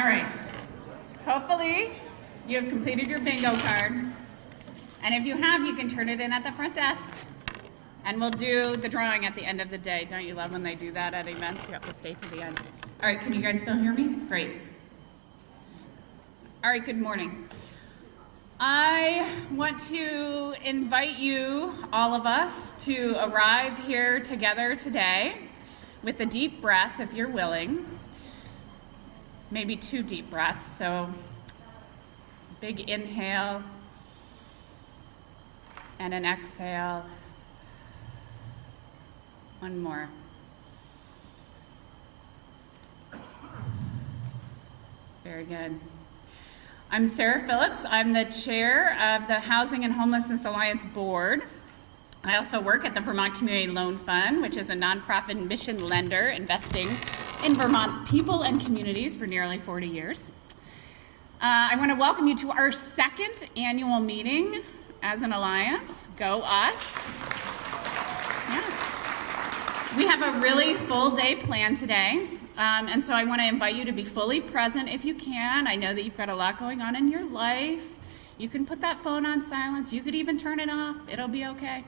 All right. Hopefully you have completed your bingo card. And if you have, you can turn it in at the front desk. And we'll do the drawing at the end of the day. Don't you love when they do that at events? You have to stay to the end. All right, can you guys still hear me? Great. All right, good morning. I want to invite you, all of us, to arrive here together today with a deep breath, if you're willing. Maybe 2 deep breaths, so big inhale and an exhale. One more. Very good. I'm Sarah Phillips. I'm the chair of the Housing and Homelessness Alliance Board. I also work at the Vermont Community Loan Fund, which is a nonprofit mission lender investing in Vermont's people and communities for nearly 40 years. I want to welcome you to our 2nd annual meeting as an alliance. Go us. Yeah. We have a really full day planned today, and so I want to invite you to be fully present if you can. I know that you've got a lot going on in your life. You can put that phone on silence. You could even turn it off. It'll be okay.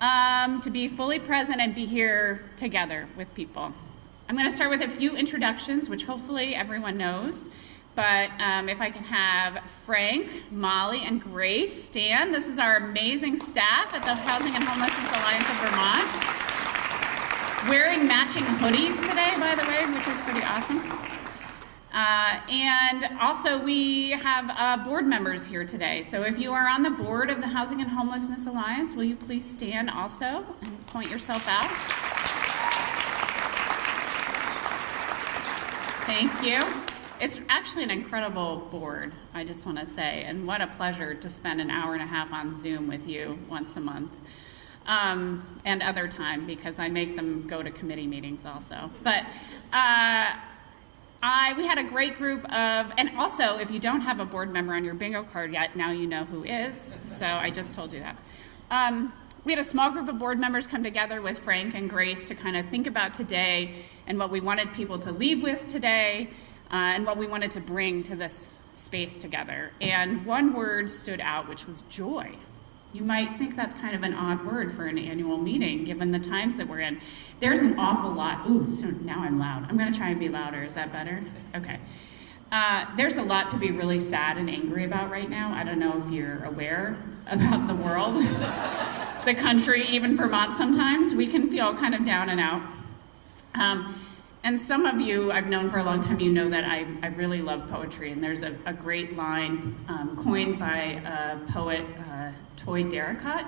To be fully present and be here together with people. I'm going to start with a few introductions, which hopefully everyone knows. But if I can have Frank, Molly, and Grace stand. This is our amazing staff at the Housing and Homelessness Alliance of Vermont. Wearing matching hoodies today, by the way, which is pretty awesome. And also we have board members here today. So if you are on the board of the Housing and Homelessness Alliance, will you please stand also and point yourself out? Thank you. It's actually an incredible board, I just want to say, and what a pleasure to spend an hour and a half on Zoom with you once a month. And other time, because I make them go to committee meetings also. But we had a great group of, and also if you don't have a board member on your bingo card yet, now you know who is, so I just told you that. We had a small group of board members come together with Frank and Grace to kind of think about today and what we wanted people to leave with today and what we wanted to bring to this space together. And one word stood out, which was joy. You might think that's kind of an odd word for an annual meeting, given the times that we're in. There's an awful lot. Ooh, so now I'm loud. I'm gonna try and be louder. Is that better? Okay. There's a lot to be really sad and angry about right now. I don't know if you're aware about the world, the country, even Vermont sometimes. We can feel kind of down and out. And some of you I've known for a long time, you know that I really love poetry. And there's a great line coined by a poet, Toy Darracott,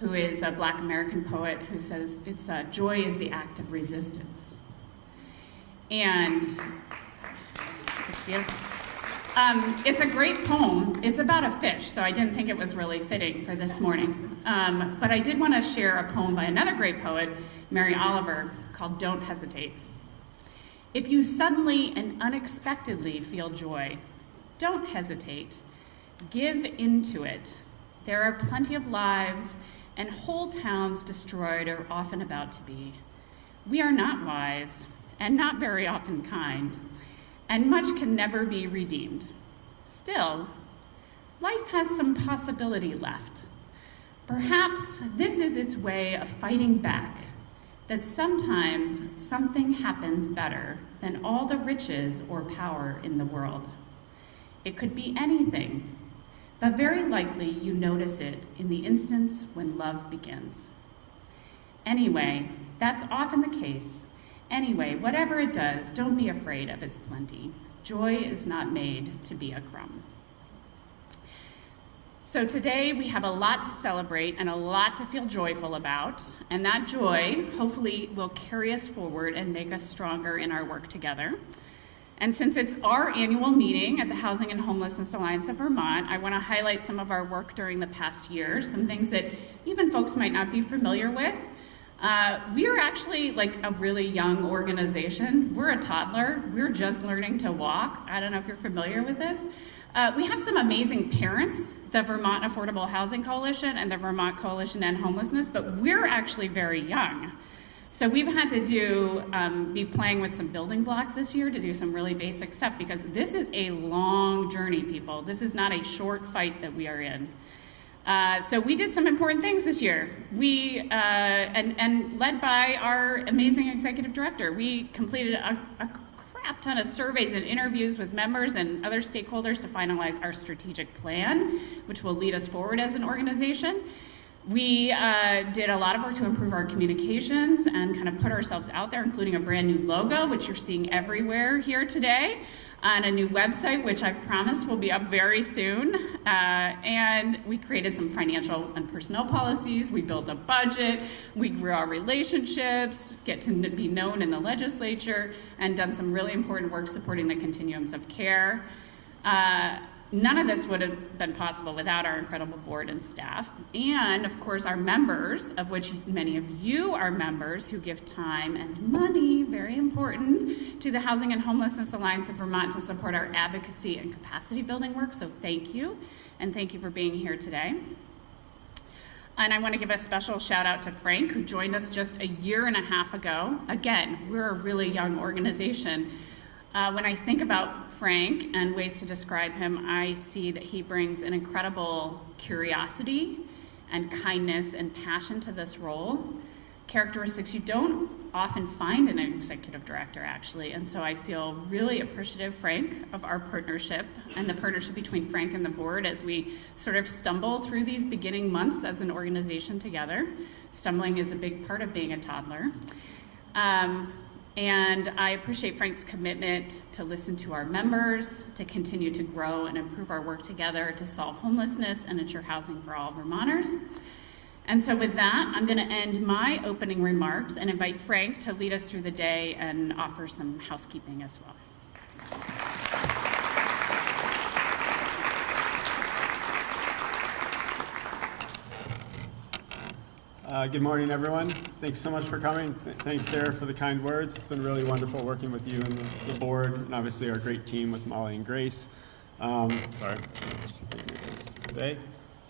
who is a Black American poet, who says, joy is the act of resistance. And it's beautiful. It's a great poem. It's about a fish, so I didn't think it was really fitting for this morning. But I did want to share a poem by another great poet, Mary Oliver, called Don't Hesitate. If you suddenly and unexpectedly feel joy, don't hesitate. Give into it. There are plenty of lives and whole towns destroyed or often about to be. We are not wise and not very often kind, and much can never be redeemed. Still, life has some possibility left. Perhaps this is its way of fighting back, that sometimes something happens better than all the riches or power in the world. It could be anything, but very likely you notice it in the instance when love begins. Anyway, that's often the case. Anyway, whatever it does, don't be afraid of its plenty. Joy is not made to be a crumb. So today we have a lot to celebrate and a lot to feel joyful about, and that joy hopefully will carry us forward and make us stronger in our work together. And since it's our annual meeting at the Housing and Homelessness Alliance of Vermont, I want to highlight some of our work during the past year, some things that even folks might not be familiar with. We are actually like a really young organization. We're a toddler. We're just learning to walk. I don't know if you're familiar with this. We have some amazing parents, the Vermont Affordable Housing Coalition and the Vermont Coalition to End Homelessness, but we're actually very young. So we've had to be playing with some building blocks this year to do some really basic stuff, because this is a long journey, people. This is not a short fight that we are in. So we did some important things this year. And led by our amazing executive director, we completed a crap ton of surveys and interviews with members and other stakeholders to finalize our strategic plan, which will lead us forward as an organization. We did a lot of work to improve our communications and kind of put ourselves out there, including a brand new logo, which you're seeing everywhere here today, and a new website, which I've promised will be up very soon. And we created some financial and personnel policies. We built a budget. We grew our relationships, get to be known in the legislature, and done some really important work supporting the continuums of care. None of this would have been possible without our incredible board and staff, and of course our members, of which many of you are members, who give time and money, very important, to the Housing and Homelessness Alliance of Vermont to support our advocacy and capacity building work. So thank you, and thank you for being here today. And I want to give a special shout out to Frank, who joined us just a year and a half ago. Again, we're a really young organization. When I think about Frank and ways to describe him, I see that he brings an incredible curiosity and kindness and passion to this role, characteristics you don't often find in an executive director, actually. And so I feel really appreciative, Frank, of our partnership and the partnership between Frank and the board as we sort of stumble through these beginning months as an organization together. Stumbling is a big part of being a toddler. And I appreciate Frank's commitment to listen to our members, to continue to grow and improve our work together to solve homelessness and ensure housing for all Vermonters. And so with that, I'm going to end my opening remarks and invite Frank to lead us through the day and offer some housekeeping as well. Good morning, everyone. Thanks so much for coming. Thanks, Sarah, for the kind words. It's been really wonderful working with you and the board, and obviously our great team with Molly and Grace. Sorry, let's see if I can get this today.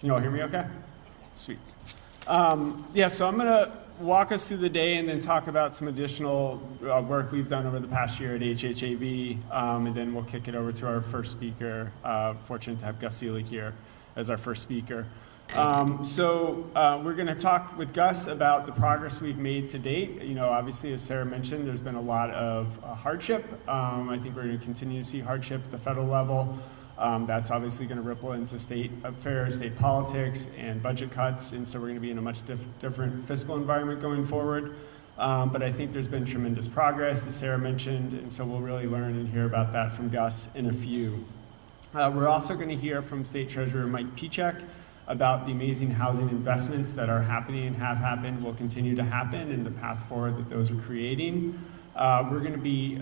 Can you all hear me okay? Sweet. So I'm going to walk us through the day and then talk about some additional work we've done over the past year at HHAV, and then we'll kick it over to our first speaker. Fortunate to have Gus Seelig here as our first speaker. We're going to talk with Gus about the progress we've made to date. Obviously, as Sarah mentioned, there's been a lot of hardship. I think we're going to continue to see hardship at the federal level. That's obviously going to ripple into state affairs, state politics, and budget cuts, and so we're going to be in a much different fiscal environment going forward. But I think there's been tremendous progress, as Sarah mentioned, and so we'll really learn and hear about that from Gus in a few. We're also going to hear from State Treasurer Mike Pichek about the amazing housing investments that are happening and have happened, will continue to happen, and the path forward that those are creating. We're going to be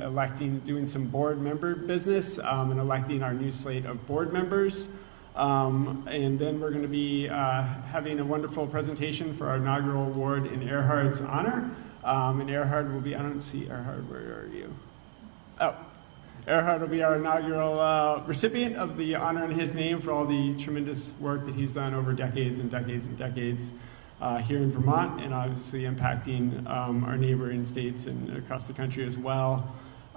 doing some board member business and electing our new slate of board members. And then we're going to be having a wonderful presentation for our inaugural award in Erhard's honor. And Erhard will be, I don't see Erhard, where are you? Oh. Erhard will be our inaugural recipient of the honor in his name for all the tremendous work that he's done over decades and decades and decades here in Vermont, and obviously impacting our neighboring states and across the country as well.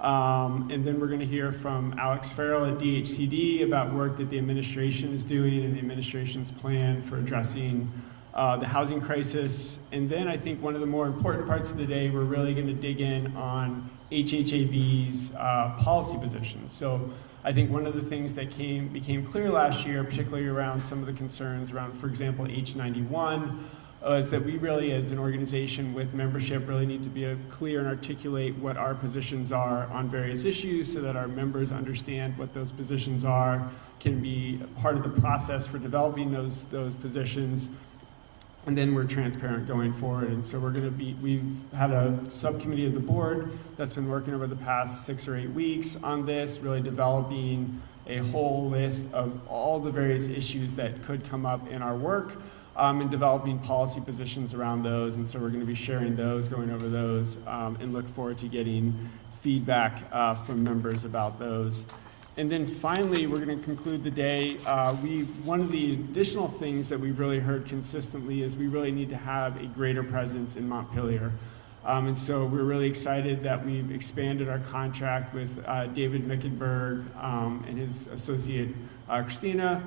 And then we're going to hear from Alex Farrell at DHCD about work that the administration is doing and the administration's plan for addressing the housing crisis. And then I think one of the more important parts of the day, we're really going to dig in on HHAV's policy positions. So I think one of the things that became clear last year, particularly around some of the concerns around, for example, H91, is that we really, as an organization with membership, really need to be clear and articulate what our positions are on various issues so that our members understand what those positions are, can be part of the process for developing those positions. And then we're transparent going forward. And so we've had a subcommittee of the board that's been working over the past 6 or 8 weeks on this, really developing a whole list of all the various issues that could come up in our work, and developing policy positions around those. And so we're going to be sharing those, going over those, and look forward to getting feedback from members about those. And then finally, we're going to conclude the day. One of the additional things that we've really heard consistently is we really need to have a greater presence in Montpelier. And so we're really excited that we've expanded our contract with David Mickenberg and his associate Christina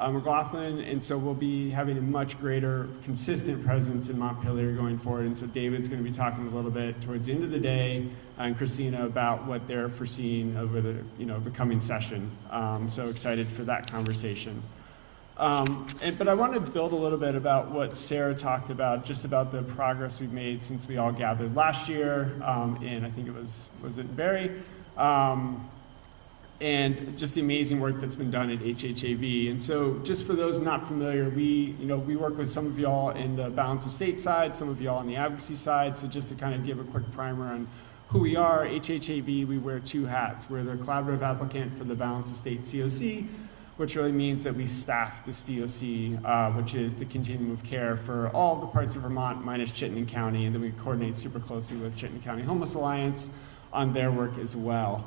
McLaughlin, and so we'll be having a much greater consistent presence in Montpelier going forward. And so David's going to be talking a little bit towards the end of the day, and Christina about what they're foreseeing over the the coming session. So excited for that conversation. But I wanted to build a little bit about what Sarah talked about, just about the progress we've made since we all gathered last year, and I think it was it Barry. And just the amazing work that's been done at HHAV. And so just for those not familiar, we work with some of y'all in the balance of state side, some of y'all on the advocacy side. So just to kind of give a quick primer on who we are, HHAV, we wear two hats. We're the collaborative applicant for the balance of state COC, which really means that we staff the COC, which is the continuum of care for all the parts of Vermont minus Chittenden County, and then we coordinate super closely with Chittenden County Homeless Alliance on their work as well.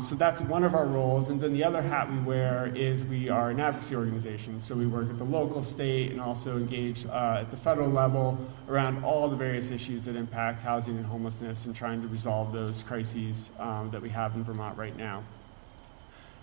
So that's one of our roles, and then the other hat we wear is we are an advocacy organization. So we work at the local, state, and also engage at the federal level around all the various issues that impact housing and homelessness and trying to resolve those crises that we have in Vermont right now.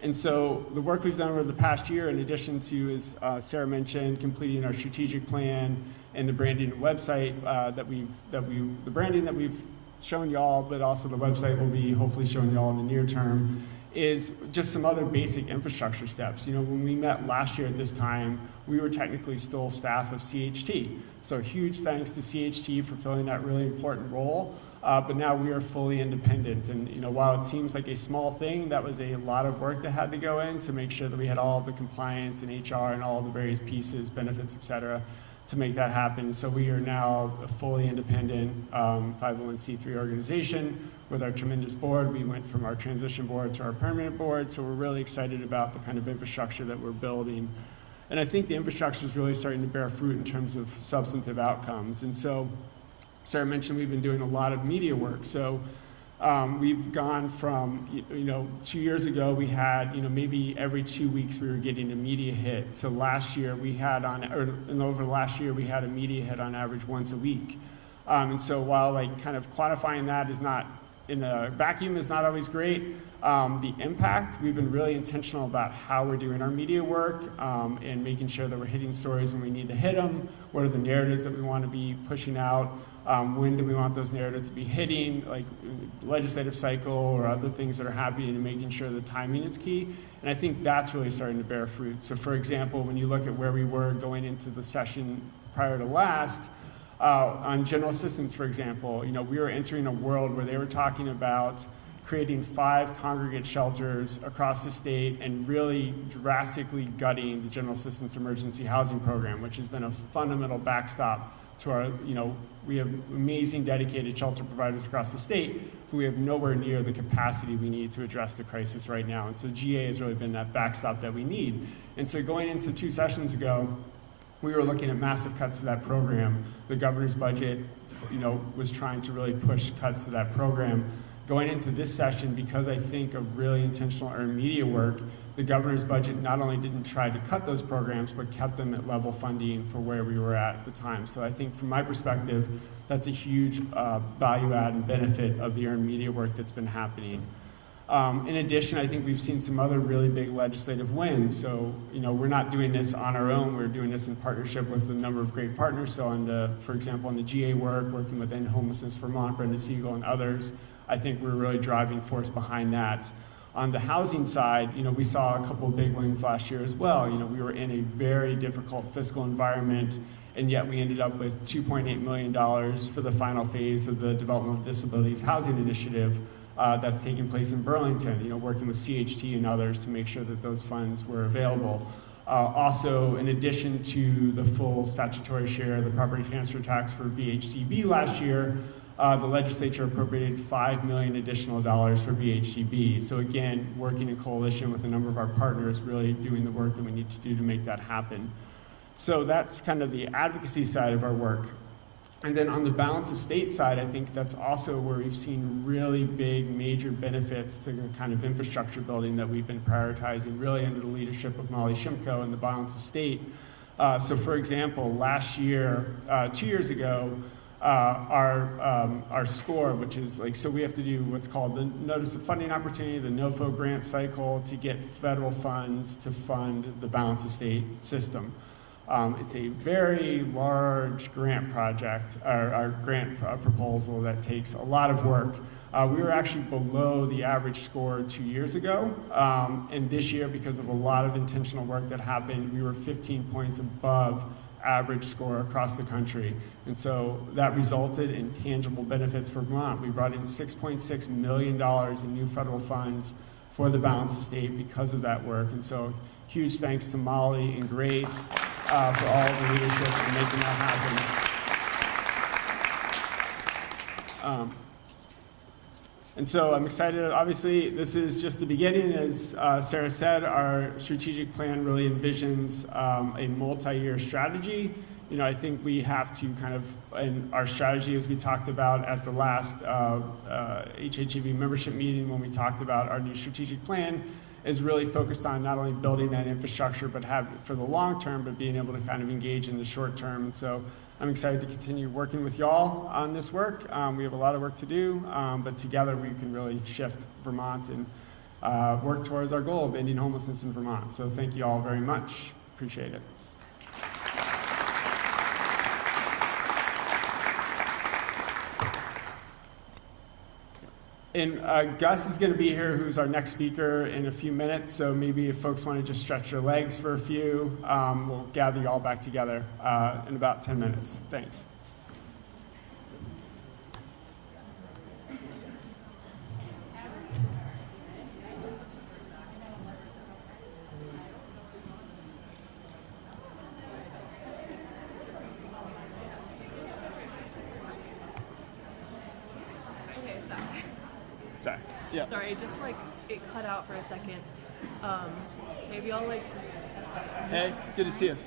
And so the work we've done over the past year, in addition to, as Sarah mentioned, completing our strategic plan and the branding website the branding that we've shown y'all, but also the website will be hopefully showing y'all in the near term, is just some other basic infrastructure steps. When we met last year at this time, we were technically still staff of CHT. So huge thanks to CHT for filling that really important role. But now we are fully independent. And while it seems like a small thing, that was a lot of work that had to go in to make sure that we had all of the compliance and HR and all the various pieces, benefits, et cetera, to make that happen. So we are now a fully independent 501c3 organization with our tremendous board. We went from our transition board to our permanent board, so we're really excited about the kind of infrastructure that we're building. And I think the infrastructure is really starting to bear fruit in terms of substantive outcomes. And so Sarah mentioned we've been doing a lot of media work. So we've gone from, 2 years ago we had, maybe every 2 weeks we were getting a media hit, to last year we had over the last year we had a media hit on average once a week. And so while kind of quantifying that is not, in a vacuum, is not always great, the impact, we've been really intentional about how we're doing our media work and making sure that we're hitting stories when we need to hit them, what are the narratives that we want to be pushing out, when do we want those narratives to be hitting, like legislative cycle or other things that are happening, and making sure the timing is key. And I think that's really starting to bear fruit. So for example, when you look at where we were going into the session prior to last, on general assistance, for example, we were entering a world where they were talking about creating 5 congregate shelters across the state and really drastically gutting the general assistance emergency housing program, which has been a fundamental backstop to our, we have amazing dedicated shelter providers across the state, but we have nowhere near the capacity we need to address the crisis right now. And so GA has really been that backstop that we need. And so going into 2 sessions ago, we were looking at massive cuts to that program. The governor's budget, was trying to really push cuts to that program. Going into this session, because I think of really intentional earned media work, the governor's budget not only didn't try to cut those programs, but kept them at level funding for where we were at the time. So I think from my perspective, that's a huge value add and benefit of the earned media work that's been happening. In addition, I think we've seen some other really big legislative wins. So, we're not doing this on our own. We're doing this in partnership with a number of great partners. So for example, on the GA work, working with End Homelessness Vermont, Brenda Siegel and others, I think we're really driving force behind that. On the housing side, we saw a couple of big wins last year as well. We were in a very difficult fiscal environment, and yet we ended up with $2.8 million for the final phase of the Development of Disabilities Housing Initiative that's taking place in Burlington, working with CHT and others to make sure that those funds were available. Also, in addition to the full statutory share of the property transfer tax for VHCB last year, the legislature appropriated $5 million additional dollars for VHCB. So again, working in coalition with a number of our partners, really doing the work that we need to do to make that happen. So that's kind of the advocacy side of our work. And then on the balance of state side, I think that's also where we've seen really big, major benefits to the kind of infrastructure building that we've been prioritizing, really under the leadership of Molly Shimko and the balance of state. So for example, last year, 2 years ago, our score, which is like, so we have to do what's called the Notice of Funding Opportunity, the NOFO grant cycle, to get federal funds to fund the Balanced Estate system. It's a very large grant project, our grant proposal that takes a lot of work. We were actually below the average score 2 years ago, and this year, because of a lot of intentional work that happened, we were 15 points above average score across the country. And so that resulted in tangible benefits for Vermont. We brought in $6.6 million in new federal funds for the Balanced Estate because of that work. And so huge thanks to Molly and Grace for all of the leadership in making that happen. And so I'm excited. Obviously, this is just the beginning. As Sarah said, our strategic plan really envisions a multi-year strategy. You know, I think we have to kind of, and our strategy, as we talked about at the last HHEV membership meeting when we talked about our new strategic plan, is really focused on not only building that infrastructure, but have for the long term, but being able to kind of engage in the short term. And so I'm excited to continue working with y'all on this work. We have a lot of work to do, but together we can really shift Vermont and work towards our goal of ending homelessness in Vermont. So thank you all very much. Appreciate it. And Gus is going to be here, who's our next speaker, in a few minutes. So maybe if folks want to just stretch their legs for a few, we'll gather you all back together in about 10 minutes. Thanks. Sorry. Yeah. Sorry, just like it cut out for a second. Maybe I'll like. Hey, good to see you.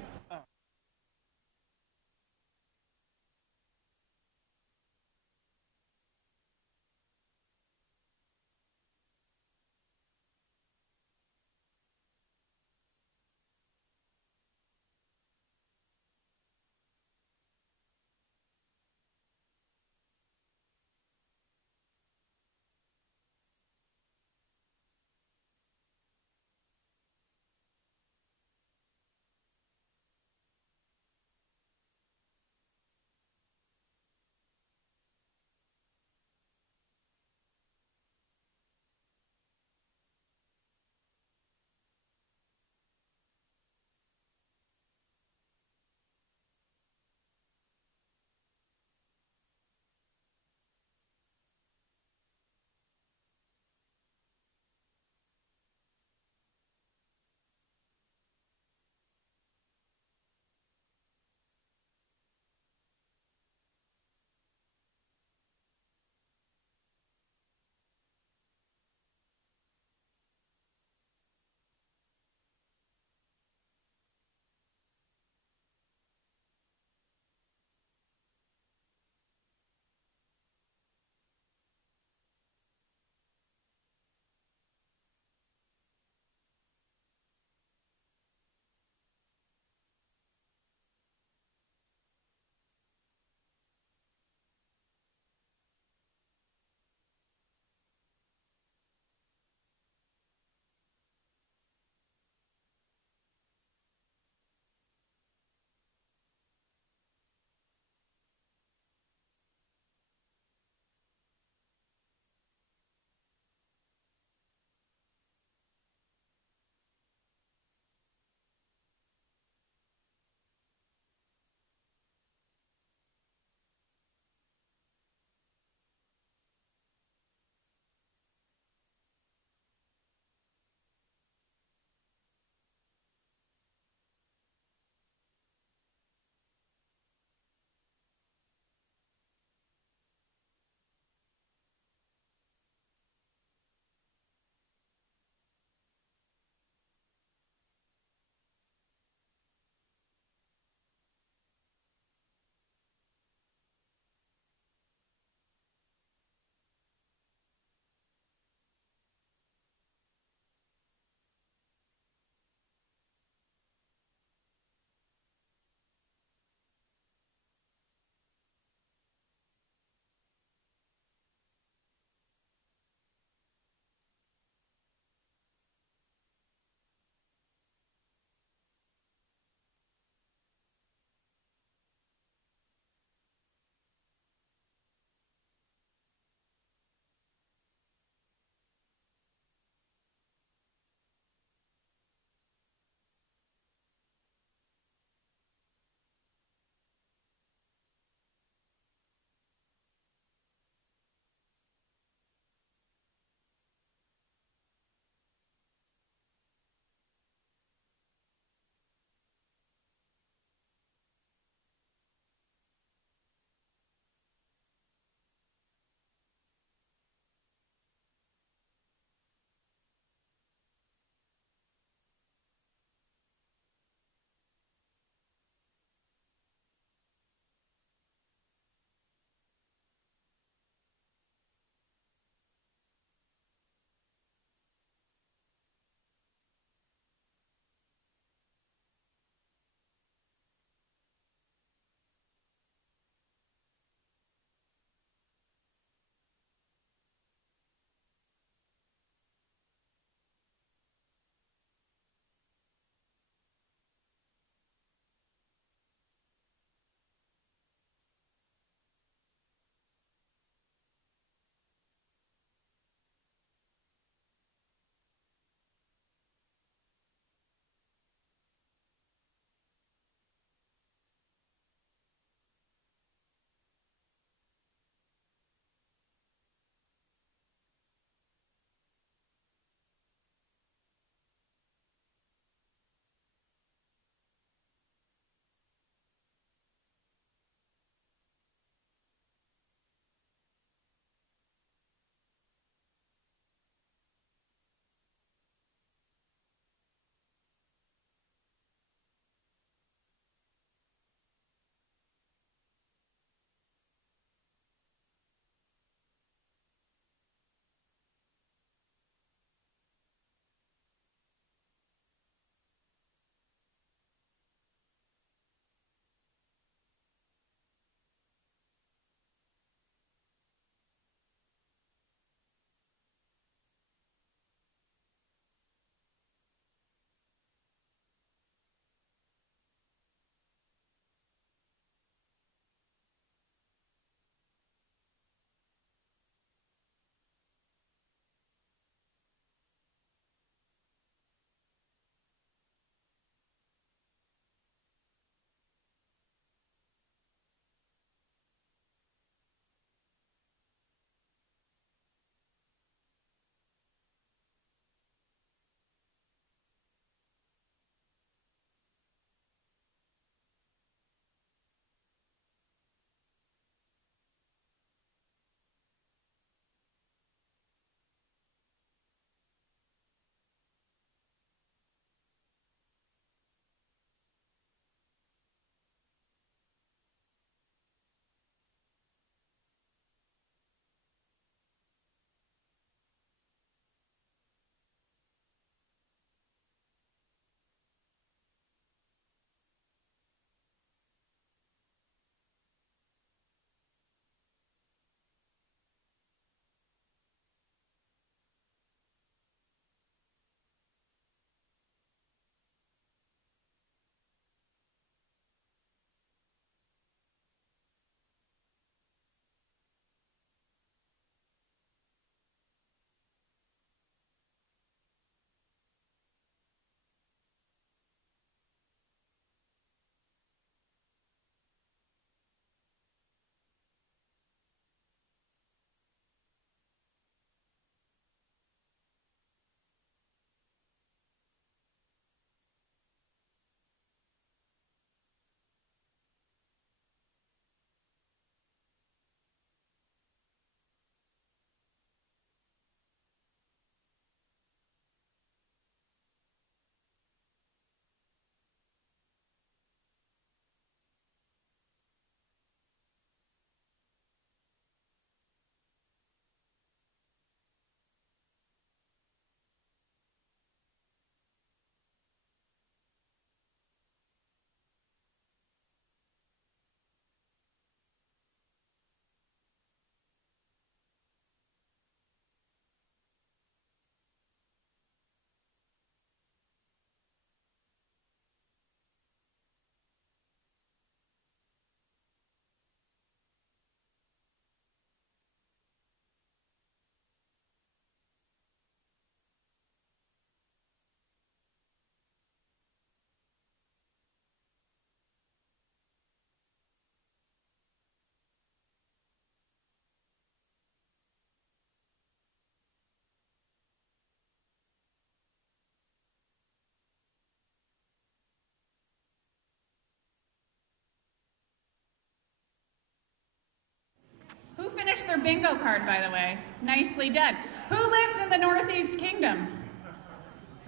their bingo card, by the way. Nicely done. Who lives in the Northeast Kingdom?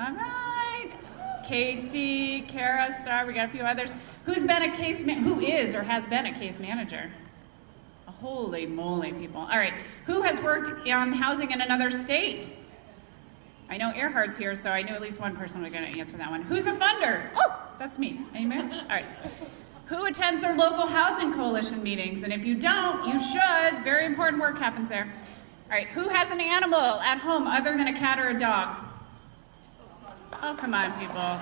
All right. Casey, Kara, Star, we got a few others. Who is or has been a case manager? Holy moly, people. All right. Who has worked on housing in another state? I know Earhart's here, so I knew at least one person was going to answer that one. Who's a funder? Oh, that's me. Anybody? All right. Who attends their local housing coalition meetings? And if you don't, you should. Very important work happens there. All right. Who has an animal at home other than a cat or a dog? Oh, come on, people.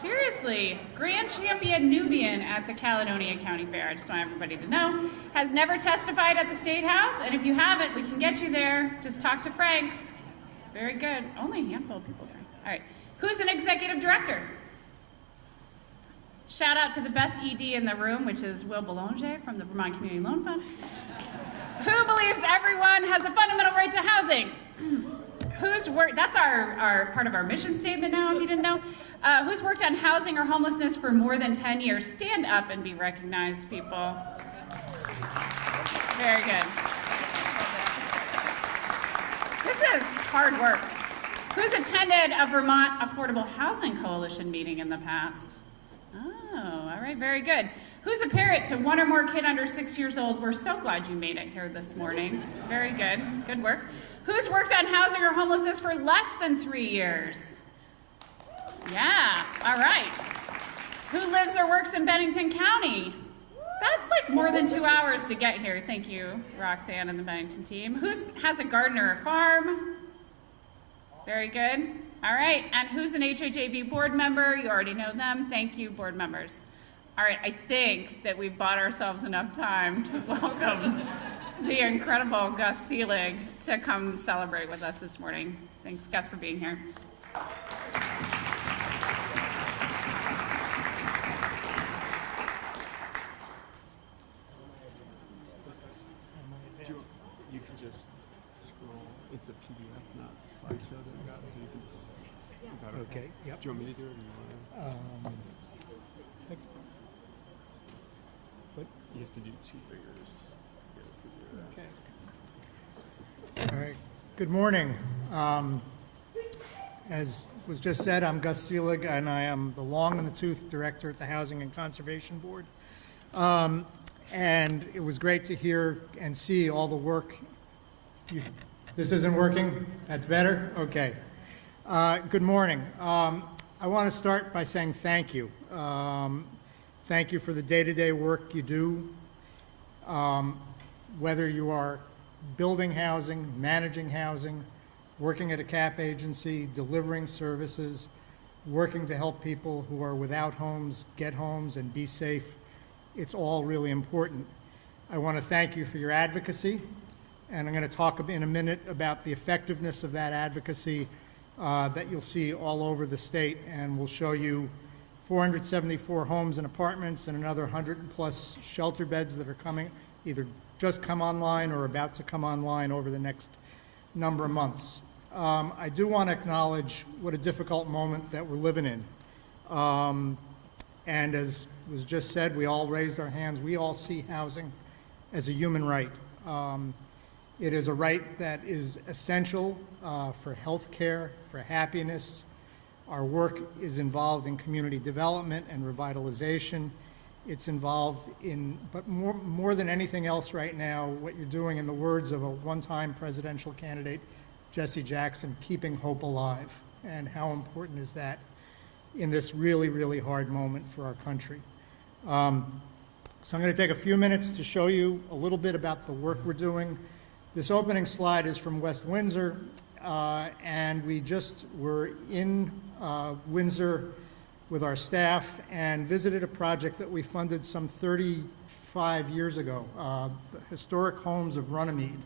Seriously, Grand Champion Nubian at the Caledonia County Fair, I just want everybody to know, has never testified at the State House, and if you haven't, we can get you there. Just talk to Frank. Very good. Only a handful of people, Frank. All right. Who's an executive director? Shout out to the best ED in the room, which is Will Belanger from the Vermont Community Loan Fund. Who believes everyone has a fundamental right to housing? That's our part of our mission statement now, if you didn't know. Who's worked on housing or homelessness for more than 10 years? Stand up and be recognized, people. Very good. This is hard work. Who's attended a Vermont Affordable Housing Coalition meeting in the past? Oh, all right, very good. Who's a parent to one or more kid under 6 years old? We're so glad you made it here this morning. Very good. Good work. Who's worked on housing or homelessness for less than 3 years? Yeah, all right. Who lives or works in Bennington County? That's like more than 2 hours to get here. Thank you, Roxanne and the Bennington team. Who has a garden or a farm? Very good. All right, and who's an HHAB board member? You already know them. Thank you, board members. All right, I think that we've bought ourselves enough time to welcome the incredible Gus Seelig to come celebrate with us this morning. Thanks, Gus, for being here. You can just scroll. It's a PDF, not slideshow that we got, so you can just, is that okay? Yep. Do you want me to do it, or do you want to? You have to do two fingers to get it to do that. Okay. All right. Good morning. As was just said, I'm Gus Seelig, and I am the long in the tooth director at the Housing and Conservation Board. And it was great to hear and see all the work. This isn't working? That's better? Okay. Good morning. I want to start by saying thank you. Thank you for the day-to-day work you do, whether you are building housing, managing housing, working at a CAP agency, delivering services, working to help people who are without homes get homes and be safe. It's all really important. I want to thank you for your advocacy, and I'm going to talk in a minute about the effectiveness of that advocacy that you'll see all over the state, and we'll show you 474 homes and apartments and another 100+ shelter beds that are coming, either just come online or about to come online over the next number of months. I do want to acknowledge what a difficult moment that we're living in. And as was just said, we all raised our hands. We all see housing as a human right. It is a right that is essential for health care, for happiness. Our work is involved in community development and revitalization. It's involved in, but more than anything else right now, what you're doing, in the words of a one-time presidential candidate, Jesse Jackson, keeping hope alive. And how important is that in this really, really hard moment for our country? So I'm going to take a few minutes to show you a little bit about the work we're doing. This opening slide is from West Windsor, and we just were in Windsor with our staff and visited a project that we funded some 35 years ago, the Historic Homes of Runnymede.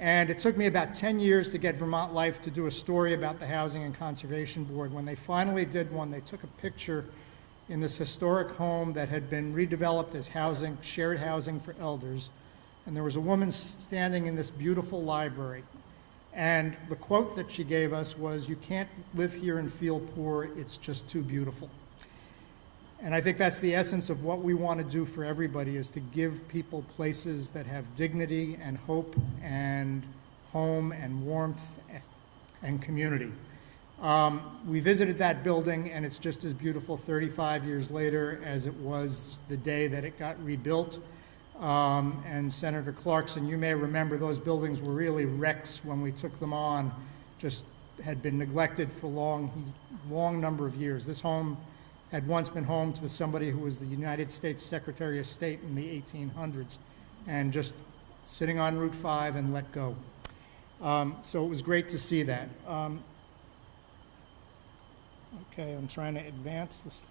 And it took me about 10 years to get Vermont Life to do a story about the Housing and Conservation Board. When they finally did one, they took a picture in this historic home that had been redeveloped as housing, shared housing for elders. And there was a woman standing in this beautiful library. And the quote that she gave us was, "You can't live here and feel poor, it's just too beautiful." And I think that's the essence of what we want to do for everybody, is to give people places that have dignity and hope and home and warmth and community. We visited that building, and it's just as beautiful 35 years later as it was the day that it got rebuilt. And Senator Clarkson, you may remember those buildings were really wrecks when we took them on, just had been neglected for long number of years. This home had once been home to somebody who was the United States Secretary of State in the 1800s, and just sitting on Route 5 and let go. So it was great to see that. Okay, I'm trying to advance this.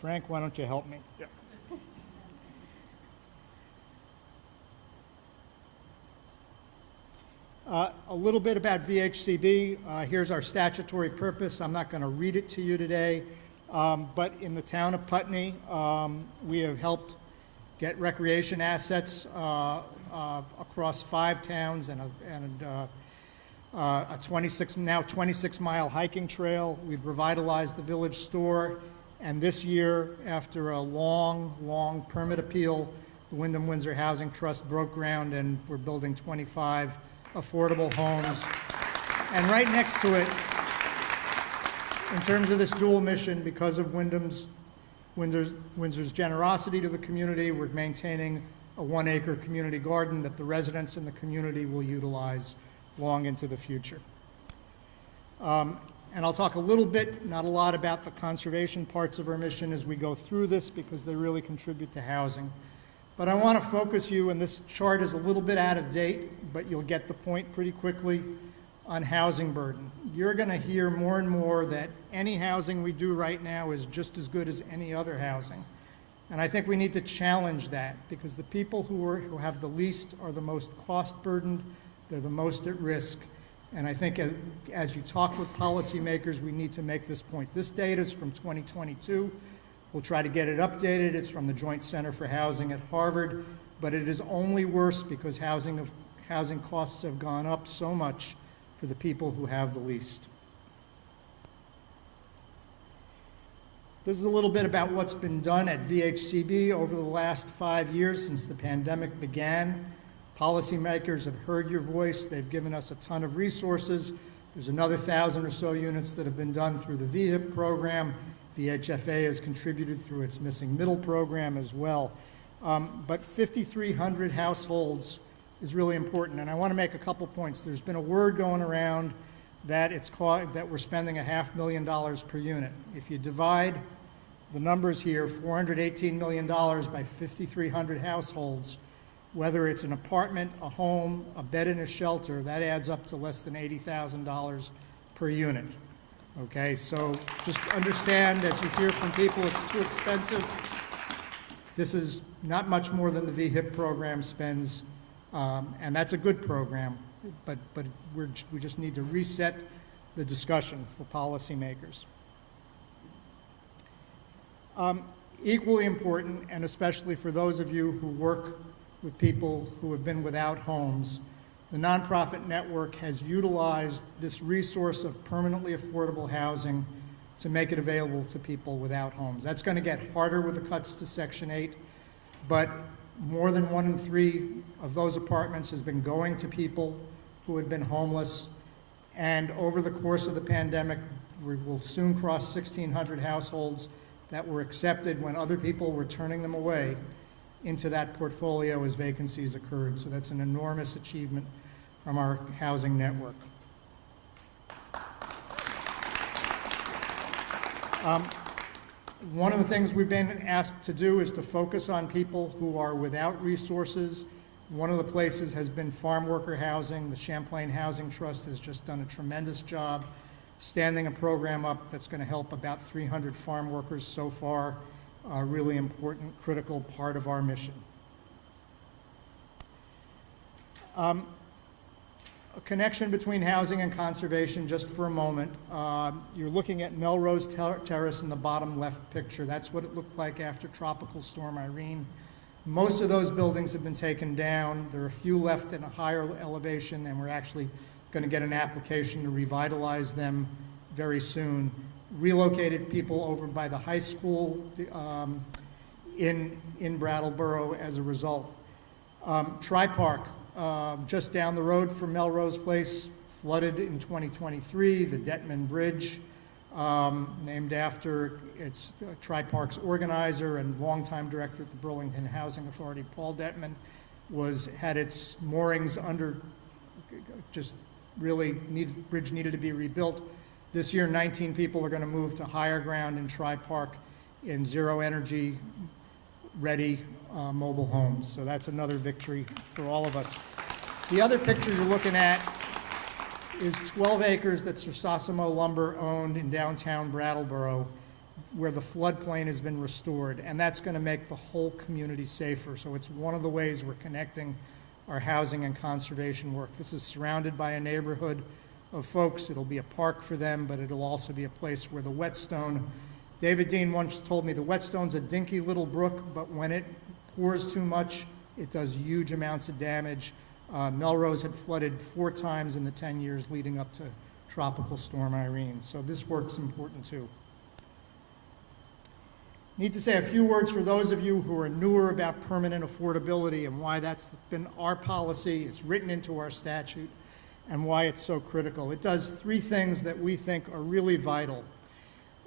Frank, why don't you help me? Yep. A little bit about VHCB. Here's our statutory purpose. I'm not going to read it to you today, but in the town of Putney, we have helped get recreation assets across 5 towns and a 26-mile hiking trail. We've revitalized the village store, and this year, after a long permit appeal, the Wyndham Windsor Housing Trust broke ground, and we're building 25 affordable homes. And right next to it, in terms of this dual mission, because of Windsor's generosity to the community, we're maintaining a 1-acre community garden that the residents in the community will utilize long into the future. And I'll talk a little bit, not a lot, about the conservation parts of our mission as we go through this, because they really contribute to housing. But I want to focus you, and this chart is a little bit out of date, but you'll get the point pretty quickly, on housing burden. You're going to hear more and more that any housing we do right now is just as good as any other housing. And I think we need to challenge that, because the people who have the least are the most cost burdened, they're the most at risk. And I think as you talk with policymakers, we need to make this point. This data is from 2022. We'll try to get it updated. It's from the Joint Center for Housing at Harvard, but it is only worse because housing costs have gone up so much for the people who have the least. This is a little bit about what's been done at VHCB over the last 5 years since the pandemic began. Policymakers have heard your voice. They've given us a ton of resources. There's another 1,000 or so units that have been done through the VHIP program. VHFA has contributed through its Missing Middle program as well. But 5,300 households is really important, and I want to make a couple points. There's been a word going around that that we're spending $500,000 per unit. If you divide the numbers here, $418 million by 5,300 households, whether it's an apartment, a home, a bed and a shelter, that adds up to less than $80,000 per unit. Okay, so just understand, as you hear from people, it's too expensive. This is not much more than the VHIP program spends, and that's a good program, but we just need to reset the discussion for policymakers. Equally important, and especially for those of you who work with people who have been without homes, the nonprofit network has utilized this resource of permanently affordable housing to make it available to people without homes. That's going to get harder with the cuts to Section 8, but more than 1 in 3 of those apartments has been going to people who had been homeless, and over the course of the pandemic, we will soon cross 1,600 households that were accepted when other people were turning them away into that portfolio as vacancies occurred. So that's an enormous achievement from our housing network. One of the things we've been asked to do is to focus on people who are without resources. One of the places has been farm worker housing. The Champlain Housing Trust has just done a tremendous job standing a program up that's going to help about 300 farm workers so far. A really important, critical part of our mission. A connection between housing and conservation, just for a moment. You're looking at Melrose Terrace in the bottom left picture. That's what it looked like after Tropical Storm Irene. Most of those buildings have been taken down. There are a few left in a higher elevation, and we're actually going to get an application to revitalize them very soon. relocated people over by the high school in Brattleboro as a result. Tri-Park, just down the road from Melrose Place, flooded in 2023. The Detman Bridge, named after its Tri-Park's organizer and longtime director at the Burlington Housing Authority, Paul Detman, had its moorings under, just really bridge needed to be rebuilt. This year, 19 people are going to move to higher ground in Tri-Park in zero energy ready mobile homes. So that's another victory for all of us. The other picture you're looking at is 12 acres that Sir Sasimo Lumber owned in downtown Brattleboro, where the floodplain has been restored, and that's going to make the whole community safer. So it's one of the ways we're connecting our housing and conservation work. This is surrounded by a neighborhood of folks. It'll be a park for them, but it'll also be a place where the whetstone, David Dean once told me the whetstone's a dinky little brook, but when it pours too much, it does huge amounts of damage. Melrose had flooded 4 times in the 10 years leading up to Tropical Storm Irene. So this work's important too. Need to say a few words for those of you who are newer about permanent affordability and why that's been our policy. It's written into our statute and why it's so critical. It does 3 things that we think are really vital.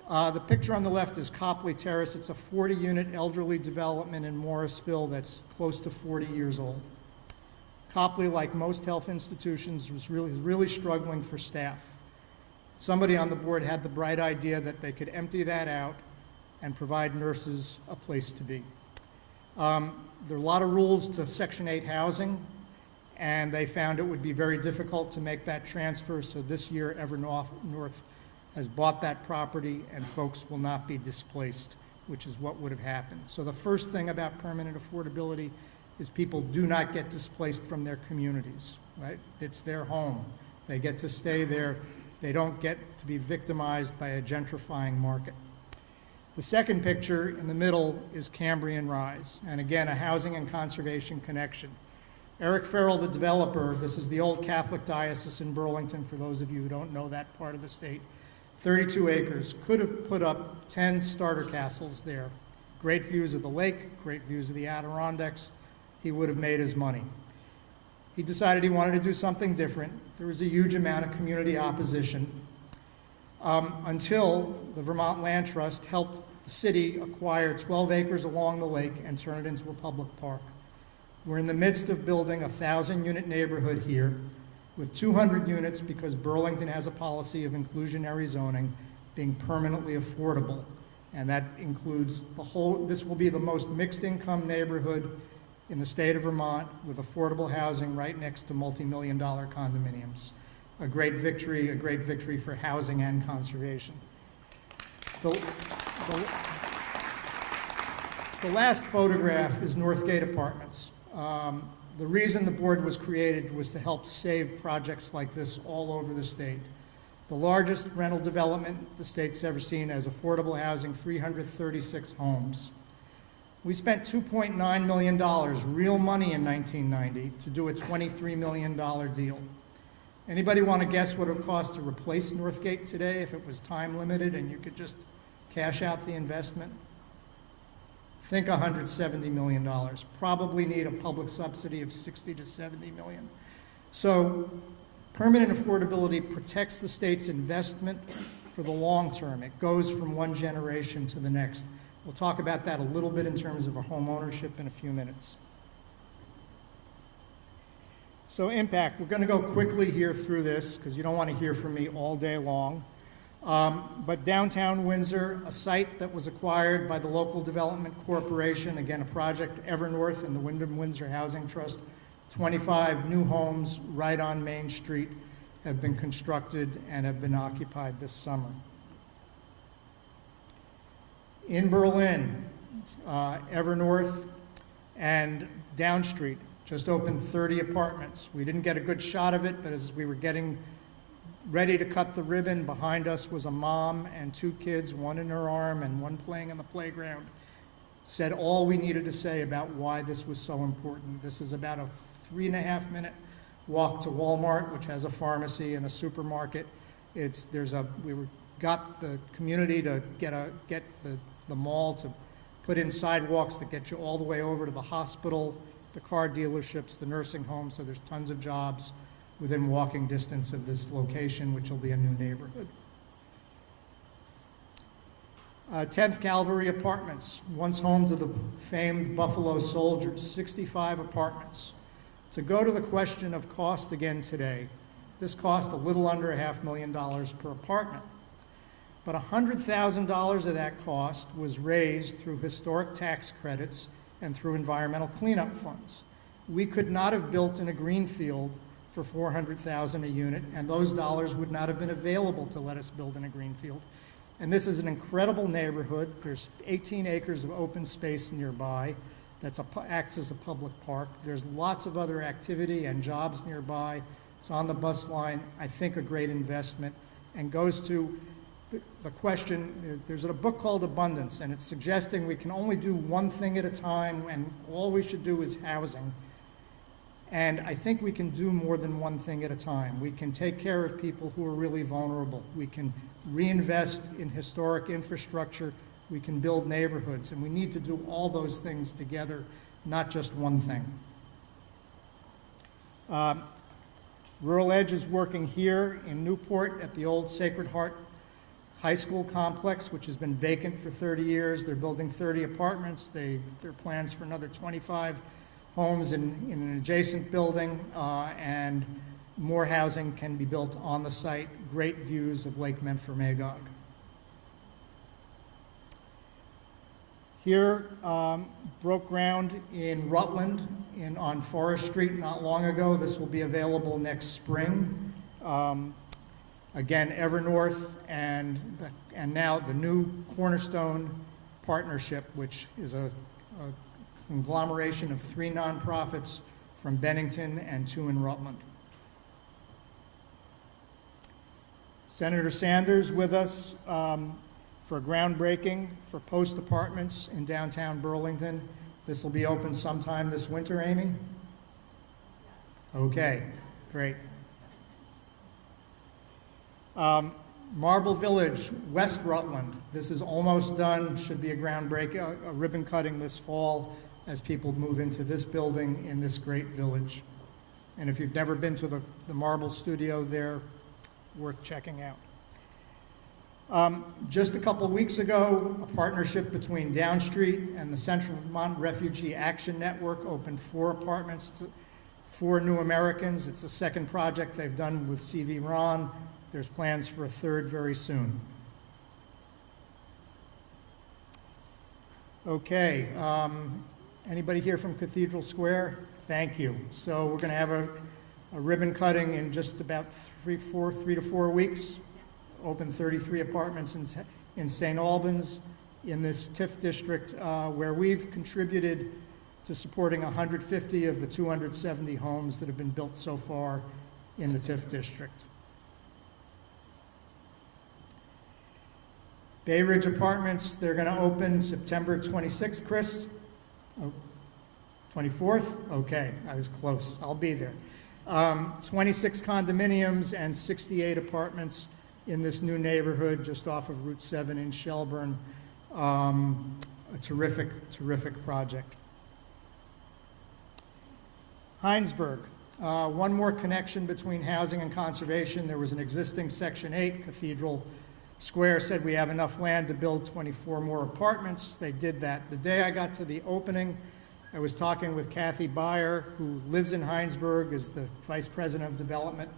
The picture on the left is Copley Terrace. It's a 40-unit elderly development in Morrisville that's close to 40 years old. Copley, like most health institutions, was really struggling for staff. Somebody on the board had the bright idea that they could empty that out and provide nurses a place to be. There are a lot of rules to Section 8 housing, and they found it would be very difficult to make that transfer, so this year Evernorth has bought that property and folks will not be displaced, which is what would have happened. So the first thing about permanent affordability is people do not get displaced from their communities, right? It's their home. They get to stay there. They don't get to be victimized by a gentrifying market. The second picture in the middle is Cambrian Rise, and again, a housing and conservation connection. Eric Farrell, the developer, this is the old Catholic diocese in Burlington, for those of you who don't know that part of the state, 32 acres, could have put up 10 starter castles there. Great views of the lake, great views of the Adirondacks. He would have made his money. He decided he wanted to do something different. There was a huge amount of community opposition until the Vermont Land Trust helped the city acquire 12 acres along the lake and turn it into a public park. We're in the midst of building a 1,000-unit neighborhood here with 200 units because Burlington has a policy of inclusionary zoning being permanently affordable. And that includes this will be the most mixed income neighborhood in the state of Vermont with affordable housing right next to multi-million-dollar condominiums. A great victory for housing and conservation. The last photograph is Northgate Apartments. The reason the board was created was to help save projects like this all over the state. The largest rental development the state's ever seen as affordable housing, 336 homes. We spent $2.9 million, real money in 1990, to do a $23 million deal. Anybody want to guess what it would cost to replace Northgate today if it was time limited and you could just cash out the investment? Think $170 million. Probably need a public subsidy of $60 to $70 million. So permanent affordability protects the state's investment for the long term. It goes from one generation to the next. We'll talk about that a little bit in terms of home ownership in a few minutes. So impact, we're going to go quickly here through this because you don't want to hear from me all day long. But downtown Windsor, a site that was acquired by the local development corporation, again, a project Evernorth and the Wyndham Windsor Housing Trust, 25 new homes right on Main Street have been constructed and have been occupied this summer. In Berlin, Evernorth and Down Street just opened 30 apartments. We didn't get a good shot of it, but as we were getting ready to cut the ribbon, behind us was a mom and 2 kids, one in her arm and one playing in the playground. Said all we needed to say about why this was so important. This is about a 3.5-minute walk to Walmart, which has a pharmacy and a supermarket. We were got the community to get the mall to put in sidewalks that get you all the way over to the hospital, the car dealerships, the nursing homes, so there's tons of jobs within walking distance of this location, which will be a new neighborhood. 10th Cavalry Apartments, once home to the famed Buffalo Soldiers, 65 apartments. To go to the question of cost again today, this cost a little under $500,000 per apartment. But $100,000 of that cost was raised through historic tax credits and through environmental cleanup funds. We could not have built in a greenfield for $400,000 a unit, and those dollars would not have been available to let us build in a greenfield. And this is an incredible neighborhood. There's 18 acres of open space nearby that acts as a public park. There's lots of other activity and jobs nearby. It's on the bus line. I think a great investment, and goes to the question. There's a book called Abundance, and it's suggesting we can only do one thing at a time, and all we should do is housing. And I think we can do more than one thing at a time. We can take care of people who are really vulnerable. We can reinvest in historic infrastructure. We can build neighborhoods, and we need to do all those things together, not just one thing. Rural Edge is working here in Newport at the old Sacred Heart High School complex, which has been vacant for 30 years. They're building 30 apartments. There are plans for another 25 homes in an adjacent building, and more housing can be built on the site. Great views of Lake Menfor-Magog. Here, broke ground in Rutland on Forest Street not long ago. This will be available next spring. Again, Evernorth and now the new Cornerstone Partnership, which is a conglomeration of 3 nonprofits from Bennington and 2 in Rutland. Senator Sanders with us for a groundbreaking for Post Apartments in downtown Burlington. This will be open sometime this winter, Amy? Okay, great. Marble Village, West Rutland. This is almost done. Should be a ribbon cutting this fall as people move into this building in this great village. And if you've never been to the Marble Studio there, worth checking out. Just a couple weeks ago, a partnership between Down Street and the Central Vermont Refugee Action Network opened 4 apartments for New Americans. It's the second project they've done with C.V. Ron. There's plans for a third very soon. Okay, anybody here from Cathedral Square? Thank you. So we're going to have a ribbon cutting in just about 3 to 4 weeks. Open 33 apartments in St. Albans in this TIF district, where we've contributed to supporting 150 of the 270 homes that have been built so far in the TIF district. Bay Ridge Apartments, they're going to open September 26th, Chris? Oh, 24th? Okay, I was close. I'll be there. 26 condominiums and 68 apartments in this new neighborhood just off of Route 7 in Shelburne. A terrific, terrific project. Heinsberg, one more connection between housing and conservation. There was an existing Section 8. Cathedral Square said we have enough land to build 24 more apartments. They did that. The day I got to the opening, I was talking with Kathy Beyer, who lives in Heinsberg, is the Vice President of Development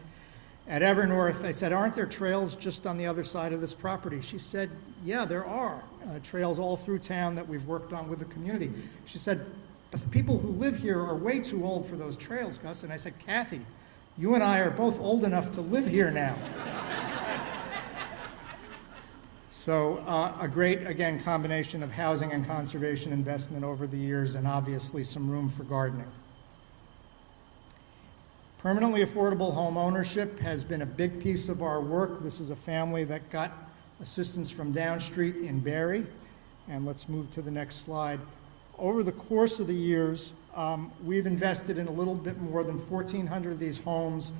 at Evernorth. I said, aren't there trails just on the other side of this property? She said, yeah, there are trails all through town that we've worked on with the community. She said, but the people who live here are way too old for those trails, Gus. And I said, Kathy, you and I are both old enough to live here now. So a great, again, combination of housing and conservation investment over the years, and obviously some room for gardening. Permanently affordable home ownership has been a big piece of our work. This is a family that got assistance from Down Street in Barry. And let's move to the next slide. Over the course of the years, we've invested in a little bit more than 1,400 of these homes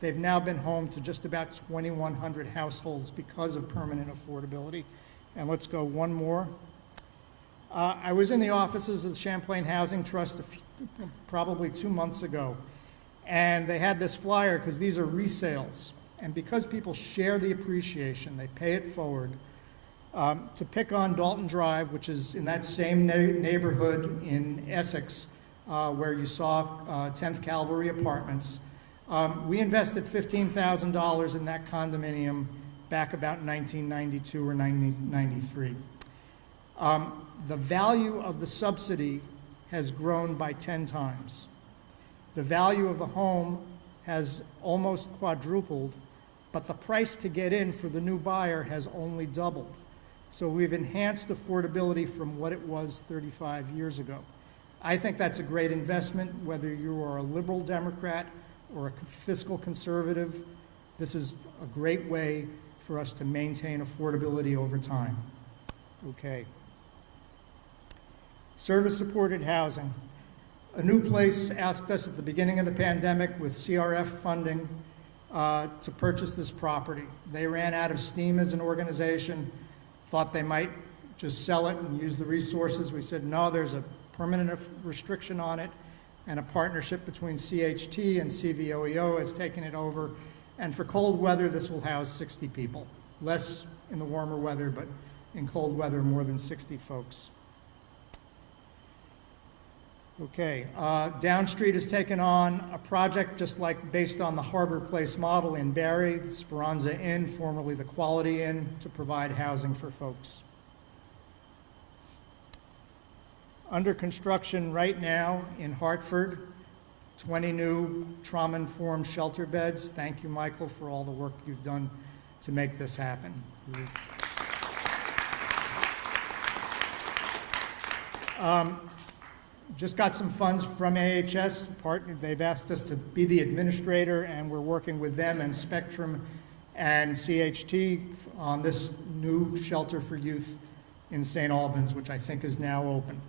They've now been home to just about 2,100 households because of permanent affordability. And let's go one more. I was in the offices of the Champlain Housing Trust probably 2 months ago, and they had this flyer because these are resales. And because people share the appreciation, they pay it forward, to pick on Dalton Drive, which is in that same neighborhood in Essex, where you saw 10th Cavalry Apartments. We invested $15,000 in that condominium back about 1992 or 1993. The value of the subsidy has grown by 10 times. The value of the home has almost quadrupled, but the price to get in for the new buyer has only doubled. So we've enhanced affordability from what it was 35 years ago. I think that's a great investment, whether you are a liberal Democrat or a fiscal conservative. This is a great way for us to maintain affordability over time. Okay. Service-supported housing. A new place asked us at the beginning of the pandemic with CRF funding to purchase this property. They ran out of steam as an organization, thought they might just sell it and use the resources. We said, no, there's a permanent restriction on it, and a partnership between CHT and CVOEO has taken it over. And for cold weather, this will house 60 people. Less in the warmer weather, but in cold weather, more than 60 folks. Okay, Down Street has taken on a project just like based on the Harbor Place model in Barry, the Speranza Inn, formerly the Quality Inn, to provide housing for folks. Under construction right now in Hartford, 20 new trauma-informed shelter beds. Thank you, Michael, for all the work you've done to make this happen. Just got some funds from AHS. They've asked us to be the administrator, and we're working with them and Spectrum and CHT on this new shelter for youth in St. Albans, which I think is now open.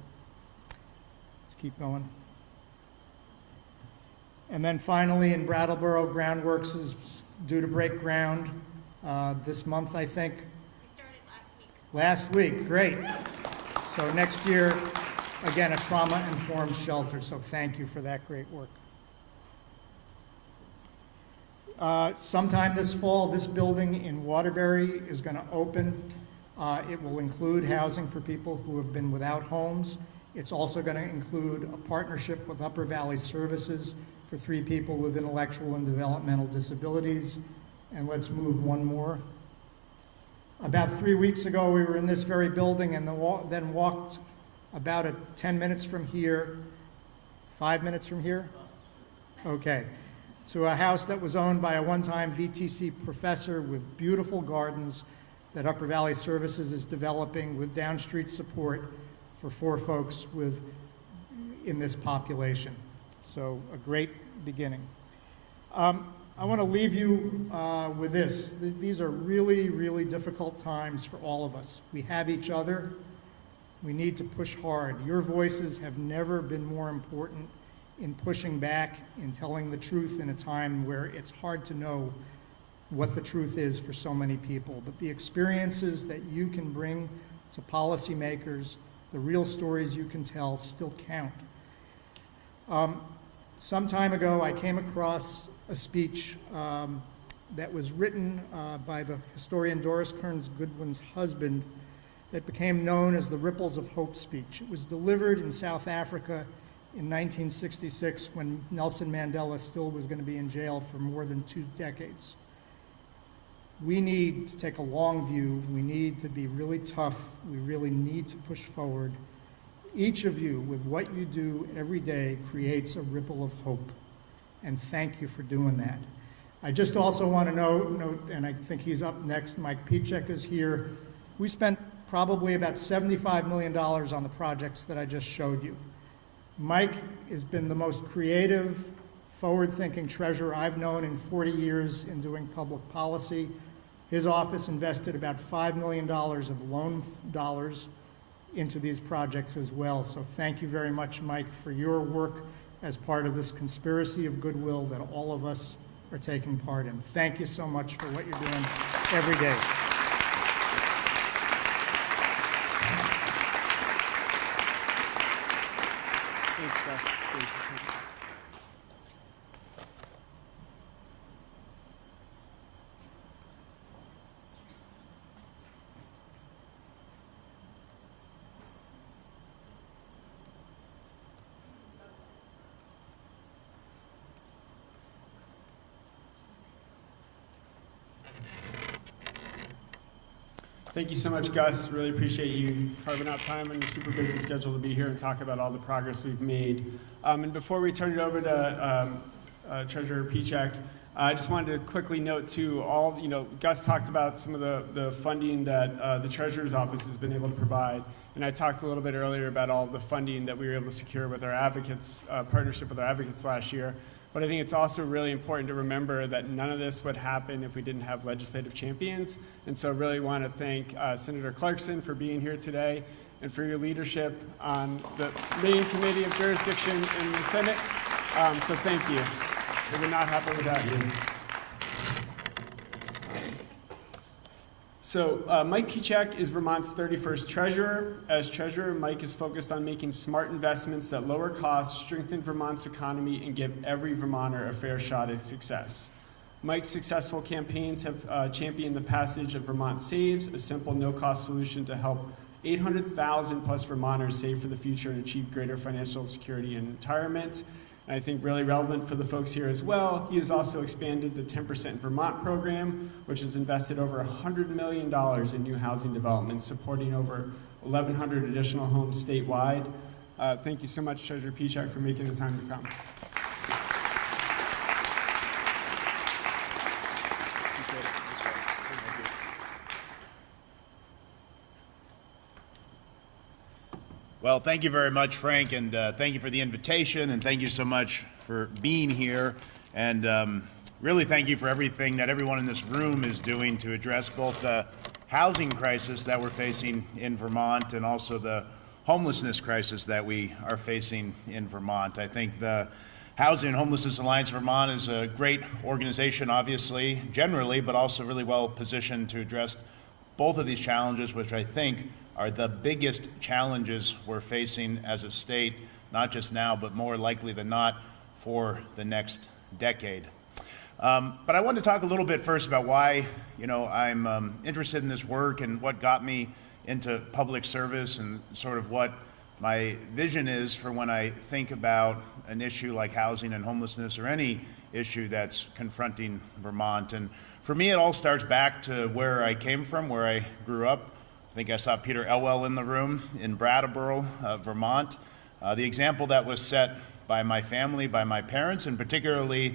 Let's keep going. And then finally, in Brattleboro, Groundworks is due to break ground this month, I think. We started last week. Last week, great. So next year, again, a trauma-informed shelter, so thank you for that great work. Sometime this fall, this building in Waterbury is going to open. It will include housing for people who have been without homes. It's also going to include a partnership with Upper Valley Services for 3 people with intellectual and developmental disabilities. And let's move one more. About 3 weeks ago, we were in this very building and then walked about 10 minutes from here, 5 minutes from here? Okay. To a house that was owned by a one-time VTC professor with beautiful gardens that Upper Valley Services is developing with Down Street support for 4 folks in this population. So a great beginning. I want to leave you with this. These are really, really difficult times for all of us. We have each other. We need to push hard. Your voices have never been more important in pushing back, in telling the truth in a time where it's hard to know what the truth is for so many people. But the experiences that you can bring to policymakers, the real stories you can tell, still count. Some time ago, I came across a speech that was written by the historian Doris Kearns Goodwin's husband that became known as the Ripples of Hope speech. It was delivered in South Africa in 1966 when Nelson Mandela still was going to be in jail for more than 2 decades. We need to take a long view. We need to be really tough. We really need to push forward. Each of you, with what you do every day, creates a ripple of hope. And thank you for doing that. I just also want to note, and I think he's up next, Mike Pichek is here. We spent probably about $75 million on the projects that I just showed you. Mike has been the most creative, forward-thinking treasurer I've known in 40 years in doing public policy. His office invested about $5 million of loan dollars into these projects as well. So thank you very much, Mike, for your work as part of this conspiracy of goodwill that all of us are taking part in. Thank you so much for what you're doing every day. Thanks, Gus. Thank you. Thank you so much, Gus. Really appreciate you carving out time on your super busy schedule to be here and talk about all the progress we've made. And before we turn it over to Treasurer Pichek, I just wanted to quickly note too, Gus talked about some of the funding that the Treasurer's Office has been able to provide. And I talked a little bit earlier about all the funding that we were able to secure with our advocates, partnership with our advocates last year. But I think it's also really important to remember that none of this would happen if we didn't have legislative champions. And so really want to thank Senator Clarkson for being here today and for your leadership on the main committee of jurisdiction in the Senate. So thank you. It would not happen without you. So Mike Pichek is Vermont's 31st treasurer. As treasurer, Mike is focused on making smart investments that lower costs, strengthen Vermont's economy, and give every Vermonter a fair shot at success. Mike's successful campaigns have championed the passage of Vermont Saves, a simple no-cost solution to help 800,000 plus Vermonters save for the future and achieve greater financial security in retirement. And I think really relevant for the folks here as well, he has also expanded the 10% Vermont program, which has invested over $100 million in new housing development, supporting over 1,100 additional homes statewide. Thank you so much, Treasurer Pichek, for making the time to come. Well, thank you very much, Frank, and thank you for the invitation, and thank you so much for being here, and really thank you for everything that everyone in this room is doing to address both the housing crisis that we're facing in Vermont and also the homelessness crisis that we are facing in Vermont. I think the Housing and Homelessness Alliance Vermont is a great organization, obviously, generally, but also really well positioned to address both of these challenges, which I think are the biggest challenges we're facing as a state, not just now, but more likely than not for the next decade. But I want to talk a little bit first about why, I'm interested in this work and what got me into public service and sort of what my vision is for when I think about an issue like housing and homelessness or any issue that's confronting Vermont. And for me, it all starts back to where I came from, where I grew up. I think I saw Peter Elwell in the room in Brattleboro, Vermont. The example that was set by my family, by my parents, and particularly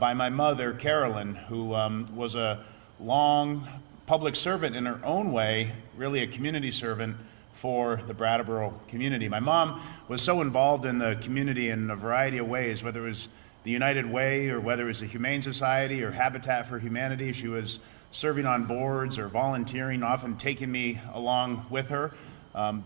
by my mother, Carolyn, who was a long public servant in her own way, really a community servant for the Brattleboro community. My mom was so involved in the community in a variety of ways, whether it was the United Way or whether it was the Humane Society or Habitat for Humanity. She was serving on boards or volunteering, often taking me along with her.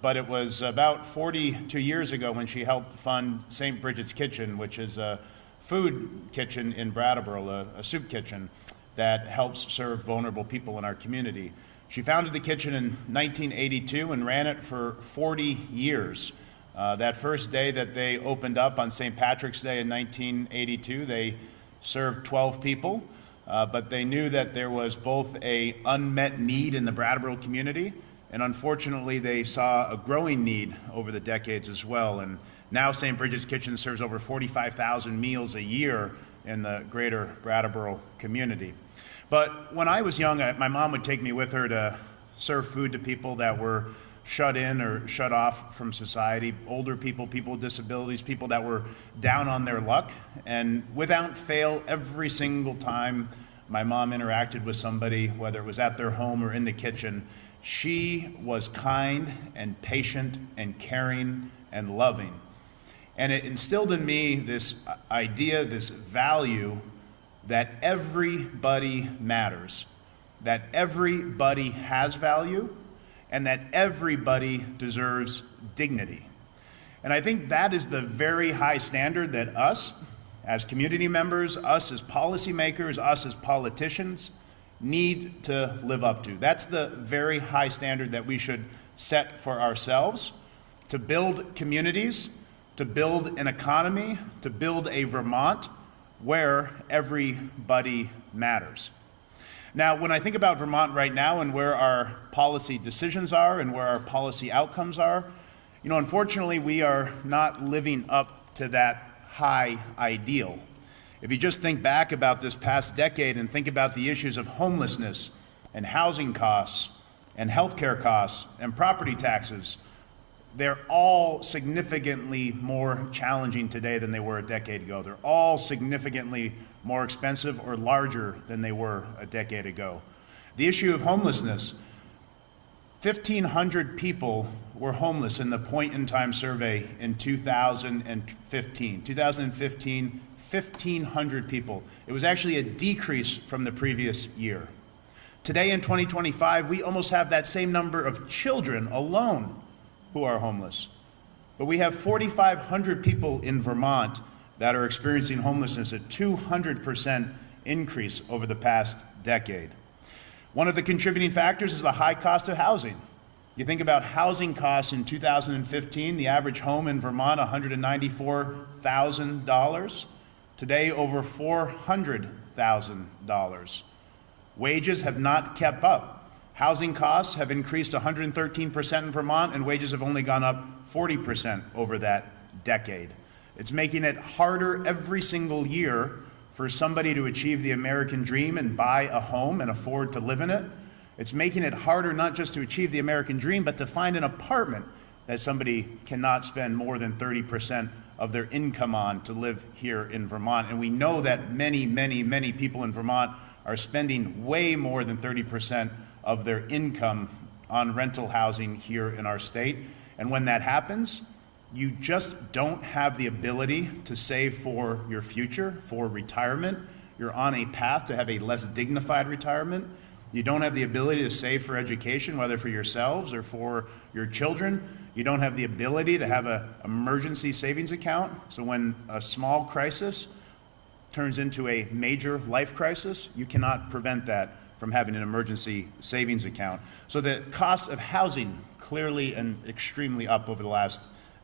But it was about 42 years ago when she helped fund St. Bridget's Kitchen, which is a food kitchen in Brattleboro, a soup kitchen that helps serve vulnerable people in our community. She founded the kitchen in 1982 and ran it for 40 years. That first day that they opened up on St. Patrick's Day in 1982, they served 12 people. But they knew that there was both an unmet need in the Brattleboro community, and unfortunately they saw a growing need over the decades as well. And now St. Bridget's Kitchen serves over 45,000 meals a year in the greater Brattleboro community. But when I was young, my mom would take me with her to serve food to people that were shut in or shut off from society, older people, people with disabilities, people that were down on their luck. And without fail, every single time my mom interacted with somebody, whether it was at their home or in the kitchen, she was kind and patient and caring and loving. And it instilled in me this idea, this value that everybody matters, that everybody has value, and that everybody deserves dignity. And I think that is the very high standard that us as community members, us as policymakers, us as politicians, need to live up to. That's the very high standard that we should set for ourselves to build communities, to build an economy, to build a Vermont where everybody matters. Now, when I think about Vermont right now and where our policy decisions are and where our policy outcomes are, unfortunately, we are not living up to that high ideal. If you just think back about this past decade and think about the issues of homelessness and housing costs and healthcare costs and property taxes, they're all significantly more challenging today than they were a decade ago. They're all significantly more expensive or larger than they were a decade ago. The issue of homelessness, 1,500 people were homeless in the point-in-time survey in 2015. 2015, 1,500 people. It was actually a decrease from the previous year. Today in 2025, we almost have that same number of children alone who are homeless. But we have 4,500 people in Vermont that are experiencing homelessness, a 200% increase over the past decade. One of the contributing factors is the high cost of housing. You think about housing costs in 2015, the average home in Vermont, $194,000. Today, over $400,000. Wages have not kept up. Housing costs have increased 113% in Vermont, and wages have only gone up 40% over that decade. It's making it harder every single year for somebody to achieve the American dream and buy a home and afford to live in it. It's making it harder not just to achieve the American dream, but to find an apartment that somebody cannot spend more than 30% of their income on to live here in Vermont. And we know that many, many, many people in Vermont are spending way more than 30% of their income on rental housing here in our state. And when that happens, you just don't have the ability to save for your future, for retirement. You're on a path to have a less dignified retirement. You don't have the ability to save for education, whether for yourselves or for your children. You don't have the ability to have an emergency savings account. So when a small crisis turns into a major life crisis, you cannot prevent that from having an emergency savings account. So the cost of housing clearly and extremely up over the last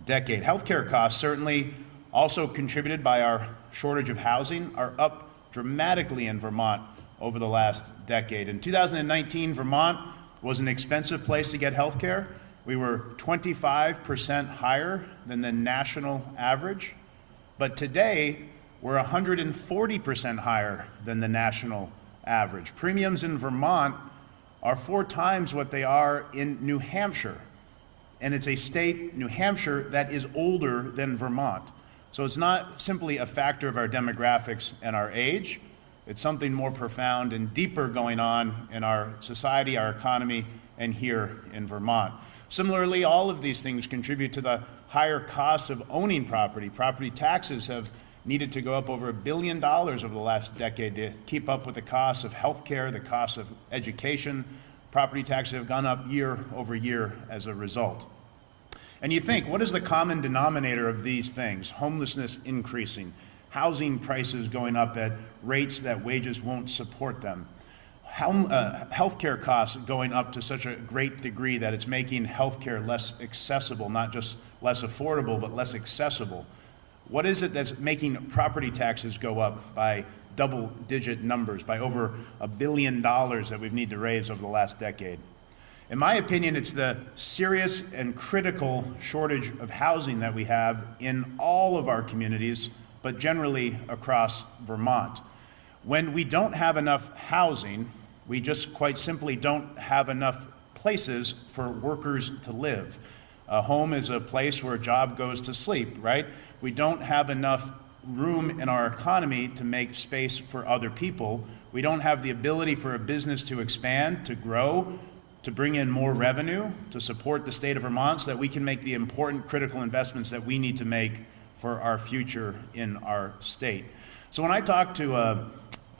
decade. Healthcare costs, certainly also contributed by our shortage of housing, are up dramatically in Vermont over the last decade. In 2019, Vermont was an expensive place to get healthcare. We were 25% higher than the national average, but today we're 140% higher than the national average. Premiums in Vermont are 4 times what they are in New Hampshire. And it's a state, New Hampshire, that is older than Vermont. So it's not simply a factor of our demographics and our age. It's something more profound and deeper going on in our society, our economy, and here in Vermont. Similarly, all of these things contribute to the higher cost of owning property. Property taxes have needed to go up over $1 billion over the last decade to keep up with the costs of healthcare, the costs of education. Property taxes have gone up year over year as a result. And you think, what is the common denominator of these things? Homelessness increasing, housing prices going up at rates that wages won't support them, healthcare costs going up to such a great degree that it's making healthcare less accessible, not just less affordable, but less accessible. What is it that's making property taxes go up by double-digit numbers, by over $1 billion that we need to raise over the last decade? In my opinion, it's the serious and critical shortage of housing that we have in all of our communities, but generally across Vermont. When we don't have enough housing, we just quite simply don't have enough places for workers to live. A home is a place where a job goes to sleep, right? We don't have enough room in our economy to make space for other people. We don't have the ability for a business to expand, to grow, to bring in more revenue, to support the state of Vermont so that we can make the important critical investments that we need to make for our future in our state. So when I talk to a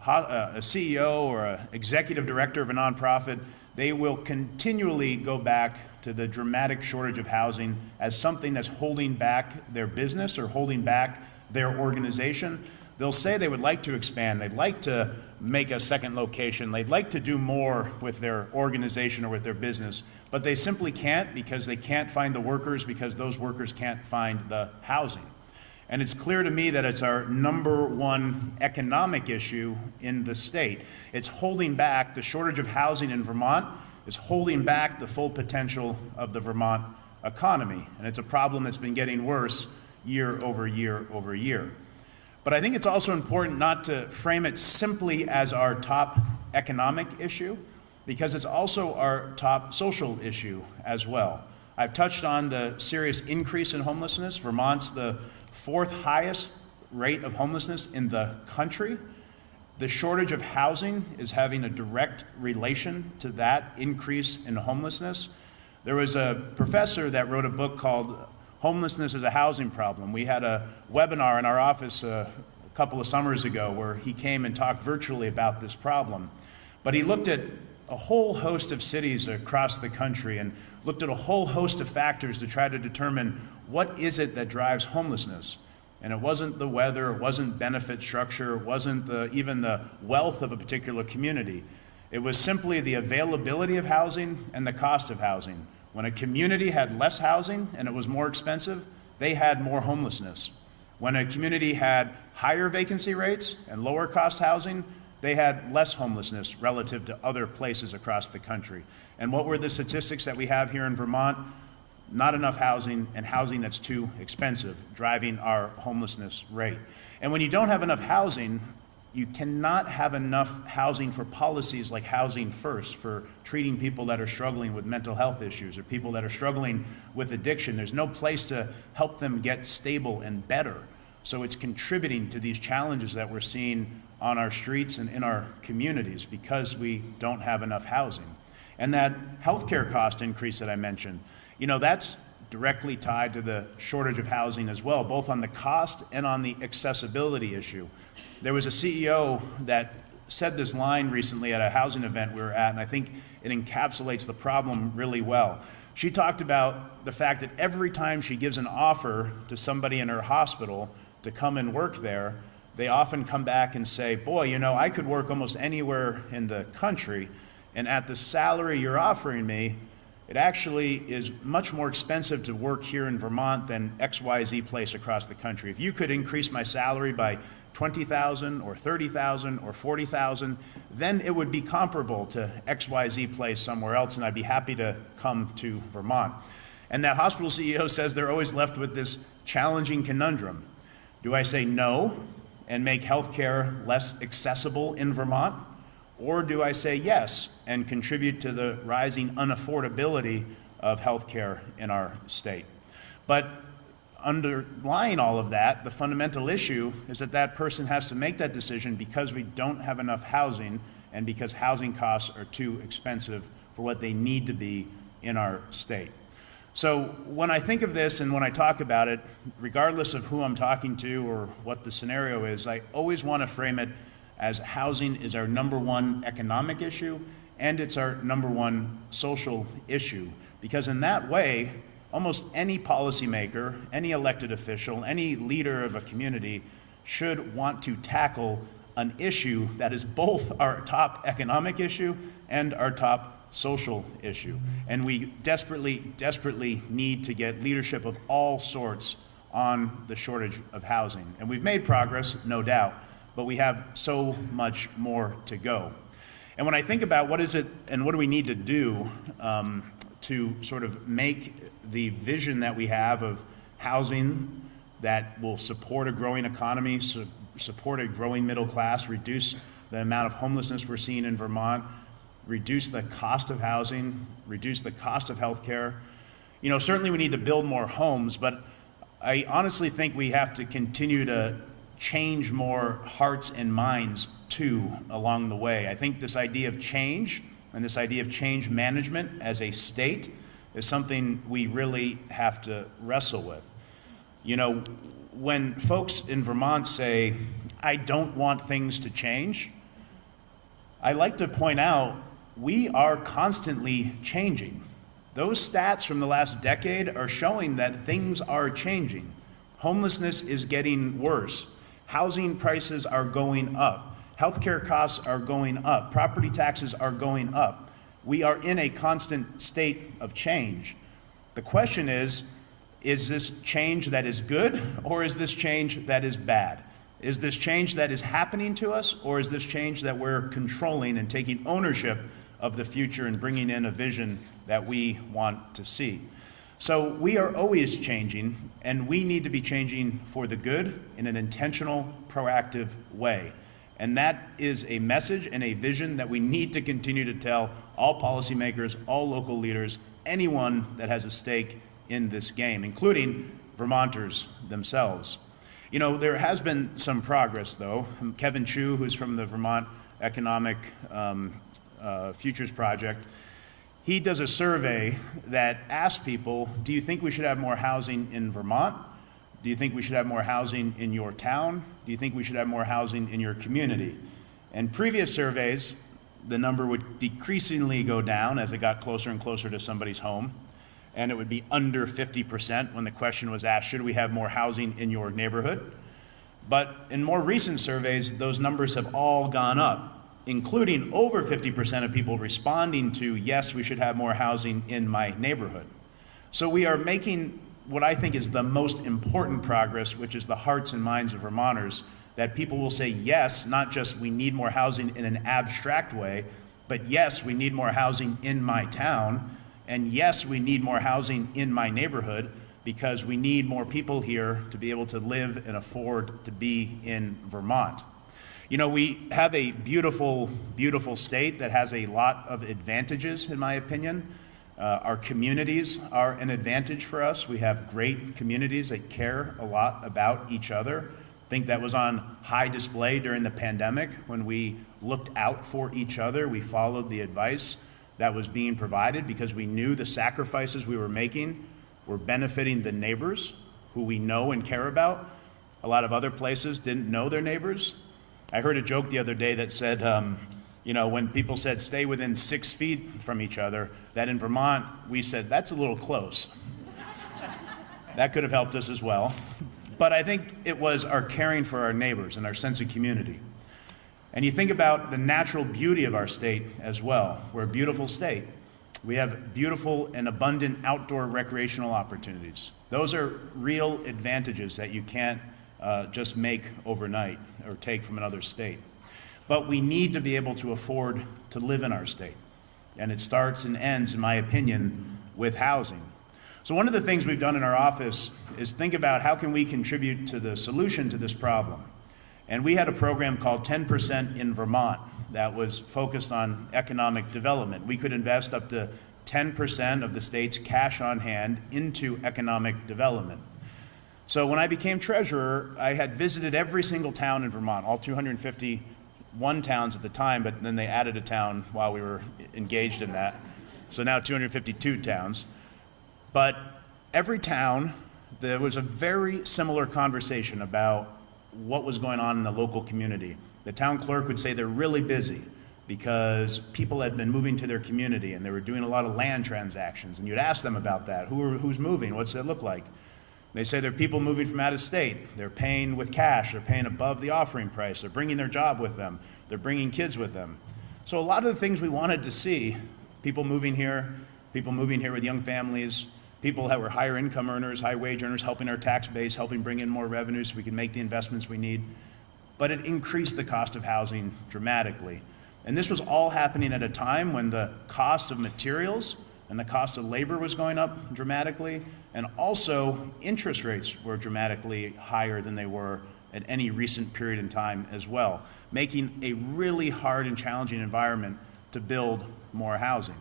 CEO or an executive director of a nonprofit, they will continually go back to the dramatic shortage of housing as something that's holding back their business or holding back their organization. they'll say they would like to expand, they'd like to make a second location, they'd like to do more with their organization or with their business, but they simply can't because they can't find the workers, because those workers can't find the housing. And it's clear to me that it's our number one economic issue in the state. It's holding back, the shortage of housing in Vermont is holding back the full potential of the Vermont economy. And it's a problem that's been getting worse year over year over year. But I think it's also important not to frame it simply as our top economic issue, because it's also our top social issue as well. I've touched on the serious increase in homelessness. Vermont's the fourth highest rate of homelessness in the country. The shortage of housing is having a direct relation to that increase in homelessness. There was a professor that wrote a book called Homelessness is a Housing Problem. We had a webinar in our office a couple of summers ago where he came and talked virtually about this problem. But he looked at a whole host of cities across the country and looked at a whole host of factors to try to determine what is it that drives homelessness. And it wasn't the weather, it wasn't benefit structure, it wasn't even the wealth of a particular community. It was simply the availability of housing and the cost of housing. When a community had less housing and it was more expensive, they had more homelessness. When a community had higher vacancy rates and lower cost housing, they had less homelessness relative to other places across the country. And what were the statistics that we have here in Vermont? Not enough housing, and housing that's too expensive, driving our homelessness rate. And when you don't have enough housing, you cannot have enough housing for policies like Housing First, for treating people that are struggling with mental health issues or people that are struggling with addiction. There's no place to help them get stable and better. So it's contributing to these challenges that we're seeing on our streets and in our communities because we don't have enough housing. And that healthcare cost increase that I mentioned, that's directly tied to the shortage of housing as well, both on the cost and on the accessibility issue. There was a CEO that said this line recently at a housing event we were at, and I think it encapsulates the problem really well. She talked about the fact that every time she gives an offer to somebody in her hospital to come and work there, they often come back and say, boy, I could work almost anywhere in the country, and at the salary you're offering me, it actually is much more expensive to work here in Vermont than XYZ place across the country. If you could increase my salary by $20,000 or $30,000 or $40,000, then it would be comparable to XYZ place somewhere else, and I'd be happy to come to Vermont. And that hospital CEO says they're always left with this challenging conundrum. Do I say no and make healthcare less accessible in Vermont? Or do I say yes and contribute to the rising unaffordability of healthcare in our state? But underlying all of that, the fundamental issue is that that person has to make that decision because we don't have enough housing and because housing costs are too expensive for what they need to be in our state. So when I think of this and when I talk about it, regardless of who I'm talking to or what the scenario is, I always want to frame it as housing is our number one economic issue and it's our number one social issue. Because in that way, almost any policymaker, any elected official, any leader of a community should want to tackle an issue that is both our top economic issue and our top social issue. And we desperately, desperately need to get leadership of all sorts on the shortage of housing. And we've made progress, no doubt, but we have so much more to go. And when I think about what is it and what do we need to do to sort of make the vision that we have of housing that will support a growing economy, support a growing middle class, reduce the amount of homelessness we're seeing in Vermont, reduce the cost of housing, reduce the cost of healthcare. Certainly we need to build more homes, but I honestly think we have to continue to change more hearts and minds too along the way. I think this idea of change and this idea of change management as a state is something we really have to wrestle with. When folks in Vermont say, I don't want things to change, I like to point out we are constantly changing. Those stats from the last decade are showing that things are changing. Homelessness is getting worse. Housing prices are going up. Healthcare costs are going up. Property taxes are going up. We are in a constant state of change. The question is this change that is good, or is this change that is bad? Is this change that is happening to us, or is this change that we're controlling and taking ownership of the future and bringing in a vision that we want to see? So we are always changing, and we need to be changing for the good in an intentional, proactive way. And that is a message and a vision that we need to continue to tell all policymakers, all local leaders, anyone that has a stake in this game, including Vermonters themselves. You know, there has been some progress, though. Kevin Chu, who's from the Vermont Economic Futures Project, he does a survey that asks people, do you think we should have more housing in Vermont? Do you think we should have more housing in your town? Do you think we should have more housing in your community? And previous surveys, the number would decreasingly go down as it got closer and closer to somebody's home. And it would be under 50% when the question was asked, should we have more housing in your neighborhood? But in more recent surveys, those numbers have all gone up, including over 50% of people responding to, yes, we should have more housing in my neighborhood. So we are making what I think is the most important progress, which is the hearts and minds of Vermonters, that people will say yes, not just we need more housing in an abstract way, but yes, we need more housing in my town, and yes, we need more housing in my neighborhood, because we need more people here to be able to live and afford to be in Vermont. You know, we have a beautiful, beautiful state that has a lot of advantages, in my opinion. Our communities are an advantage for us. We have great communities that care a lot about each other. I think that was on high display during the pandemic when we looked out for each other. We followed the advice that was being provided because we knew the sacrifices we were making were benefiting the neighbors who we know and care about. A lot of other places didn't know their neighbors. I heard a joke the other day that said, you know, when people said stay within 6 feet from each other, that in Vermont, we said, that's a little close. That could have helped us as well. But I think it was our caring for our neighbors and our sense of community. And you think about the natural beauty of our state as well. We're a beautiful state. We have beautiful and abundant outdoor recreational opportunities. Those are real advantages that you can't just make overnight or take from another state. But we need to be able to afford to live in our state. And it starts and ends, in my opinion, with housing. So one of the things we've done in our office is think about how can we contribute to the solution to this problem. And we had a program called 10% in Vermont that was focused on economic development. We could invest up to 10% of the state's cash on hand into economic development. So when I became treasurer, I had visited every single town in Vermont, all 251 towns at the time, but then they added a town while we were engaged in that. So now 252 towns. But every town, there was a very similar conversation about what was going on in the local community. The town clerk would say they're really busy because people had been moving to their community and they were doing a lot of land transactions. And you'd ask them about that. Who's moving? What's it look like? They say they're people moving from out of state. They're paying with cash. They're paying above the offering price. They're bringing their job with them. They're bringing kids with them. So a lot of the things we wanted to see, people moving here with young families, people that were higher income earners, high wage earners, helping our tax base, helping bring in more revenue so we can make the investments we need. But it increased the cost of housing dramatically. And this was all happening at a time when the cost of materials and the cost of labor was going up dramatically, and also interest rates were dramatically higher than they were at any recent period in time as well, making a really hard and challenging environment to build more housing.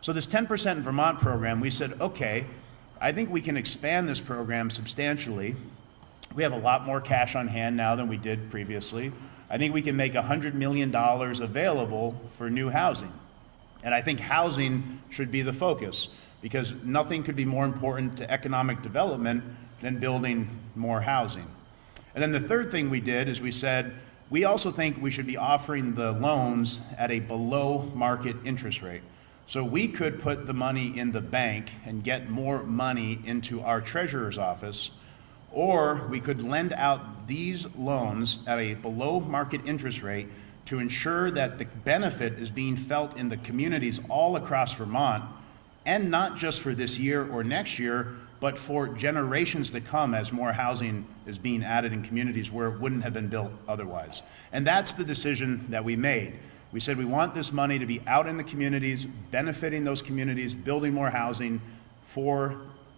So this 10% in Vermont program, we said, okay, I think we can expand this program substantially. We have a lot more cash on hand now than we did previously. I think we can make $100 million available for new housing. And I think housing should be the focus, because nothing could be more important to economic development than building more housing. And then the third thing we did is we said, we also think we should be offering the loans at a below market interest rate. So we could put the money in the bank and get more money into our treasurer's office, or we could lend out these loans at a below market interest rate to ensure that the benefit is being felt in the communities all across Vermont, and not just for this year or next year, but for generations to come as more housing is being added in communities where it wouldn't have been built otherwise. And that's the decision that we made. We said we want this money to be out in the communities, benefiting those communities, building more housing for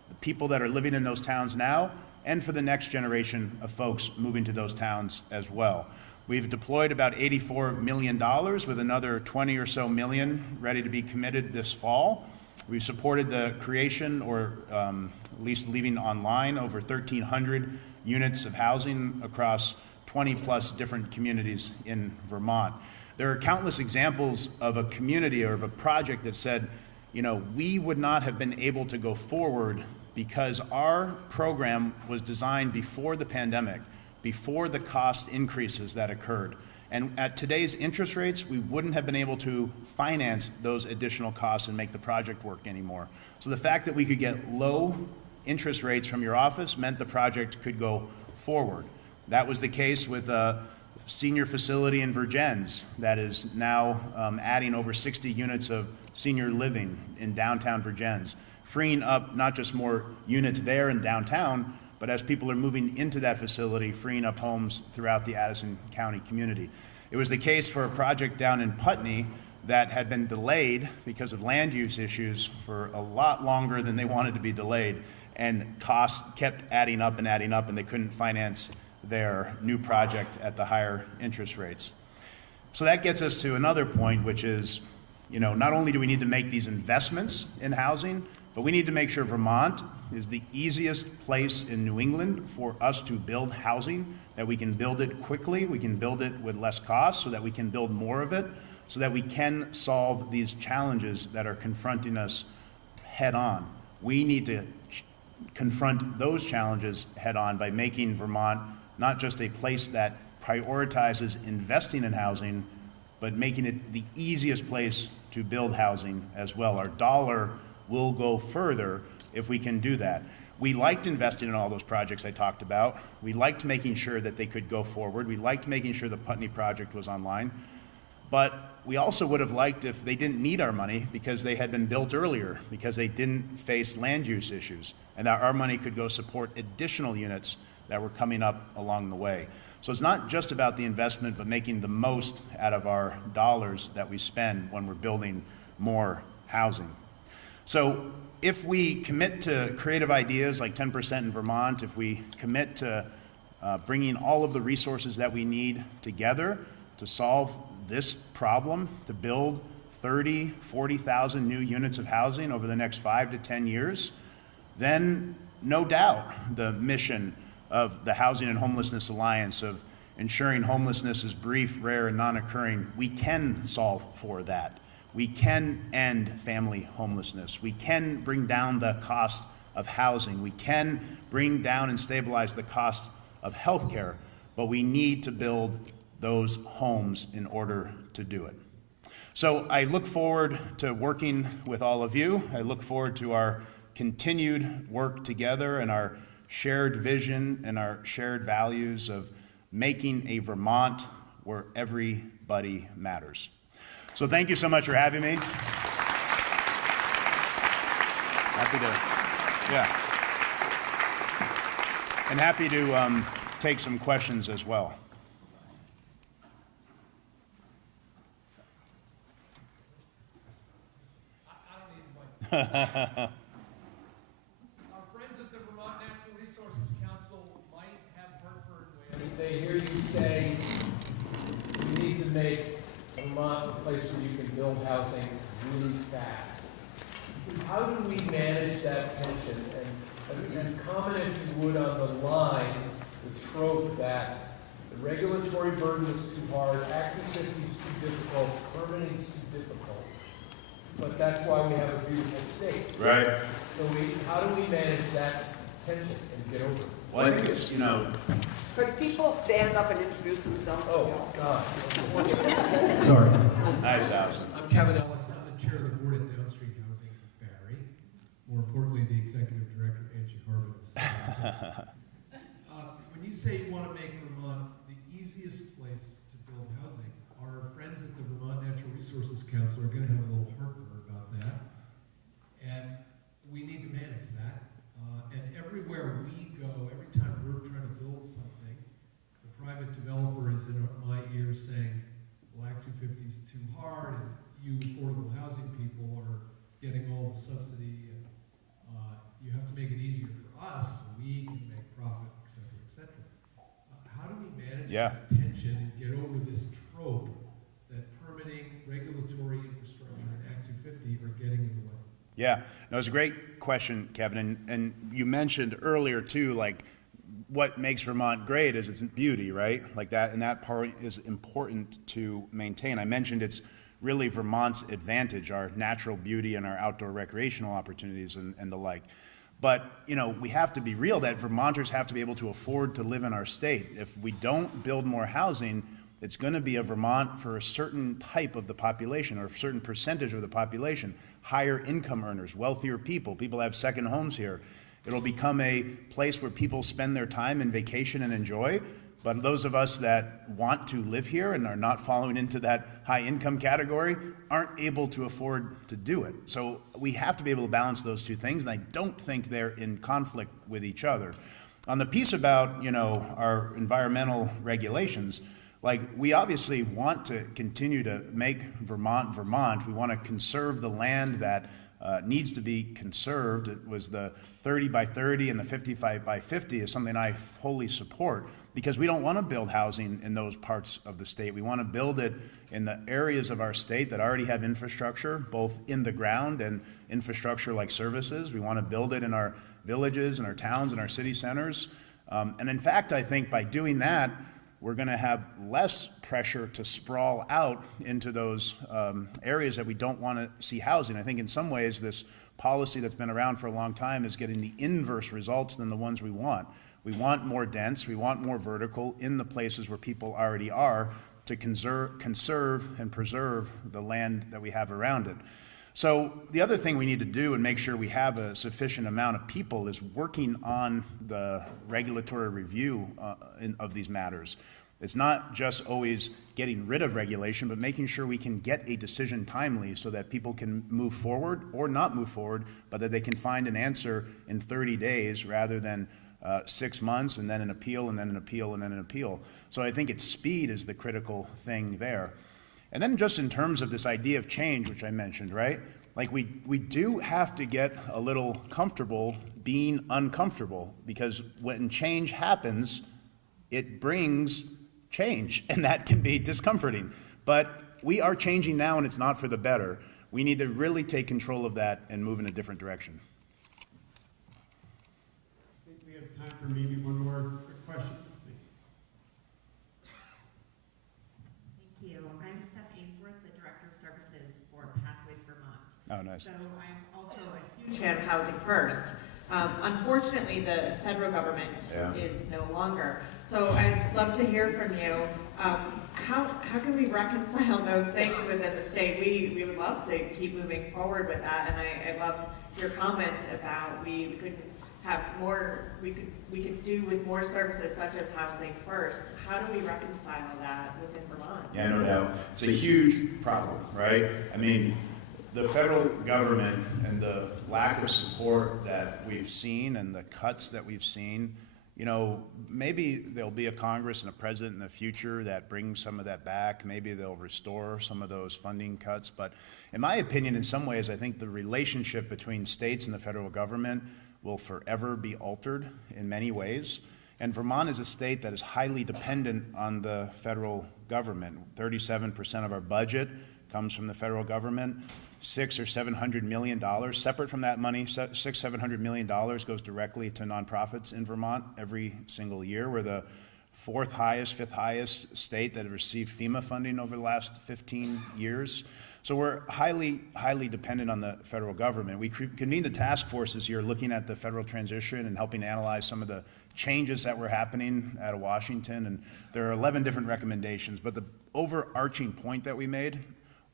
the people that are living in those towns now, and for the next generation of folks moving to those towns as well. We've deployed about $84 million with another 20 or so million ready to be committed this fall. We've supported the creation, or at least leaving online, over 1,300 units of housing across 20 plus different communities in Vermont. There are countless examples of a community or of a project that said, you know, we would not have been able to go forward because our program was designed before the pandemic, before the cost increases that occurred. And at today's interest rates, we wouldn't have been able to finance those additional costs and make the project work anymore. So the fact that we could get low interest rates from your office meant the project could go forward. That was the case with a senior facility in Vergennes that is now adding over 60 units of senior living in downtown Vergennes, freeing up not just more units there in downtown, but as people are moving into that facility, freeing up homes throughout the Addison County community. It was the case for a project down in Putney that had been delayed because of land use issues for a lot longer than they wanted to be delayed, and costs kept adding up, and they couldn't finance their new project at the higher interest rates. So that gets us to another point, which is, you know, not only do we need to make these investments in housing, but we need to make sure Vermont is the easiest place in New England for us to build housing, that we can build it quickly, we can build it with less cost, so that we can build more of it, so that we can solve these challenges that are confronting us head on. We need to confront those challenges head on by making Vermont not just a place that prioritizes investing in housing, but making it the easiest place to build housing as well. Our dollar will go further if we can do that. We liked investing in all those projects I talked about. We liked making sure that they could go forward. We liked making sure the Putney project was online. But we also would have liked if they didn't need our money because they had been built earlier, because they didn't face land use issues, and that our money could go support additional units that were coming up along the way. So it's not just about the investment, but making the most out of our dollars that we spend when we're building more housing. So if we commit to creative ideas like 10% in Vermont, if we commit to bringing all of the resources that we need together to solve this problem, to build 30, 40,000 new units of housing over the next 5 to 10 years, then no doubt the mission of the Housing and Homelessness Alliance of ensuring homelessness is brief, rare, and non-occurring, we can solve for that. We can end family homelessness. We can bring down the cost of housing. We can bring down and stabilize the cost of healthcare, but we need to build those homes in order to do it. So I look forward to working with all of you. I look forward to our continued work together and our shared vision and our shared values of making a Vermont where everybody matters. So thank you so much for having me. Happy to take some questions as well. Our friends at the Vermont Natural Resources Council might have heartburn when they hear you say we need to make Vermont a place where you can build housing really fast. How do we manage that tension? And comment, if you would, on the line, the trope that the regulatory burden is too hard, Act 250 is too difficult, permitting is too difficult. But that's why we have a beautiful state. Right. So how do we manage that tension and get over it? Well, I think it's, Could people stand up and introduce themselves? Oh, God. Sorry. Nice, Allison. I'm Kevin Ellis. I'm the chair of the board at Downstream Housing Barry. More importantly, the executive director, Angie Harbin. Yeah. some attention and get over this trope that permitting, regulatory infrastructure, and Act 250 are getting in the way. Yeah, no, it's a great question, Kevin, and you mentioned earlier too, like, what makes Vermont great is its beauty, right? Like that, and that part is important to maintain. I mentioned it's really Vermont's advantage, our natural beauty and our outdoor recreational opportunities and the like. But, you know, we have to be real that Vermonters have to be able to afford to live in our state. If we don't build more housing, it's going to be a Vermont for a certain type of the population or a certain percentage of the population, higher income earners, wealthier people, people have second homes here. It'll become a place where people spend their time and vacation and enjoy. But those of us that want to live here and are not following into that high income category aren't able to afford to do it. So we have to be able to balance those two things, and I don't think they're in conflict with each other. On the piece about, you know, our environmental regulations, like, we obviously want to continue to make Vermont, Vermont. We want to conserve the land that needs to be conserved. It was the 30 by 30 and the 55 by 50 is something I wholly support, because we don't want to build housing in those parts of the state. We want to build it in the areas of our state that already have infrastructure, both in the ground and infrastructure like services. We want to build it in our villages and our towns and our city centers. And in fact, I think by doing that, we're going to have less pressure to sprawl out into those areas that we don't want to see housing. I think in some ways this policy that's been around for a long time is getting the inverse results than the ones we want. We want more dense, we want more vertical in the places where people already are to conserve and preserve the land that we have around it. So the other thing we need to do and make sure we have a sufficient amount of people is working on the regulatory review of these matters. It's not just always getting rid of regulation, but making sure we can get a decision timely so that people can move forward or not move forward, but that they can find an answer in 30 days rather than 6 months and then an appeal and then an appeal and then an appeal. So I think it's speed is the critical thing there. And then just in terms of this idea of change, which I mentioned, right? Like we do have to get a little comfortable being uncomfortable, because when change happens, it brings change, and that can be discomforting. But we are changing now, and it's not for the better. We need to really take control of that and move in a different direction. I think we have time for maybe one more quick question. Thank you. I'm Steph Ainsworth, the Director of Services for Pathways Vermont. Oh, nice. So I'm also a huge fan of Housing First. Unfortunately, the federal government is no longer. So I'd love to hear from you. How can we reconcile those things within the state? We would love to keep moving forward with that, and I love your comment about we could have more, we could do with more services such as Housing First. How do we reconcile that within Vermont? Yeah, no doubt. It's a huge problem, right? I mean, the federal government and the lack of support that we've seen and the cuts that we've seen, you know, maybe there'll be a Congress and a president in the future that brings some of that back. Maybe they'll restore some of those funding cuts. But in my opinion, in some ways, I think the relationship between states and the federal government will forever be altered in many ways. And Vermont is a state that is highly dependent on the federal government. 37% of our budget comes from the federal government. $600 or $700 million. Separate from that money, $600-700 million goes directly to nonprofits in Vermont every single year. We're the fifth highest state that have received FEMA funding over the last 15 years. So we're highly dependent on the federal government. We convened a task force this year looking at the federal transition and helping analyze some of the changes that were happening out of Washington. And there are 11 different recommendations, but the overarching point that we made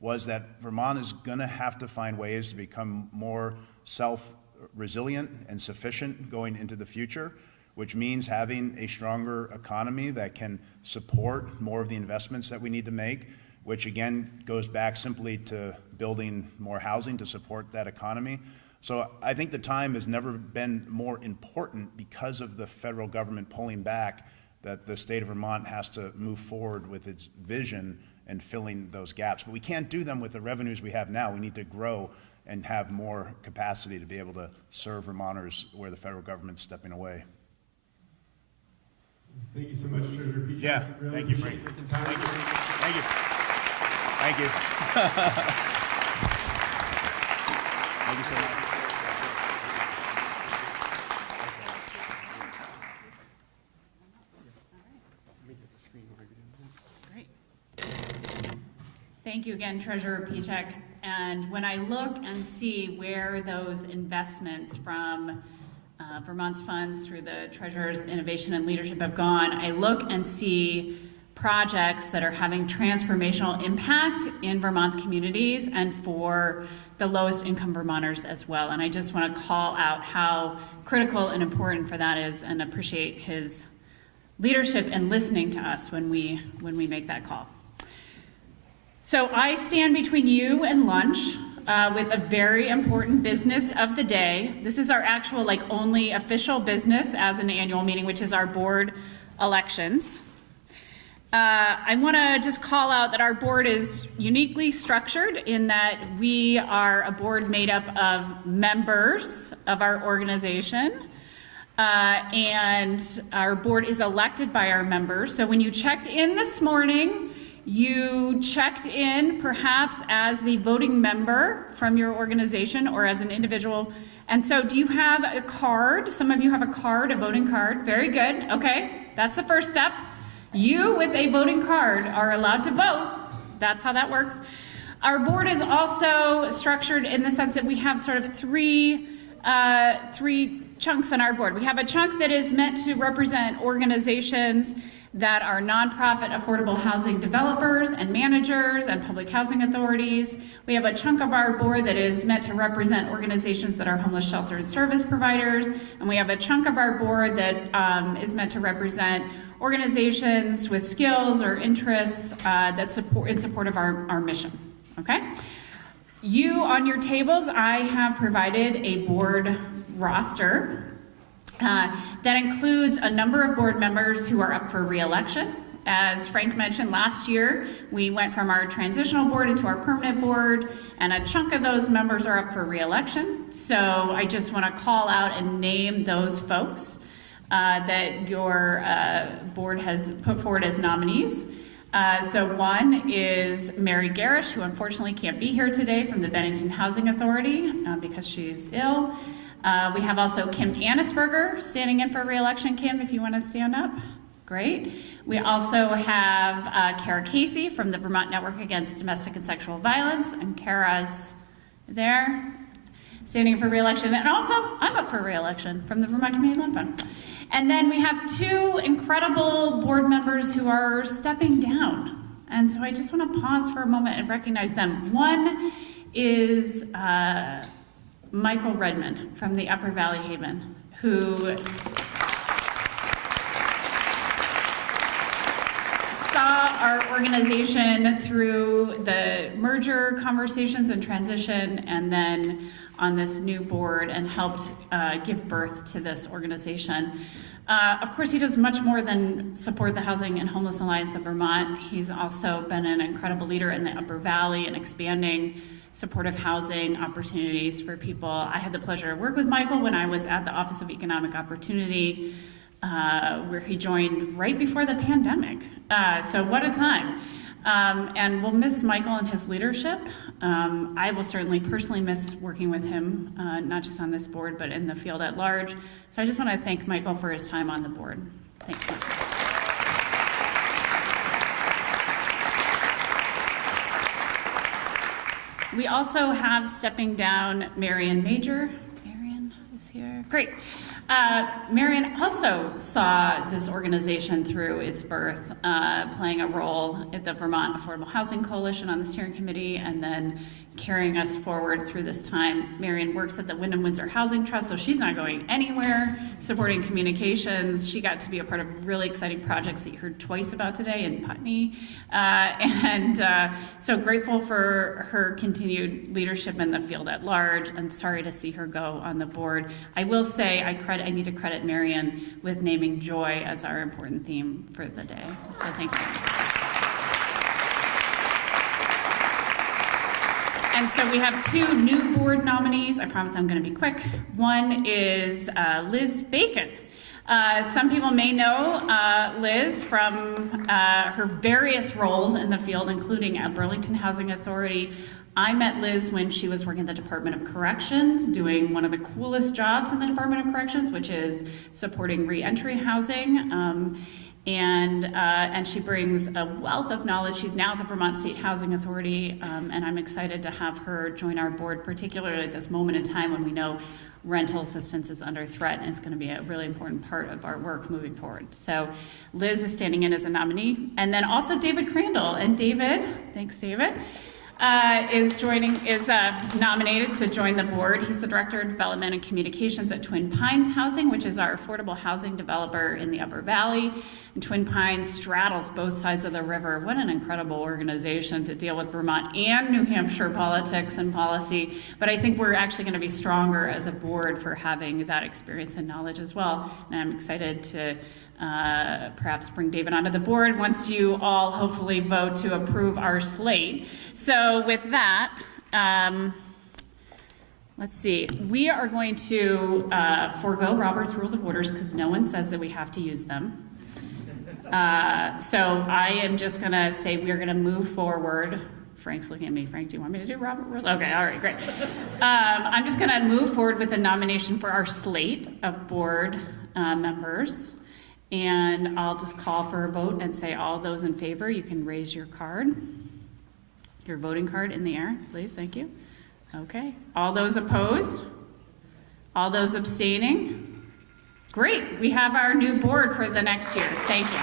was that Vermont is going to have to find ways to become more self-resilient and sufficient going into the future, which means having a stronger economy that can support more of the investments that we need to make, which again goes back simply to building more housing to support that economy. So I think the time has never been more important because of the federal government pulling back, that the state of Vermont has to move forward with its vision and filling those gaps. But we can't do them with the revenues we have now. We need to grow and have more capacity to be able to serve Vermonters where the federal government's stepping away. Thank you so much, Treasurer Peach. Yeah, Really thank you, appreciate Frank. taking time. Thank you. Thank you. Thank you. Thank you so much. Great. Thank you again, Treasurer Pichek. And when I look and see where those investments from Vermont's funds through the Treasurer's Innovation and Leadership have gone, I look and see projects that are having transformational impact in Vermont's communities and for the lowest income Vermonters as well. And I just want to call out how critical and important for that is, and appreciate his leadership and listening to us when we make that call. So I stand between you and lunch with a very important business of the day. This is our actual, only official business as an annual meeting, which is our board elections. I want to just call out that our board is uniquely structured in that we are a board made up of members of our organization. And our board is elected by our members. So when you checked in this morning, you checked in perhaps as the voting member from your organization or as an individual. And so do you have a card? Some of you have a card, a voting card. Very good. Okay, that's the first step. You with a voting card are allowed to vote. That's how that works. Our board is also structured in the sense that we have sort of three chunks on our board. We have a chunk that is meant to represent organizations that are nonprofit affordable housing developers and managers and public housing authorities. We have a chunk of our board that is meant to represent organizations that are homeless shelter and service providers. And we have a chunk of our board that is meant to represent organizations with skills or interests that support in support of our mission, okay? You, on your tables, I have provided a board roster that includes a number of board members who are up for re-election. As Frank mentioned, last year we went from our transitional board into our permanent board, and a chunk of those members are up for re-election. So I just want to call out and name those folks that your board has put forward as nominees. So one is Mary Garish, who unfortunately can't be here today from the Bennington Housing Authority because she's ill. We have also Kim Annisberger standing in for re-election. Kim, if you want to stand up. Great. We also have Kara Casey from the Vermont Network Against Domestic and Sexual Violence, and Kara's there, standing for re-election. And also, I'm up for re-election from the Vermont Community Land Fund. And then we have two incredible board members who are stepping down. And so I just want to pause for a moment and recognize them. One is Michael Redmond from the Upper Valley Haven, who saw our organization through the merger conversations and transition, and then on this new board, and helped give birth to this organization. Of course, he does much more than support the Housing and Homeless Alliance of Vermont. He's also been an incredible leader in the Upper Valley and expanding supportive housing opportunities for people. I had the pleasure to work with Michael when I was at the Office of Economic Opportunity, where he joined right before the pandemic. So what a time. And we'll miss Michael and his leadership. I will certainly personally miss working with him, not just on this board, but in the field at large. So I just want to thank Michael for his time on the board. Thanks, Michael. We also have stepping down Marion Major. Marion is here. Great. Marion also saw this organization through its birth, playing a role at the Vermont Affordable Housing Coalition on the steering committee, and then carrying us forward through this time. Marion works at the Wyndham Windsor Housing Trust, so she's not going anywhere, supporting communications. She got to be a part of really exciting projects that you heard twice about today in Putney. So grateful for her continued leadership in the field at large, and sorry to see her go on the board. I will say I need to credit Marion with naming joy as our important theme for the day. So thank you. And so we have two new board nominees. I promise I'm going to be quick. One is Liz Bacon. Some people may know Liz from her various roles in the field, including at Burlington Housing Authority. I met Liz when she was working at the Department of Corrections, doing one of the coolest jobs in the Department of Corrections, which is supporting reentry housing. And she brings a wealth of knowledge. She's now at the Vermont State Housing Authority, and I'm excited to have her join our board, particularly at this moment in time when we know rental assistance is under threat, and it's going to be a really important part of our work moving forward. So Liz is standing in as a nominee, and then also David Crandall. And David, thanks David, is nominated to join the board. He's the Director of Development and Communications at Twin Pines Housing, which is our affordable housing developer in the Upper Valley. And Twin Pines straddles both sides of the river. What an incredible organization to deal with Vermont and New Hampshire politics and policy. But I think we're actually going to be stronger as a board for having that experience and knowledge as well. And I'm excited to perhaps bring David onto the board once you all hopefully vote to approve our slate. So with that, let's see, we are going to forego Robert's Rules of Orders because no one says that we have to use them. So I am just going to say we're going to move forward. Frank's looking at me. Frank, do you want me to do Robert Rules? Okay, all right, great. I'm just going to move forward with the nomination for our slate of board members. And I'll just call for a vote and say all those in favor, you can raise your card, your voting card in the air, please, thank you. Okay, all those opposed? All those abstaining? Great, we have our new board for the next year, thank you.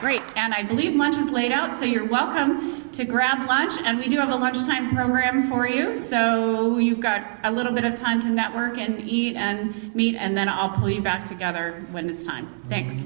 Great, and I believe lunch is laid out, so you're welcome to grab lunch, and we do have a lunchtime program for you, so you've got a little bit of time to network and eat and meet, and then I'll pull you back together when it's time. Thanks.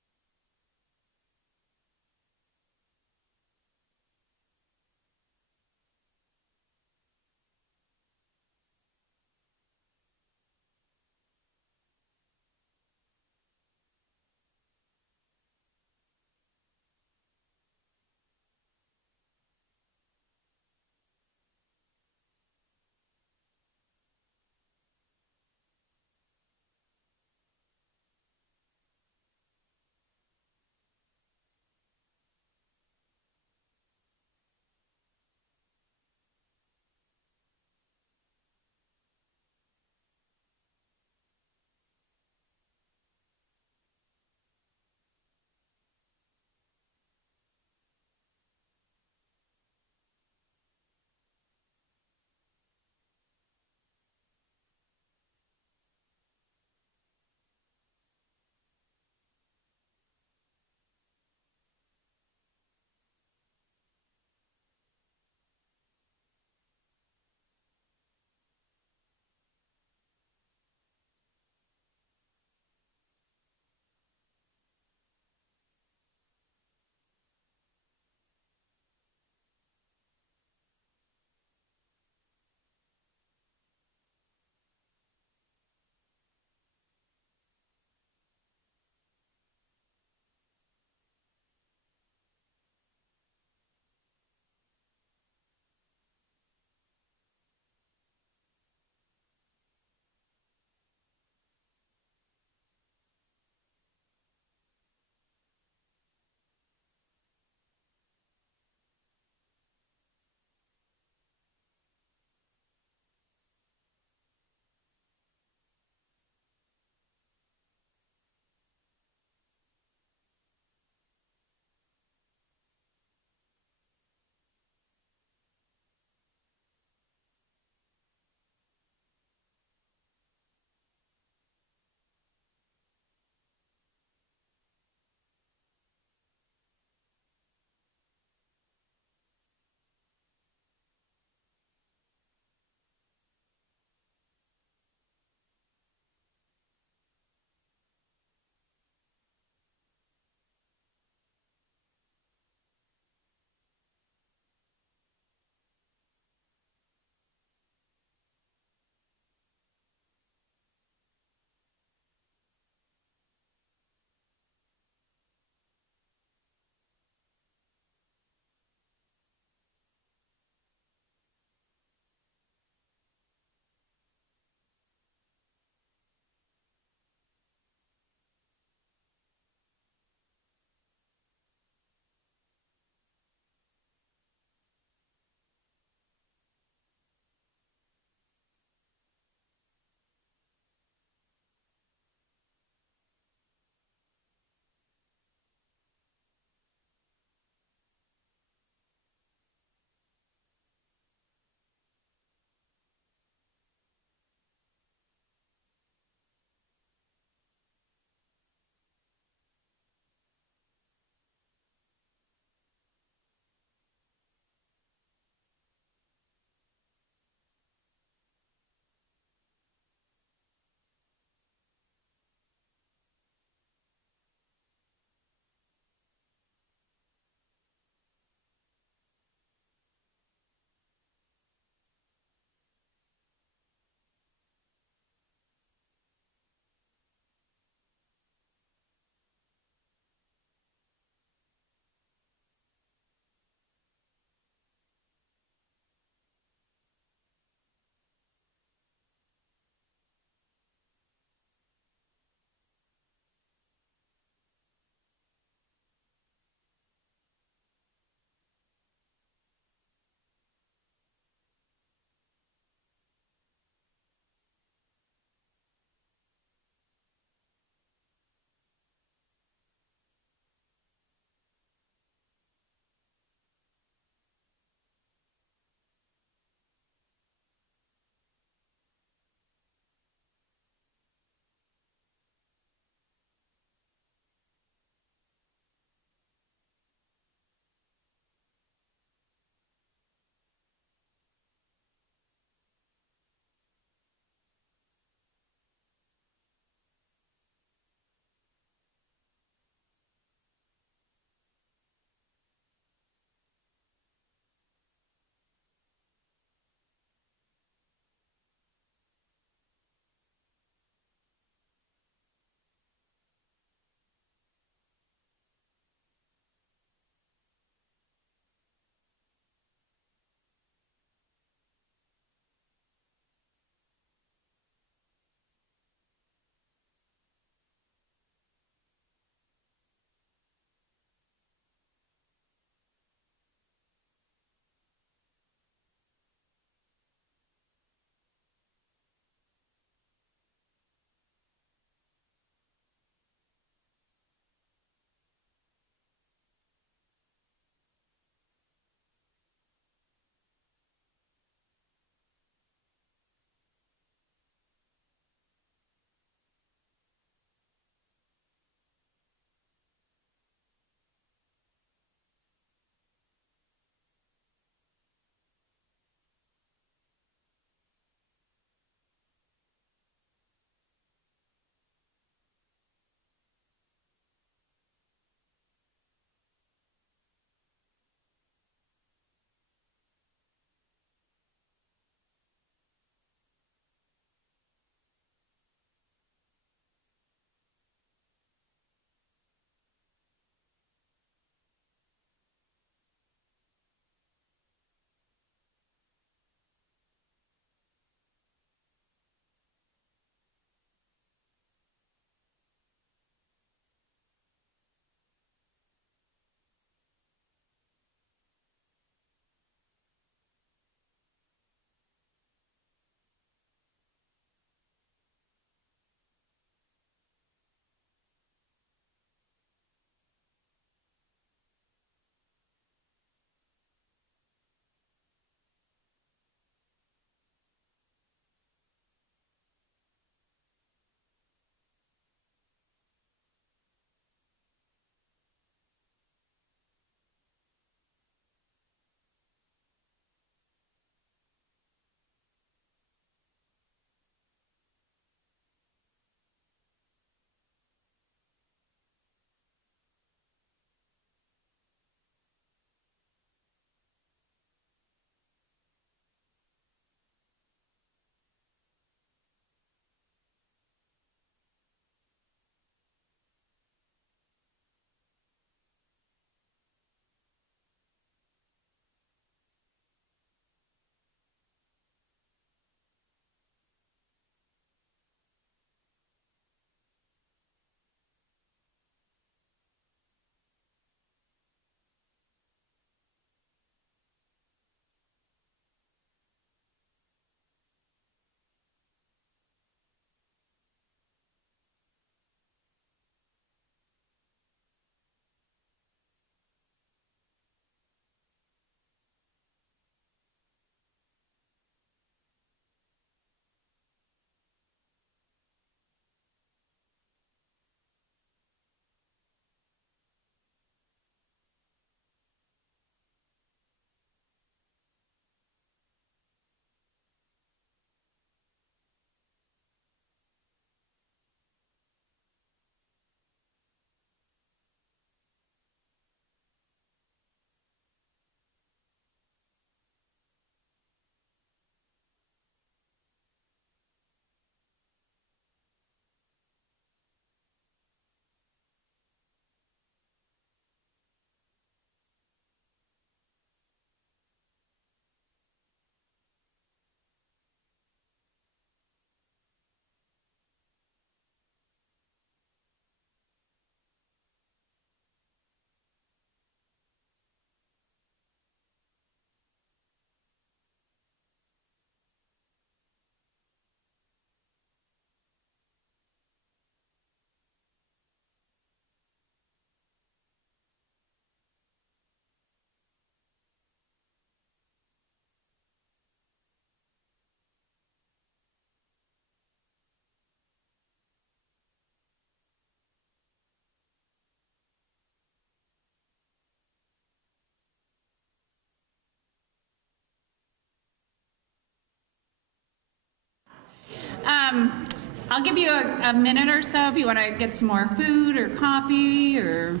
I'll give you a minute or so if you want to get some more food or coffee or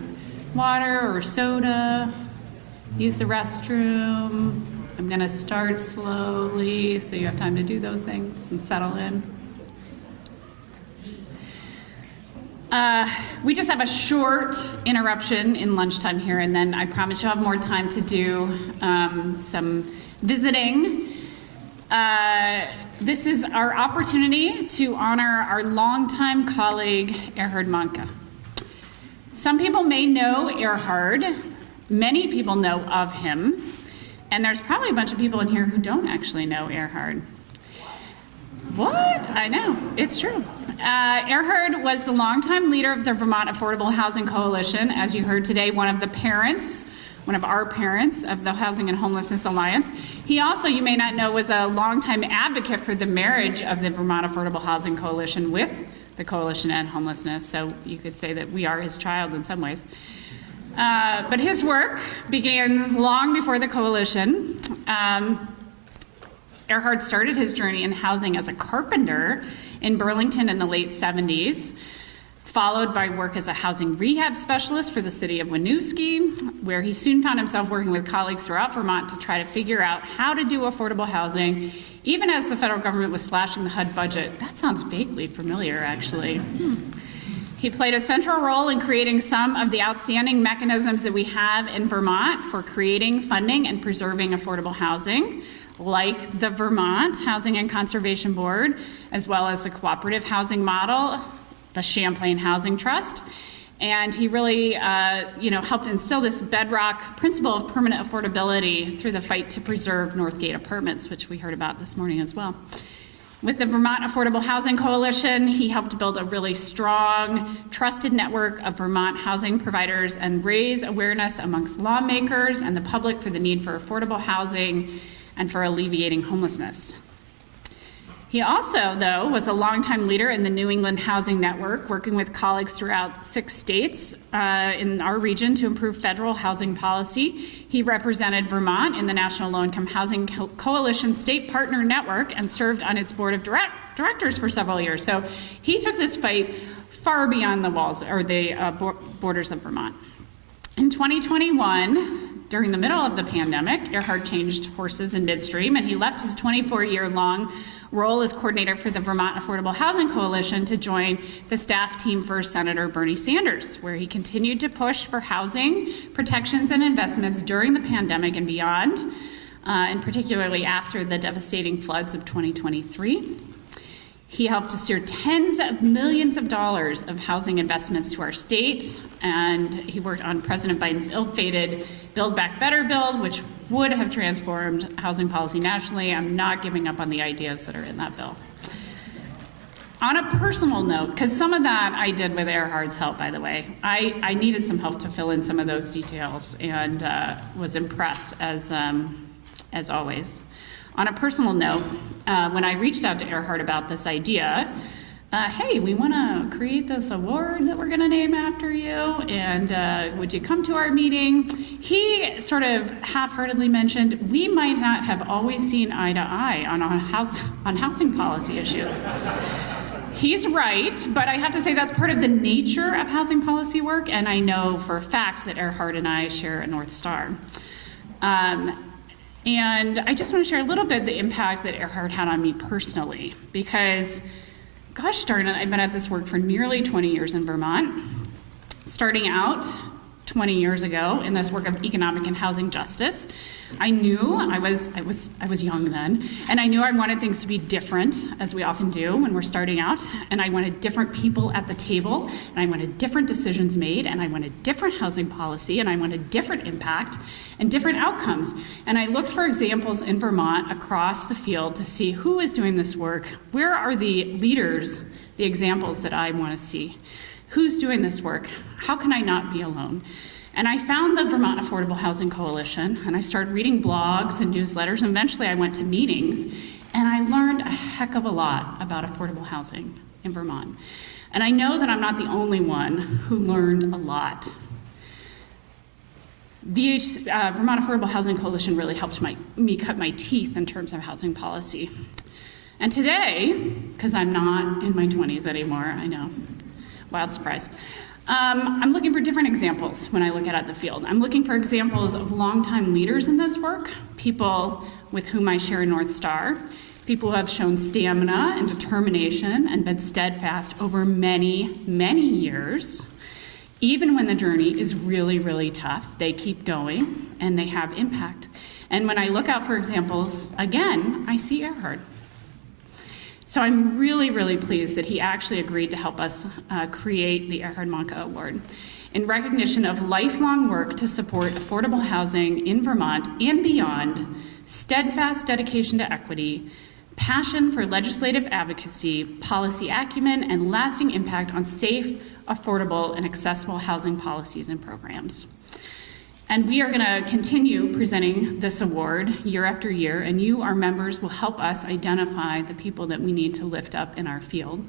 water or soda, use the restroom. I'm going to start slowly so you have time to do those things and settle in. We just have a short interruption in lunchtime here, and then I promise you'll have more time to do some visiting. This is our opportunity to honor our longtime colleague, Erhard Manka. Some people may know Erhard. Many people know of him. And there's probably a bunch of people in here who don't actually know Erhard. What? I know, it's true. Erhard was the longtime leader of the Vermont Affordable Housing Coalition. As you heard today, one of our parents of the Housing and Homelessness Alliance. He also, you may not know, was a longtime advocate for the marriage of the Vermont Affordable Housing Coalition with the Coalition to End Homelessness. So you could say that we are his child in some ways. But his work begins long before the coalition. Erhard started his journey in housing as a carpenter in Burlington in the late 70s, followed by work as a housing rehab specialist for the city of Winooski, where he soon found himself working with colleagues throughout Vermont to try to figure out how to do affordable housing, even as the federal government was slashing the HUD budget. That sounds vaguely familiar, actually. He played a central role in creating some of the outstanding mechanisms that we have in Vermont for creating, funding, and preserving affordable housing, like the Vermont Housing and Conservation Board, as well as the cooperative housing model, the Champlain Housing Trust. And he really helped instill this bedrock principle of permanent affordability through the fight to preserve Northgate Apartments, which we heard about this morning as well. With the Vermont Affordable Housing Coalition, he helped build a really strong, trusted network of Vermont housing providers and raise awareness amongst lawmakers and the public for the need for affordable housing and for alleviating homelessness. He also, though, was a longtime leader in the New England Housing Network, working with colleagues throughout 6 states in our region to improve federal housing policy. He represented Vermont in the National Low-Income Housing Coalition State Partner Network and served on its board of directors for several years. So he took this fight far beyond the walls or the borders of Vermont. In 2021, during the middle of the pandemic, Erhard changed horses in midstream, and he left his 24-year-long role as coordinator for the Vermont Affordable Housing Coalition to join the staff team for Senator Bernie Sanders, where he continued to push for housing protections and investments during the pandemic and beyond, and particularly after the devastating floods of 2023. He helped to steer tens of millions of dollars of housing investments to our state, and he worked on President Biden's ill-fated Build Back Better bill, which would have transformed housing policy nationally. I'm not giving up on the ideas that are in that bill. On a personal note, because some of that I did with Erhard's help, by the way, I needed some help to fill in some of those details and was impressed as always. On a personal note, when I reached out to Erhard about this idea, hey, we want to create this award that we're going to name after you, and would you come to our meeting? He sort of half-heartedly mentioned, we might not have always seen eye to eye on housing policy issues. He's right, but I have to say that's part of the nature of housing policy work, and I know for a fact that Erhard and I share a North Star. And I just want to share a little bit the impact that Erhard had on me personally, because gosh darn it, I've been at this work for nearly 20 years in Vermont, starting out 20 years ago in this work of economic and housing justice. I knew I was young then, and I knew I wanted things to be different, as we often do when we're starting out, and I wanted different people at the table, and I wanted different decisions made, and I wanted different housing policy, and I wanted different impact and different outcomes. And I looked for examples in Vermont across the field to see who is doing this work, where are the leaders, the examples that I want to see, who's doing this work, how can I not be alone? And I found the Vermont Affordable Housing Coalition, and I started reading blogs and newsletters, and eventually I went to meetings, and I learned a heck of a lot about affordable housing in Vermont. And I know that I'm not the only one who learned a lot. Vermont Affordable Housing Coalition really helped me cut my teeth in terms of housing policy. And today, because I'm not in my 20s anymore, I know, wild surprise, I'm looking for different examples when I look at the field. I'm looking for examples of longtime leaders in this work, people with whom I share a North Star, people who have shown stamina and determination and been steadfast over many, many years. Even when the journey is really, really tough, they keep going and they have impact. And when I look out for examples, again, I see Erhard. So I'm really, really pleased that he actually agreed to help us create the Erhard Manka Award in recognition of lifelong work to support affordable housing in Vermont and beyond, steadfast dedication to equity, passion for legislative advocacy, policy acumen, and lasting impact on safe, affordable, and accessible housing policies and programs. And we are going to continue presenting this award year after year, and you, our members, will help us identify the people that we need to lift up in our field.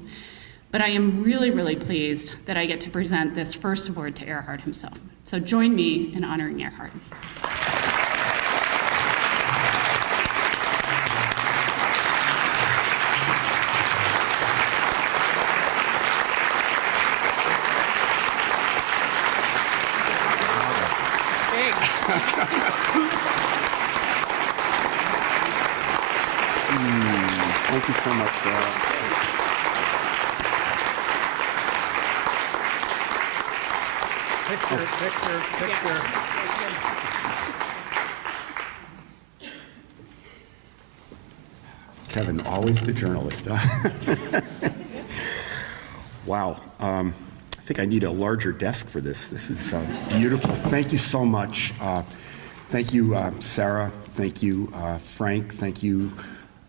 But I am really, really pleased that I get to present this first award to Erhard himself. So join me in honoring Erhard. Thank you so much, Sarah. Picture. Kevin, always the journalist. Huh? Wow. I think I need a larger desk for this. This is beautiful. Thank you so much. Thank you, Sarah. Thank you, Frank. Thank you,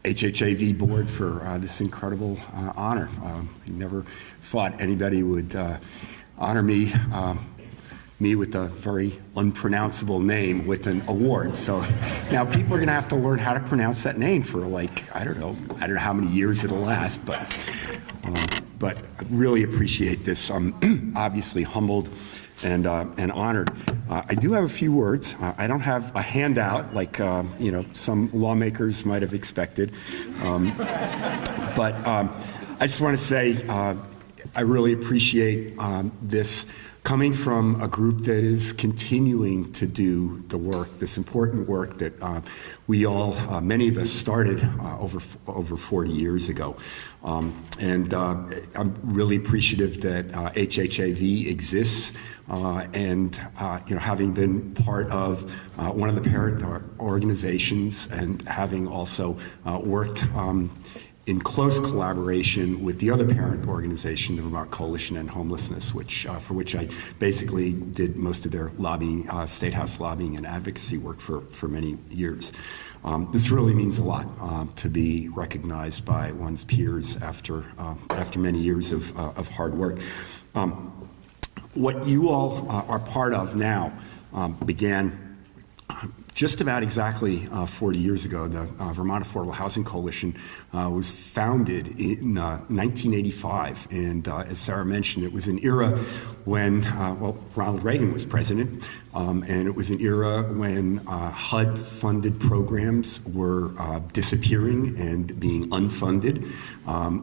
HHAV board, for this incredible honor. I never thought anybody would honor me with a very unpronounceable name with an award. So now people are going to have to learn how to pronounce that name for, like, I don't know how many years it'll last, but I really appreciate this. I'm obviously humbled and honored. I do have a few words. I don't have a handout like some lawmakers might have expected, but I just want to say I really appreciate this coming from a group that is continuing to do the work, this important work that we all, many of us started over 40 years ago. And I'm really appreciative that HHAV exists, and having been part of one of the parent organizations and having also worked in close collaboration with the other parent organization, the Vermont Coalition on Homelessness, for which I basically did most of their lobbying, State House lobbying and advocacy work for many years. This really means a lot to be recognized by one's peers after many years of hard work. What you all are part of now began just about exactly 40 years ago. The Vermont Affordable Housing Coalition was founded in 1985, and as Sarah mentioned, it was an era when, Ronald Reagan was president, and it was an era when HUD-funded programs were disappearing and being unfunded,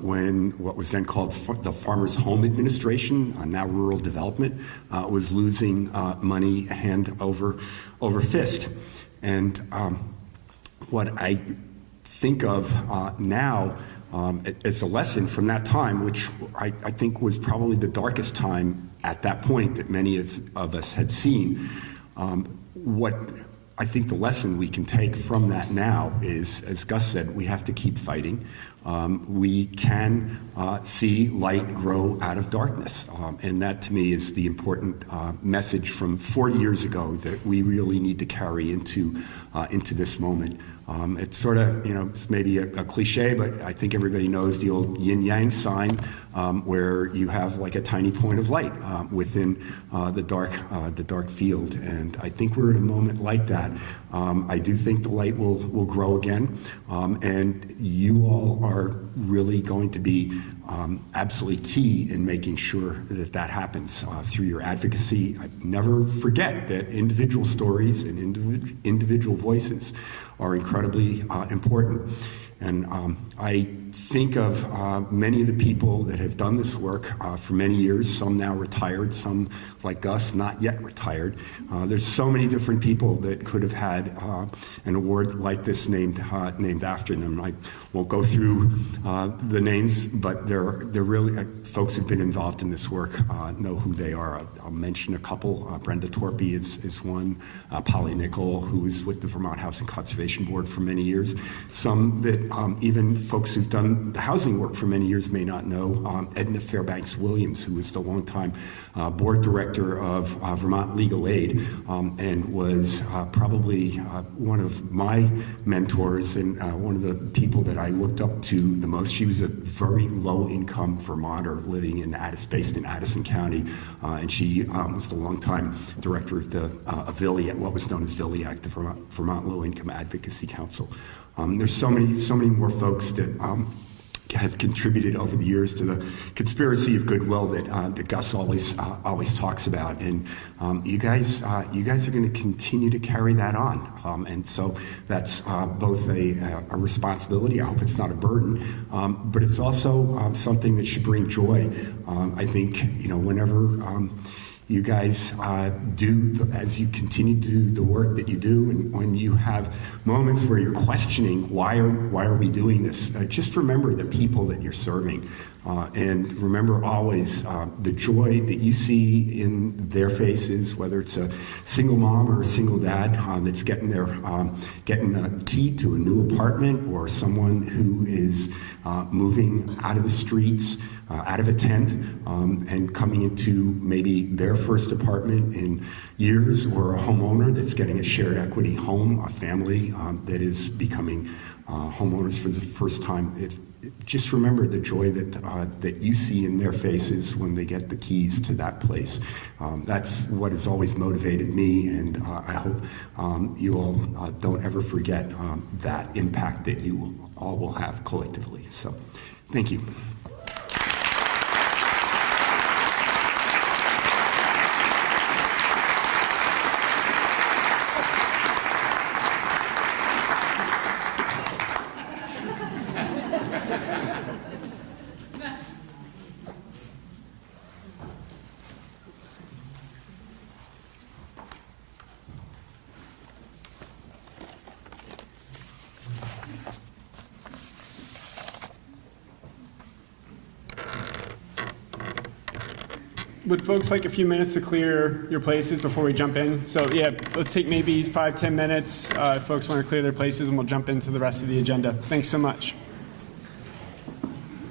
when what was then called the Farmers Home Administration, now Rural Development, was losing money hand over fist. And what I think of now as a lesson from that time, which I think was probably the darkest time at that point that many of us had seen, what I think the lesson we can take from that now is, as Gus said, we have to keep fighting. We can see light grow out of darkness. And that, to me, is the important message from 40 years ago that we really need to carry into this moment. It's sort of, it's maybe a cliche, but I think everybody knows the old yin-yang sign, where you have like a tiny point of light within the dark field. And I think we're at a moment like that. I do think the light will grow again. And you all are really going to be absolutely key in making sure that happens through your advocacy. I never forget that individual stories and individual voices are incredibly important. And I think of many of the people that have done this work for many years, some now retired, some like us, not yet retired. There's so many different people that could have had an award like this named after them. I won't go through the names, but they're really folks who've been involved in this work know who they are. I'll mention a couple. Brenda Torpy is one. Polly Nickel, who was with the Vermont Housing Conservation Board for many years. Some that even folks who've done the housing work for many years may not know. Edna Fairbanks Williams, who was the longtime board director of Vermont Legal Aid, and was probably one of my mentors and one of the people that I looked up to the most. She was a very low-income Vermonter living based in Addison County, and she was the longtime director of the VILIAC, what was known as VILIAC, the Vermont Low Income Advocacy Council. There's so many more folks that have contributed over the years to the conspiracy of goodwill that Gus always talks about, and you guys are going to continue to carry that on, and so that's both a responsibility. I hope it's not a burden, but it's also something that should bring joy. I think whenever you guys as you continue to do the work that you do, and when you have moments where you're questioning why are we doing this, just remember the people that you're serving, and remember always the joy that you see in their faces, whether it's a single mom or a single dad that's getting a key to a new apartment, or someone who is moving out of the streets, out of a tent, and coming into maybe their first apartment in years, or a homeowner that's getting a shared equity home, a family that is becoming homeowners for the first time. Just remember the joy that you see in their faces when they get the keys to that place. That's what has always motivated me, and I hope you all don't ever forget that impact that you all will have collectively. So, thank you. Would folks like a few minutes to clear your places before we jump in? So yeah, let's take maybe 5-10 minutes if folks want to clear their places, and we'll jump into the rest of the agenda. Thanks so much.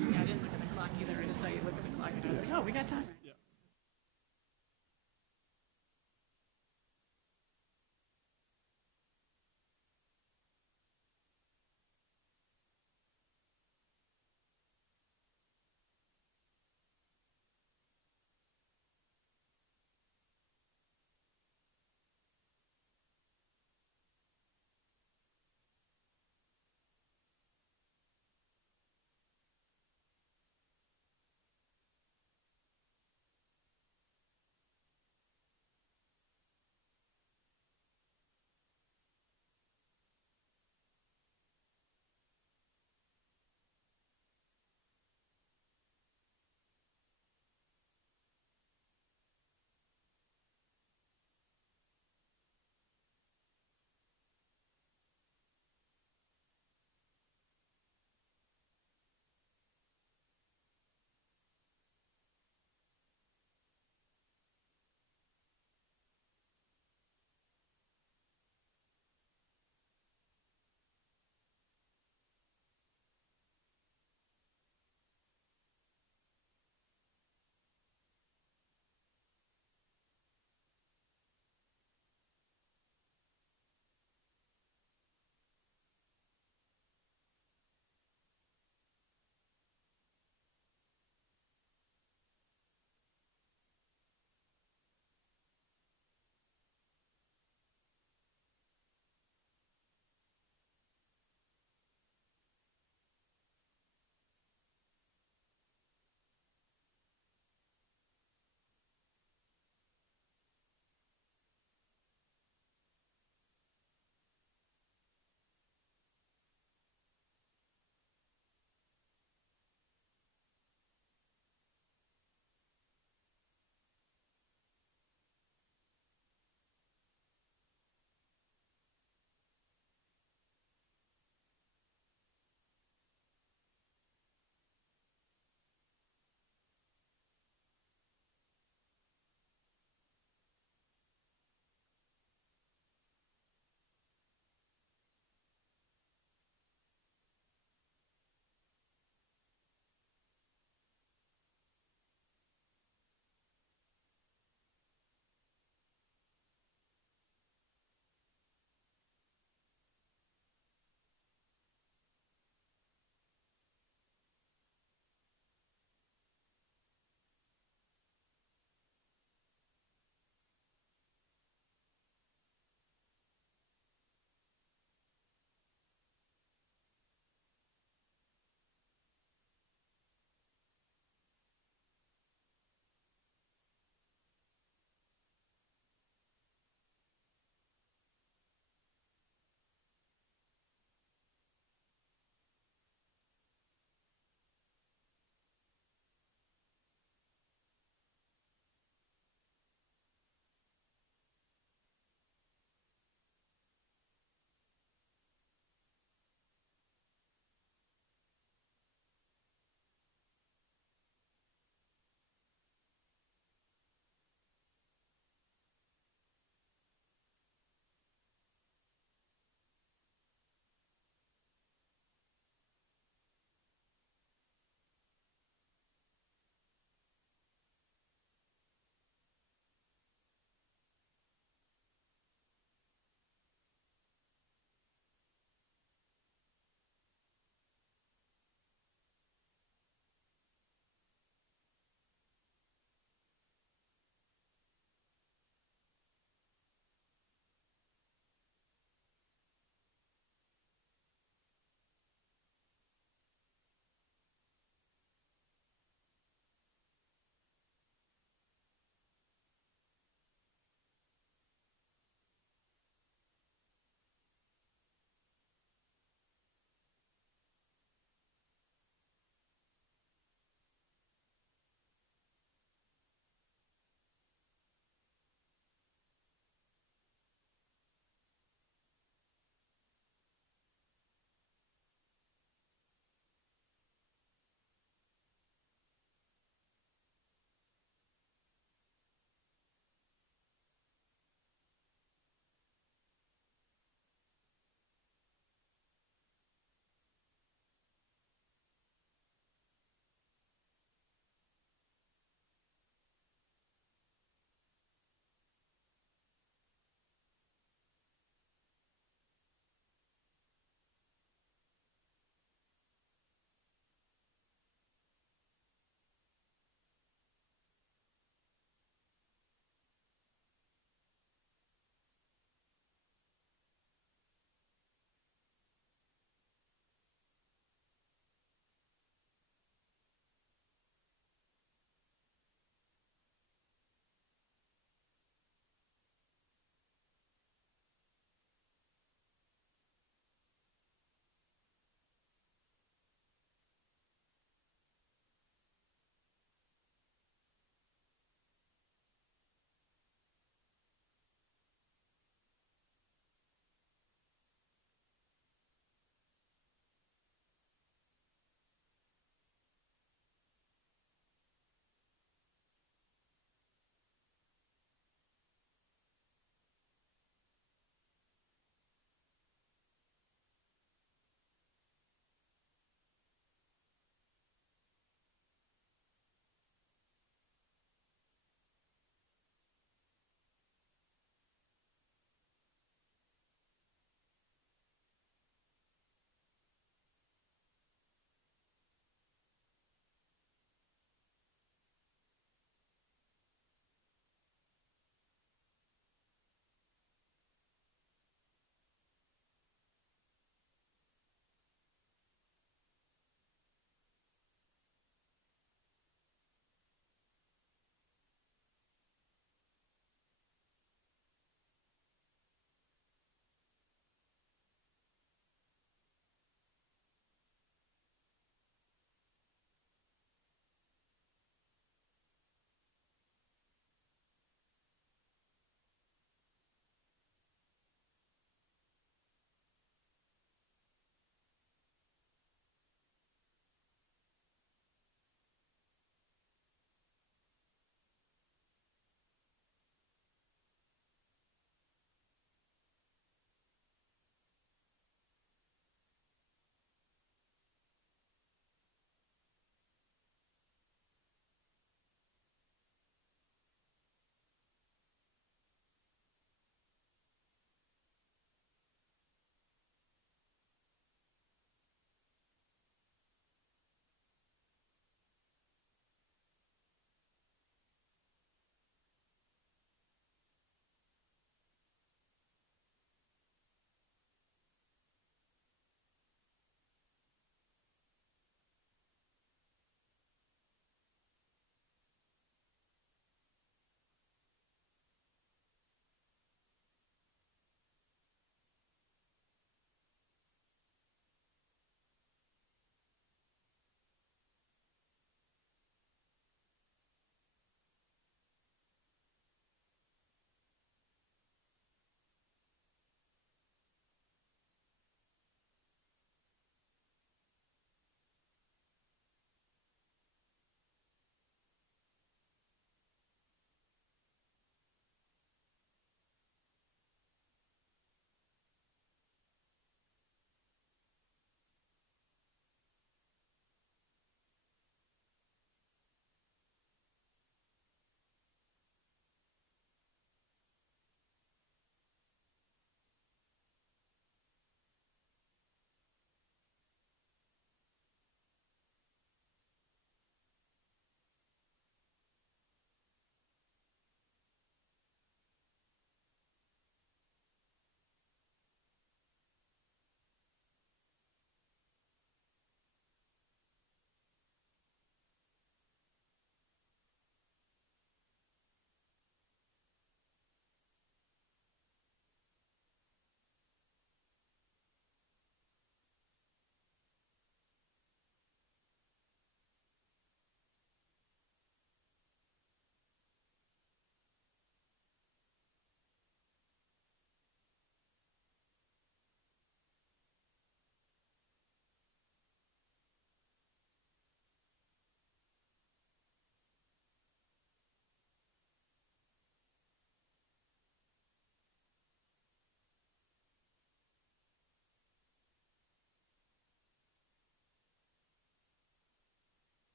Yeah, I didn't look at the clock either. I just saw you look at the clock and I was like, oh, we got time.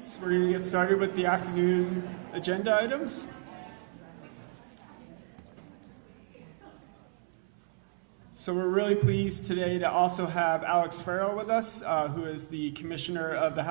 seats. We're going to get started with the afternoon agenda items. So we're really pleased today to also have Alex Farrell with us, who is the Commissioner of the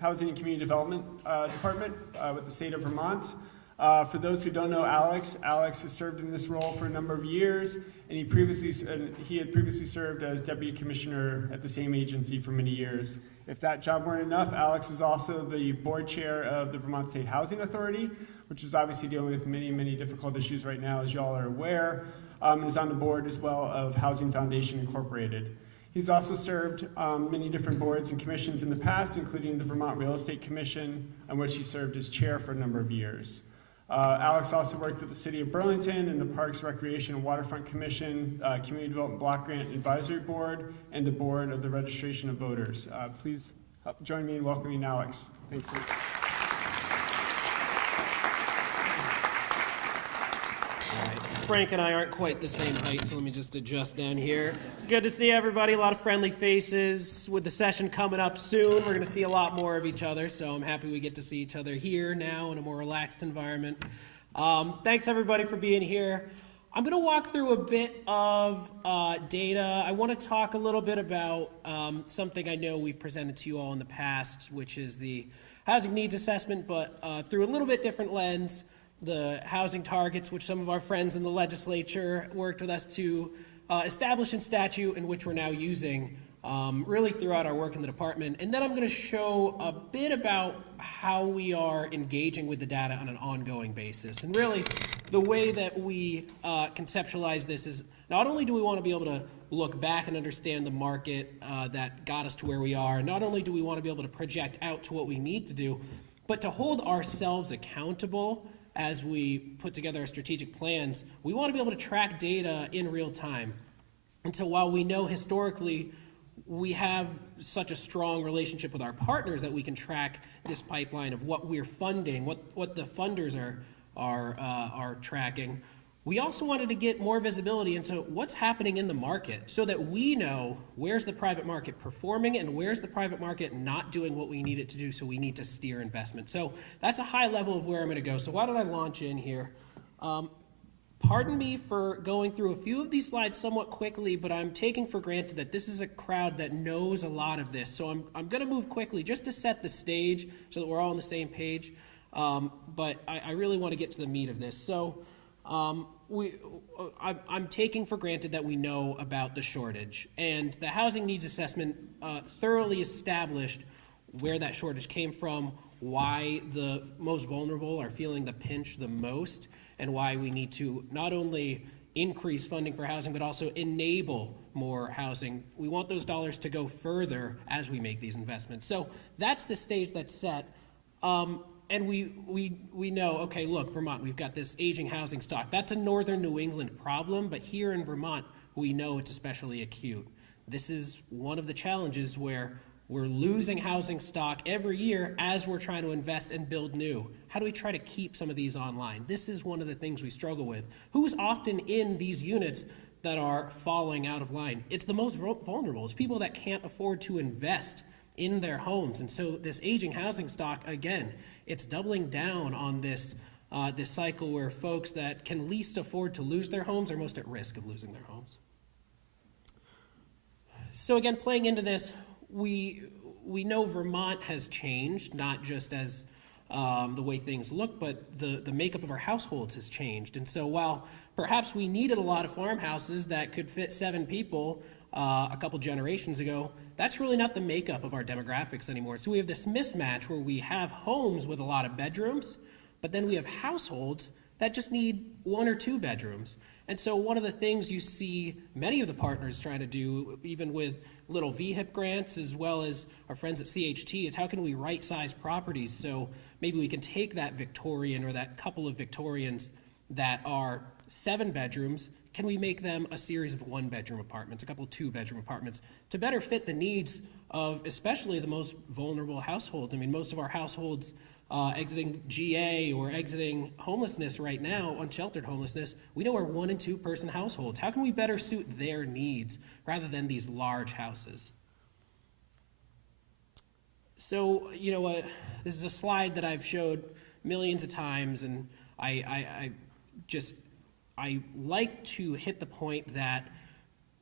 Housing and Community Development Department with the state of Vermont. For those who don't know Alex has served in this role for a number of years, and he had previously served as Deputy Commissioner at the same agency for many years. If that job weren't enough, Alex is also the board chair of the Vermont State Housing Authority, which is obviously dealing with many, many difficult issues right now, as y'all are aware, and is on the board as well of Housing Foundation Incorporated. He's also served many different boards and commissions in the past, including the Vermont Real Estate Commission, on which he served as chair for a number of years. Alex also worked at the City of Burlington and the Parks, Recreation, and Waterfront Commission, Community Development Block Grant Advisory Board, and the Board of the Registration of Voters. Please join me in welcoming Alex. Thanks. Frank and I aren't quite the same height, so let me just adjust down here. It's good to see everybody, a lot of friendly faces. With the session coming up soon, we're going to see a lot more of each other, so I'm happy we get to see each other here now in a more relaxed environment. Thanks everybody for being here. I'm going to walk through a bit of data. I want to talk a little bit about something I know we've presented to you all in the past, which is the housing needs assessment, but through a little bit different lens. The housing targets, which some of our friends in the legislature worked with us to establish in statute, and which we're now using really throughout our work in the department. And then I'm going to show a bit about how we are engaging with the data on an ongoing basis. And really, the way that we conceptualize this is not only do we want to be able to look back and understand the market that got us to where we are, and not only do we want to be able to project out to what we need to do, but to hold ourselves accountable as we put together our strategic plans. We want to be able to track data in real time. And so while we know historically we have such a strong relationship with our partners that we can track this pipeline of what we're funding, what the funders are tracking, we also wanted to get more visibility into what's happening in the market so that we know where's the private market performing and where's the private market not doing what we need it to do, so we need to steer investment. So that's a high level of where I'm going to go. So why don't I launch in here? Pardon me for going through a few of these slides somewhat quickly, but I'm taking for granted that this is a crowd that knows a lot of this. So I'm going to move quickly just to set the stage so that we're all on the same page. But I really want to get to the meat of this. So I'm taking for granted that we know about the shortage, and the housing needs assessment thoroughly established where that shortage came from, why the most vulnerable are feeling the pinch the most, and why we need to not only increase funding for housing, but also enable more housing. We want those dollars to go further as we make these investments. So that's the stage that's set. And we know, okay, look, Vermont, we've got this aging housing stock. That's a northern New England problem, but here in Vermont, we know it's especially acute. This is one of the challenges where we're losing housing stock every year as we're trying to invest and build new. How do we try to keep some of these online? This is one of the things we struggle with. Who's often in these units that are falling out of line? It's the most vulnerable. It's people that can't afford to invest in their homes. And so this aging housing stock, again, it's doubling down on this this cycle where folks that can least afford to lose their homes are most at risk of losing their homes. So again, playing into this, we know Vermont has changed, not just as the way things look, but the makeup of our households has changed. And so while perhaps we needed a lot of farmhouses that could fit 7 people a couple generations ago, that's really not the makeup of our demographics anymore. So we have this mismatch where we have homes with a lot of bedrooms, but then we have households that just need 1 or 2 bedrooms. And so one of the things you see many of the partners trying to do, even with little VHIP grants, as well as our friends at CHT, is how can we right-size properties so maybe we can take that Victorian or that couple of Victorians that are 7 bedrooms, can we make them a series of 1-bedroom apartments, a couple of 2-bedroom apartments, to better fit the needs of especially the most vulnerable households? I mean, most of our households exiting GA or exiting homelessness right now, unsheltered homelessness, we know are 1- and 2-person households. How can we better suit their needs rather than these large houses? So, this is a slide that I've showed millions of times, and I like to hit the point that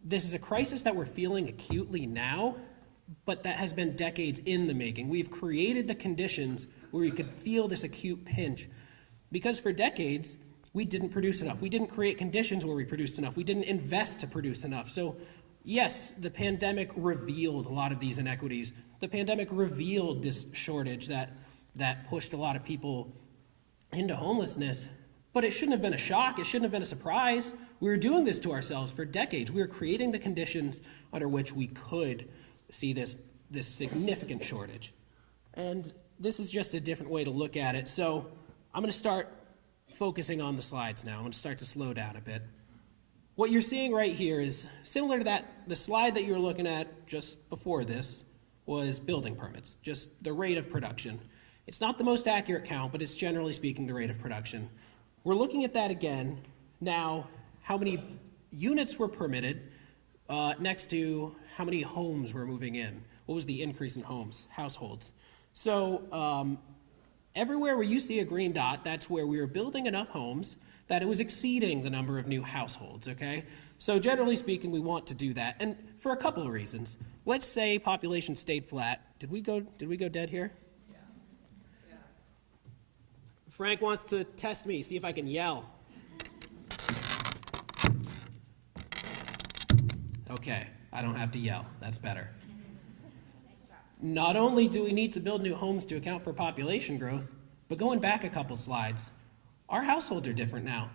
this is a crisis that we're feeling acutely now, but that has been decades in the making. We've created the conditions where we could feel this acute pinch, because for decades, we didn't produce enough. We didn't create conditions where we produced enough. We didn't invest to produce enough. So yes, the pandemic revealed a lot of these inequities. The pandemic revealed this shortage that pushed a lot of people into homelessness, but it shouldn't have been a shock. It shouldn't have been a surprise. We were doing this to ourselves for decades. We were creating the conditions under which we could see this significant shortage. And this is just a different way to look at it. So I'm going to start focusing on the slides now. I'm going to start to slow down a bit. What you're seeing right here is similar to the slide that you were looking at just before this was building permits, just the rate of production. It's not the most accurate count, but it's generally speaking the rate of production. We're looking at that again. Now, how many units were permitted next to how many homes were moving in? What was the increase in households? So everywhere where you see a green dot, that's where we were building enough homes that it was exceeding the number of new households, okay? So generally speaking, we want to do that, and for a couple of reasons. Let's say population stayed flat. Did we go dead here? Yeah. Frank wants to test me, see if I can yell. Okay, I don't have to yell. That's better. Not only do we need to build new homes to account for population growth, but going back a couple slides, our households are different now.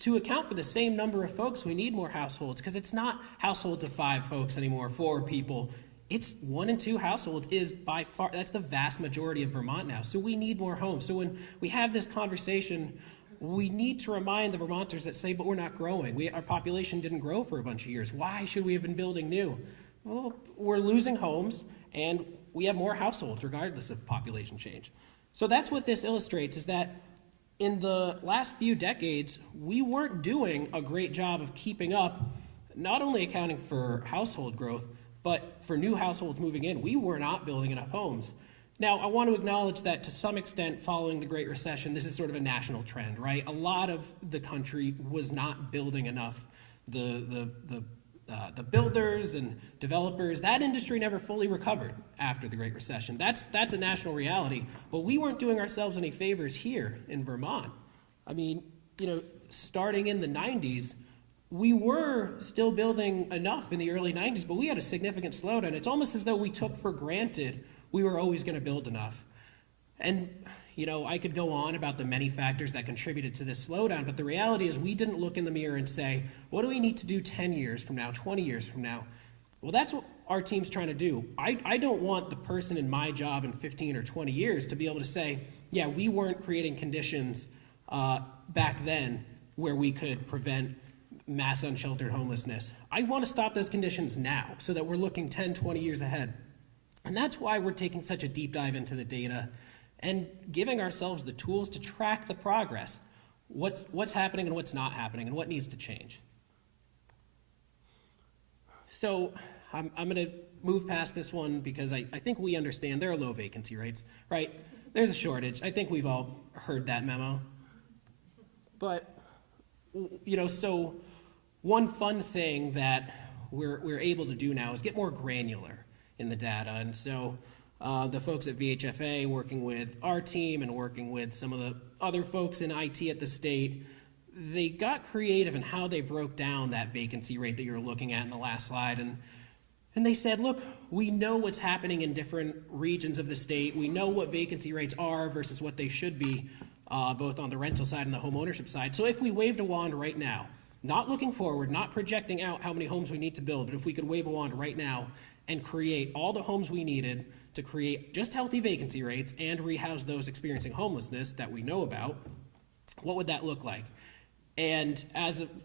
To account for the same number of folks, we need more households, because it's not households of 5 folks anymore, 4 people. It's 1 and 2 households is by far, that's the vast majority of Vermont now. So we need more homes. So when we have this conversation, we need to remind the Vermonters that say, but we're not growing. Our population didn't grow for a bunch of years. Why should we have been building new? Well, we're losing homes, and we have more households regardless of population change. So that's what this illustrates, is that in the last few decades, we weren't doing a great job of keeping up, not only accounting for household growth, but for new households moving in. We were not building enough homes. Now, I want to acknowledge that to some extent, following the Great Recession, this is sort of a national trend, right? A lot of the country was not building enough. The builders and developers, that industry never fully recovered after the Great Recession. That's a national reality, but we weren't doing ourselves any favors here in Vermont. I mean, starting in the 90s, we were still building enough in the early 90s, but we had a significant slowdown. It's almost as though we took for granted we were always going to build enough. And I could go on about the many factors that contributed to this slowdown, but the reality is we didn't look in the mirror and say, what do we need to do 10 years from now, 20 years from now? Well, that's what our team's trying to do. I don't want the person in my job in 15 or 20 years to be able to say, yeah, we weren't creating conditions back then where we could prevent mass unsheltered homelessness. I want to stop those conditions now so that we're looking 10, 20 years ahead. And that's why we're taking such a deep dive into the data and giving ourselves the tools to track the progress, what's happening and what's not happening, and what needs to change. So I'm going to move past this one because I think we understand there are low vacancy rates, right? There's a shortage. I think we've all heard that memo. But, so one fun thing that we're able to do now is get more granular in the data. And so the folks at VHFA working with our team and working with some of the other folks in IT at the state, they got creative in how they broke down that vacancy rate that you're looking at in the last slide. And they said, look, we know what's happening in different regions of the state. We know what vacancy rates are versus what they should be, both on the rental side and the home ownership side. So if we waved a wand right now, not looking forward, not projecting out how many homes we need to build, but if we could wave a wand right now and create all the homes we needed to create just healthy vacancy rates and rehouse those experiencing homelessness that we know about, what would that look like? And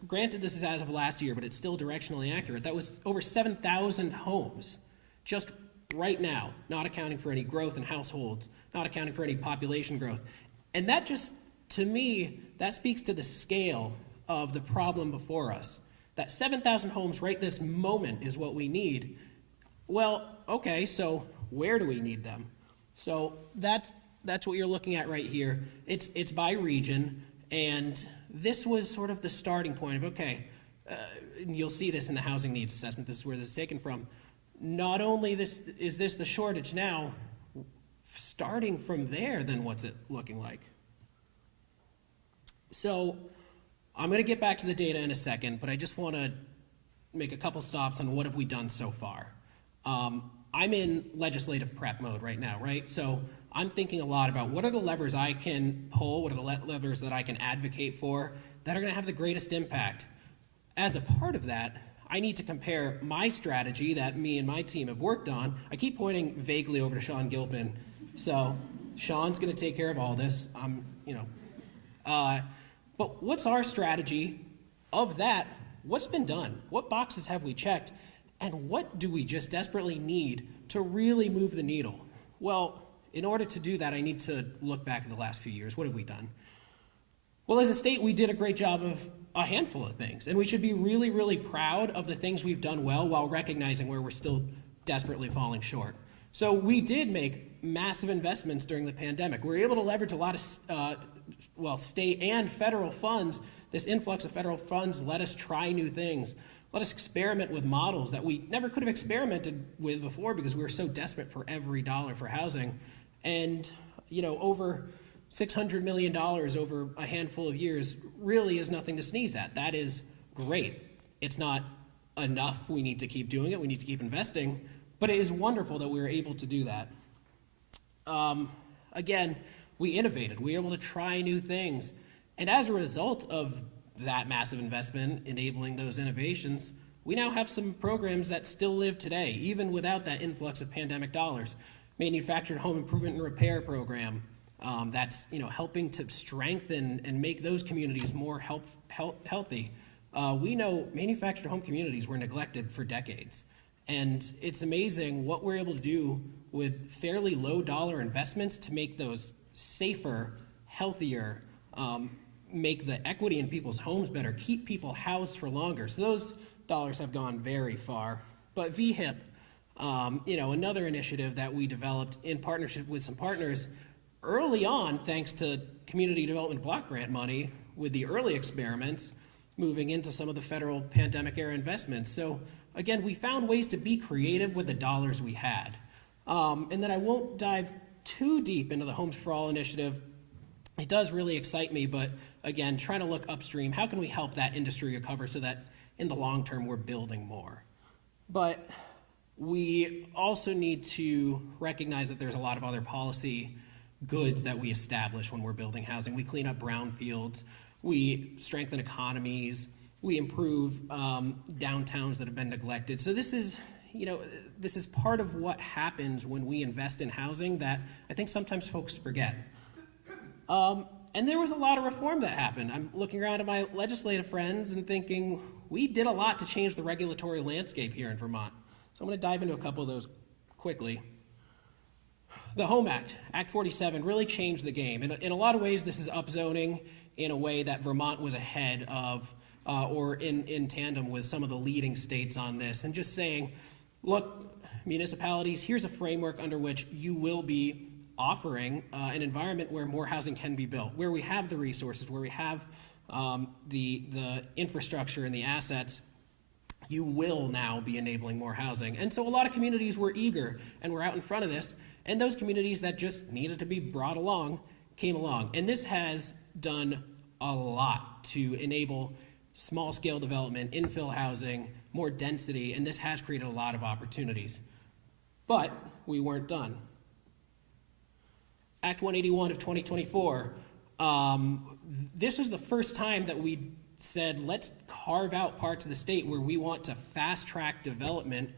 granted, this is as of last year, but it's still directionally accurate. That was over 7,000 homes just right now, not accounting for any growth in households, not accounting for any population growth. And that just, to me, that speaks to the scale of the problem before us. That 7,000 homes right this moment is what we need. Well, okay, so where do we need them? So that's what you're looking at right here. It's by region, and this was sort of the starting point of, okay, and you'll see this in the housing needs assessment. This is where this is taken from. Not only is this the shortage now, starting from there, then what's it looking like? So I'm going to get back to the data in a second, but I just want to make a couple stops on what have we done so far. I'm in legislative prep mode right now, right? So I'm thinking a lot about what are the levers I can pull, what are the levers that I can advocate for that are going to have the greatest impact. As a part of that, I need to compare my strategy that me and my team have worked on. I keep pointing vaguely over to Sean Gilpin. So Sean's going to take care of all this. But what's our strategy of that? What's been done? What boxes have we checked? And what do we just desperately need to really move the needle? Well, in order to do that, I need to look back at the last few years. What have we done? Well, as a state, we did a great job of a handful of things, and we should be really, really proud of the things we've done well while recognizing where we're still desperately falling short. So we did make massive investments during the pandemic. We were able to leverage a lot of state and federal funds. This influx of federal funds let us try new things, let us experiment with models that we never could have experimented with before because we were so desperate for every dollar for housing. And, over $600 million over a handful of years really is nothing to sneeze at. That is great. It's not enough. We need to keep doing it. We need to keep investing. But it is wonderful that we were able to do that. Again, we innovated. We were able to try new things. And as a result of that massive investment enabling those innovations, we now have some programs that still live today, even without that influx of pandemic dollars. Manufactured home improvement and repair program, that's helping to strengthen and make those communities more healthy. We know manufactured home communities were neglected for decades, and it's amazing what we're able to do with fairly low dollar investments to make those safer, healthier, make the equity in people's homes better, keep people housed for longer. So those dollars have gone very far. But VHIP, another initiative that we developed in partnership with some partners early on, thanks to Community Development Block Grant money with the early experiments, moving into some of the federal pandemic era investments. So again, we found ways to be creative with the dollars we had. And then I won't dive too deep into the Homes for All initiative. It does really excite me, but again, trying to look upstream, how can we help that industry recover so that in the long term we're building more? But we also need to recognize that there's a lot of other policy goods that we establish when we're building housing. We clean up brownfields, we strengthen economies, we improve downtowns that have been neglected. So this is part of what happens when we invest in housing that I think sometimes folks forget. And there was a lot of reform that happened. I'm looking around at my legislative friends and thinking, we did a lot to change the regulatory landscape here in Vermont. So I'm going to dive into a couple of those quickly. The Home Act, Act 47, really changed the game. In a lot of ways, this is upzoning in a way that Vermont was ahead of or in tandem with some of the leading states on this. And just saying, look, municipalities, here's a framework under which you will be offering an environment where more housing can be built, where we have the resources, where we have the infrastructure and the assets. You will now be enabling more housing. And so a lot of communities were eager and were out in front of this, and those communities that just needed to be brought along came along. And this has done a lot to enable small-scale development, infill housing, more density, and this has created a lot of opportunities. But we weren't done. Act 181 of 2024, this was the first time that we said, let's carve out parts of the state where we want to fast-track development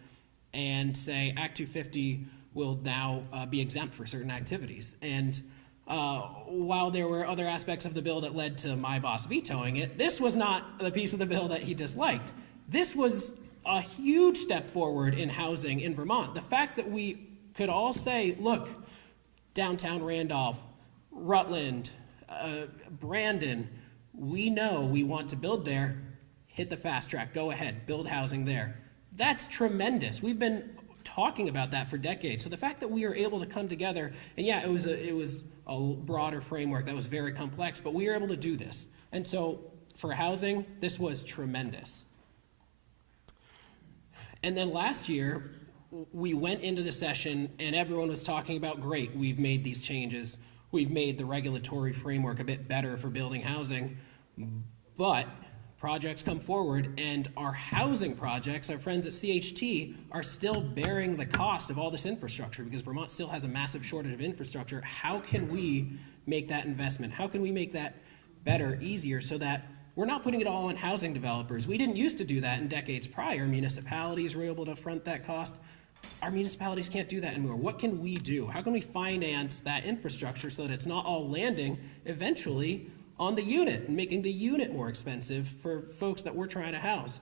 and say Act 250 will now be exempt for certain activities. And while there were other aspects of the bill that led to my boss vetoing it, this was not the piece of the bill that he disliked. This was a huge step forward in housing in Vermont. The fact that we could all say, look, downtown Randolph, Rutland, Brandon, we know we want to build there, hit the fast track, go ahead, build housing there. That's tremendous. We've been talking about that for decades. So the fact that we are able to come together, and yeah, it was a broader framework that was very complex, but we were able to do this. And so for housing, this was tremendous. And then last year, we went into the session and everyone was talking about, great, we've made these changes. We've made the regulatory framework a bit better for building housing, but projects come forward and our housing projects, our friends at CHT, are still bearing the cost of all this infrastructure because Vermont still has a massive shortage of infrastructure. How can we make that investment? How can we make that better, easier, so that we're not putting it all on housing developers? We didn't used to do that in decades prior. Municipalities were able to front that cost. Our municipalities can't do that anymore. What can we do? How can we finance that infrastructure so that it's not all landing eventually on the unit and making the unit more expensive for folks that we're trying to house?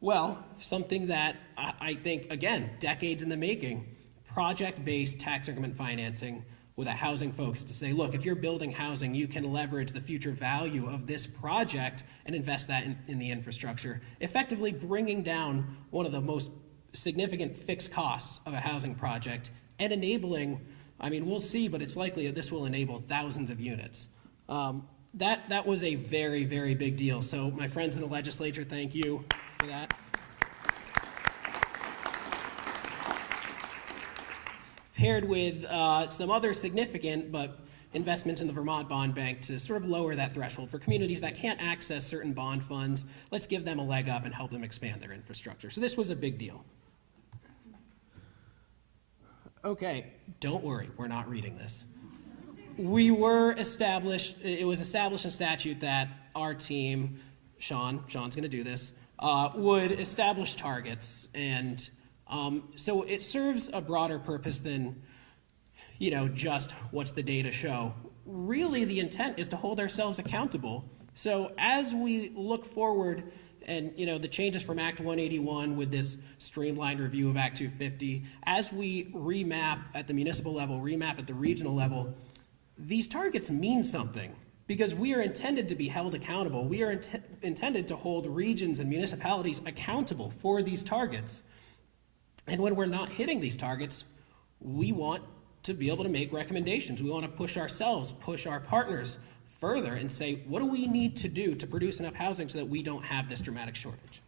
Well, something that I think, again, decades in the making, project-based tax increment financing with a housing focus to say, look, if you're building housing, you can leverage the future value of this project and invest that in the infrastructure, effectively bringing down one of the most significant fixed costs of a housing project and enabling, I mean, we'll see, but it's likely that this will enable thousands of units. That was a very, very big deal. So my friends in the legislature, thank you for that. Paired with some other significant but investments in the Vermont Bond Bank to sort of lower that threshold for communities that can't access certain bond funds. Let's give them a leg up and help them expand their infrastructure. So this was a big deal. Okay, don't worry, we're not reading this. It was established in statute that our team, Sean's gonna do this, would establish targets. And so it serves a broader purpose than, just what's the data show. Really, the intent is to hold ourselves accountable. So as we look forward and, the changes from Act 181 with this streamlined review of Act 250, as we remap at the municipal level, remap at the regional level, these targets mean something because we are intended to be held accountable. We are intended to hold regions and municipalities accountable for these targets. And when we're not hitting these targets, we want to be able to make recommendations. We want to push ourselves, push our partners further and say, what do we need to do to produce enough housing so that we don't have this dramatic shortage?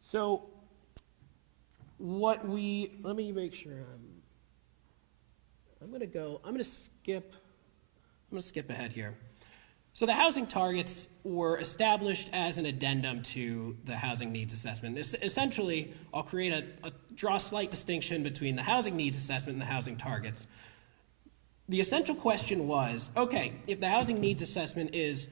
So let me make sure I'm gonna skip ahead here. So the housing targets were established as an addendum to the housing needs assessment. Essentially, I'll draw a slight distinction between the housing needs assessment and the housing targets. The essential question was, okay, if the housing needs assessment is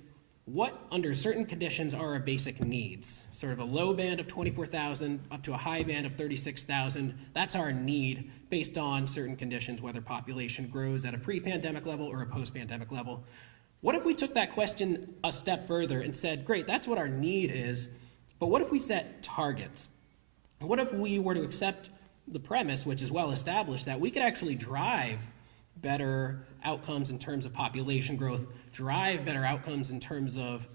what under certain conditions are our basic needs, sort of a low band of 24,000 up to a high band of 36,000, that's our need based on certain conditions, whether population grows at a pre-pandemic level or a post-pandemic level. What if we took that question a step further and said, great, that's what our need is, but what if we set targets? What if we were to accept the premise, which is well established, that we could actually drive better outcomes in terms of population growth, drive better outcomes in terms of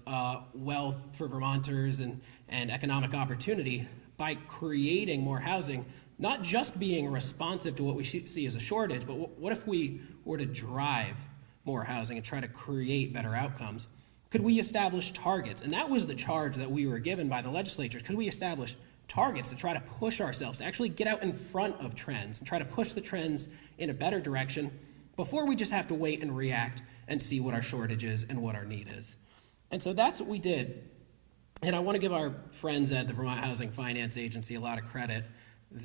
wealth for Vermonters and economic opportunity by creating more housing, not just being responsive to what we see as a shortage, but what if we were to drive more housing and try to create better outcomes? Could we establish targets? And that was the charge that we were given by the legislatures. Could we establish targets to try to push ourselves, to actually get out in front of trends and try to push the trends in a better direction before we just have to wait and react and see what our shortage is and what our need is? And so that's what we did. And I want to give our friends at the Vermont Housing Finance Agency a lot of credit.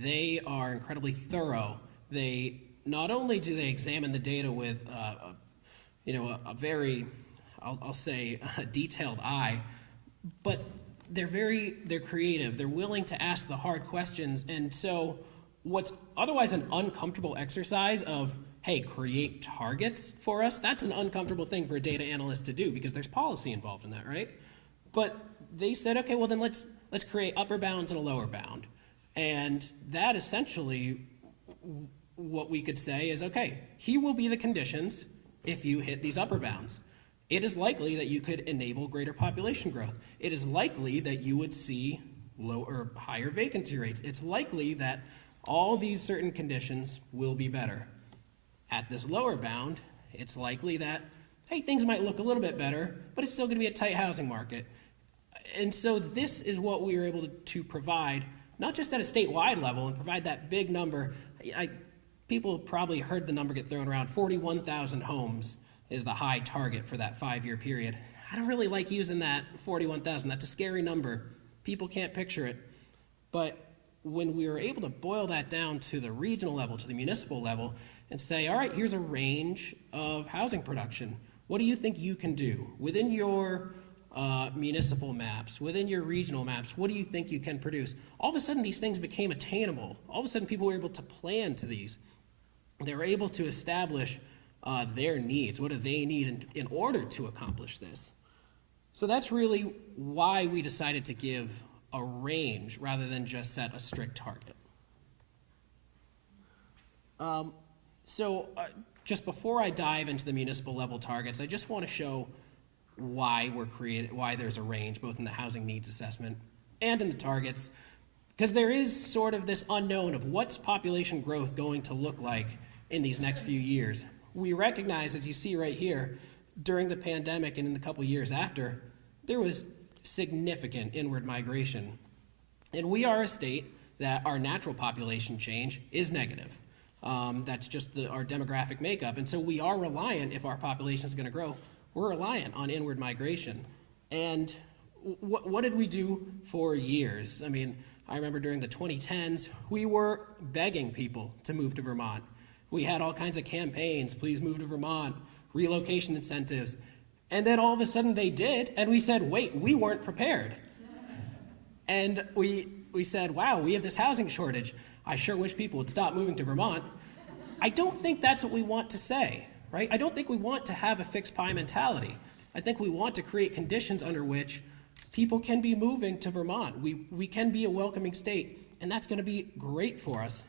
They are incredibly thorough. They not only do they examine the data with a very, I'll say, a detailed eye, but they're creative. They're willing to ask the hard questions. And so what's otherwise an uncomfortable exercise of, hey, create targets for us, that's an uncomfortable thing for a data analyst to do because there's policy involved in that, right? But they said, okay, well then let's create upper bounds and a lower bound. And that essentially, what we could say is, okay, here will be the conditions if you hit these upper bounds. It is likely that you could enable greater population growth. It is likely that you would see low or higher vacancy rates. It's likely that all these certain conditions will be better. At this lower bound, it's likely that, hey, things might look a little bit better, but it's still going to be a tight housing market. And so this is what we were able to provide, not just at a statewide level and provide that big number. People probably heard the number get thrown around. 41,000 homes is the high target for that 5-year period. I don't really like using that 41,000. That's a scary number. People can't picture it. But when we were able to boil that down to the regional level, to the municipal level, and say, all right, here's a range of housing production. What do you think you can do? Within your municipal maps, within your regional maps, what do you think you can produce? All of a sudden, these things became attainable. All of a sudden, people were able to plan to these. They were able to establish their needs. What do they need in order to accomplish this? So that's really why we decided to give a range rather than just set a strict target. Just before I dive into the municipal level targets, I just want to show why there's a range, both in the housing needs assessment and in the targets, because there is sort of this unknown of what's population growth going to look like in these next few years. We recognize, as you see right here, during the pandemic and in the couple years after, there was significant inward migration. And we are a state that our natural population change is negative. That's just our demographic makeup. And so we are reliant, if our population is going to grow, we're reliant on inward migration. And what did we do for years? I mean, I remember during the 2010s, we were begging people to move to Vermont. We had all kinds of campaigns, please move to Vermont, relocation incentives. And then all of a sudden they did, and we said, wait, we weren't prepared. And we said, wow, we have this housing shortage. I sure wish people would stop moving to Vermont. I don't think that's what we want to say, right? I don't think we want to have a fixed pie mentality. I think we want to create conditions under which people can be moving to Vermont. We can be a welcoming state, and that's going to be great for us,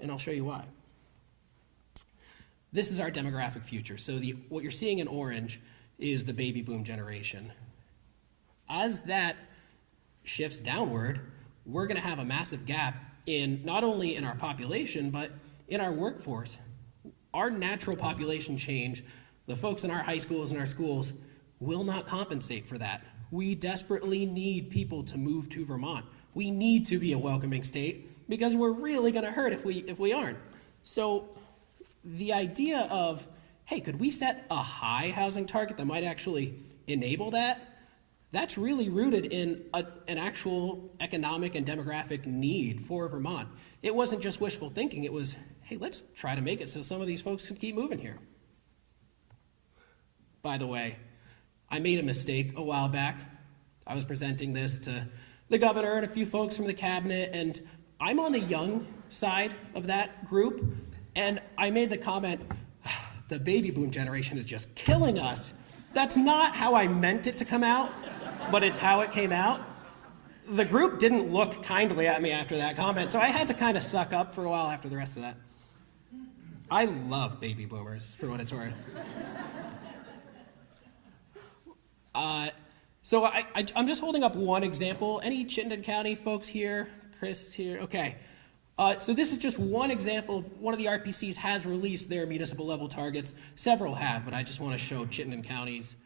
and I'll show you why. This is our demographic future. So what you're seeing in orange is the baby boom generation. As that shifts downward, we're going to have a massive gap in not only in our population, but in our workforce. Our natural population change, the folks in our high schools and our schools, will not compensate for that. We desperately need people to move to Vermont. We need to be a welcoming state because we're really going to hurt if we aren't. So the idea of, hey, could we set a high housing target that might actually enable that? That's really rooted in an actual economic and demographic need for Vermont. It wasn't just wishful thinking. It was, hey, let's try to make it so some of these folks can keep moving here. By the way, I made a mistake a while back. I was presenting this to the governor and a few folks from the cabinet, and I'm on the young side of that group, and I made the comment, the baby boom generation is just killing us. That's not how I meant it to come out, but it's how it came out. The group didn't look kindly at me after that comment, so I had to kind of suck up for a while after the rest of that. I love baby boomers, for what it's worth. So I'm just holding up one example. Any Chittenden County folks here? Chris is here? Okay. So this is just one example. One of the RPCs has released their municipal level targets. Several have, but I just want to show Chittenden County's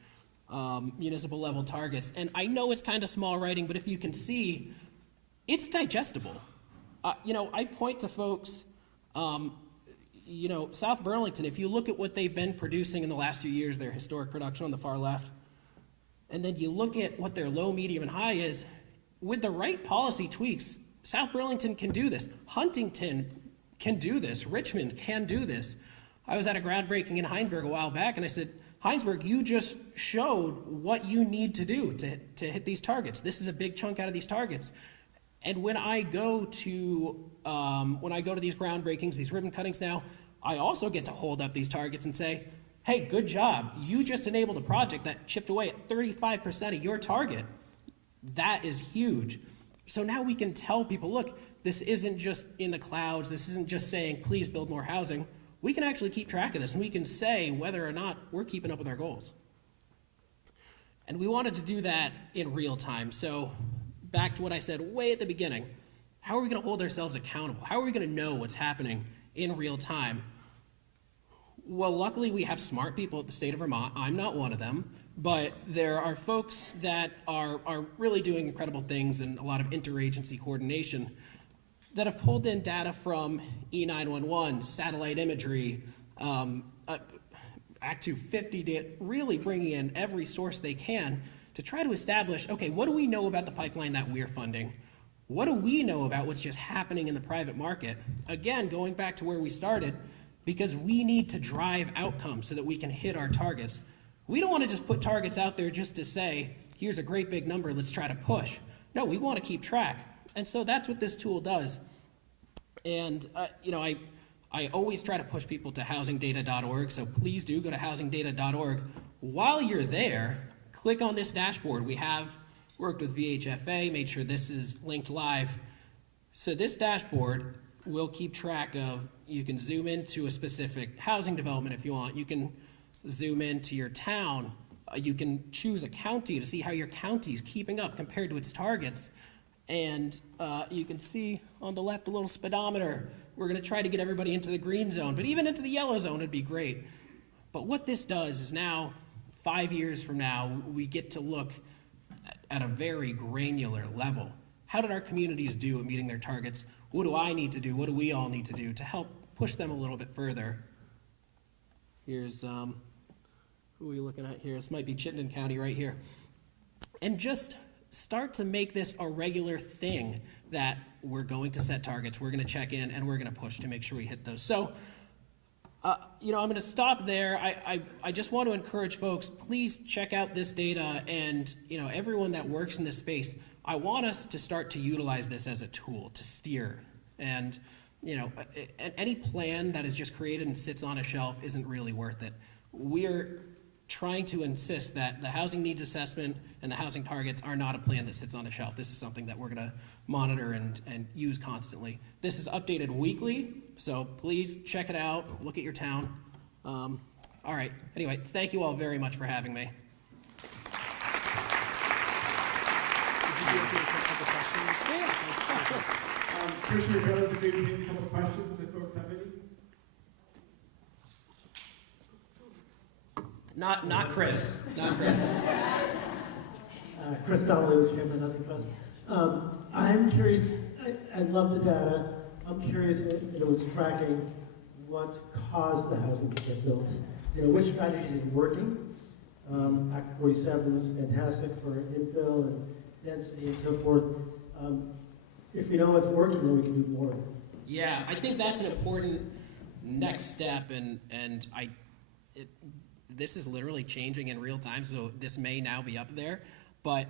municipal level targets. And I know it's kind of small writing, but if you can see, it's digestible. I point to folks, South Burlington, if you look at what they've been producing in the last few years, their historic production on the far left, and then you look at what their low, medium, and high is, with the right policy tweaks, South Burlington can do this. Huntington can do this. Richmond can do this. I was at a groundbreaking in Heinsberg a while back, and I said, Heinsberg, you just showed what you need to do to hit these targets. This is a big chunk out of these targets. And when I go to these groundbreakings, these ribbon cuttings now, I also get to hold up these targets and say, hey, good job. You just enabled a project that chipped away at 35% of your target. That is huge. So now we can tell people, look, this isn't just in the clouds. This isn't just saying, please build more housing. We can actually keep track of this, and we can say whether or not we're keeping up with our goals. And we wanted to do that in real time. So back to what I said way at the beginning. How are we going to hold ourselves accountable? How are we going to know what's happening in real time? Well, luckily we have smart people at the state of Vermont. I'm not one of them, but there are folks that are really doing incredible things and a lot of interagency coordination that have pulled in data from E911, satellite imagery, Act 250 data, really bringing in every source they can to try to establish, okay, what do we know about the pipeline that we're funding? What do we know about what's just happening in the private market? Again, going back to where we started, because we need to drive outcomes so that we can hit our targets. We don't want to just put targets out there just to say, here's a great big number, let's try to push. No, we want to keep track. And so that's what this tool does. And, I always try to push people to housingdata.org, so please do go to housingdata.org. While you're there, click on this dashboard. We have worked with VHFA, made sure this is linked live. So this dashboard will keep track of, you can zoom into a specific housing development if you want. You can zoom into your town. You can choose a county to see how your county is keeping up compared to its targets. And you can see on the left a little speedometer. We're going to try to get everybody into the green zone, but even into the yellow zone would be great. But what this does is now, 5 years from now, we get to look at a very granular level. How did our communities do at meeting their targets? What do I need to do? What do we all need to do to help push them a little bit further? Here's, who are we looking at here? This might be Chittenden County right here. And just start to make this a regular thing that we're going to set targets, we're going to check in, and we're going to push to make sure we hit those. So, I'm going to stop there. I just want to encourage folks, please check out this data, and everyone that works in this space, I want us to start to utilize this as a tool to steer. And any plan that is just created and sits on a shelf isn't really worth it. We're trying to insist that the housing needs assessment and the housing targets are not a plan that sits on a shelf. This is something that we're going to monitor and use constantly. This is updated weekly, so please check it out, look at your town. All right, anyway, thank you all very much for having me. Commissioner Jones, if maybe a couple of questions, if folks have any? Not Chris. Not Chris. Chris Donnelly with Chamberlain Housing Trust. I'm curious, I love the data. I'm curious if it was tracking what caused the housing to get built. Which strategies are working? Act 47 was fantastic for infill and density and so forth. If we know what's working, then we can do more. Yeah, I think that's an important next step, and this is literally changing in real time, so this may now be up there. But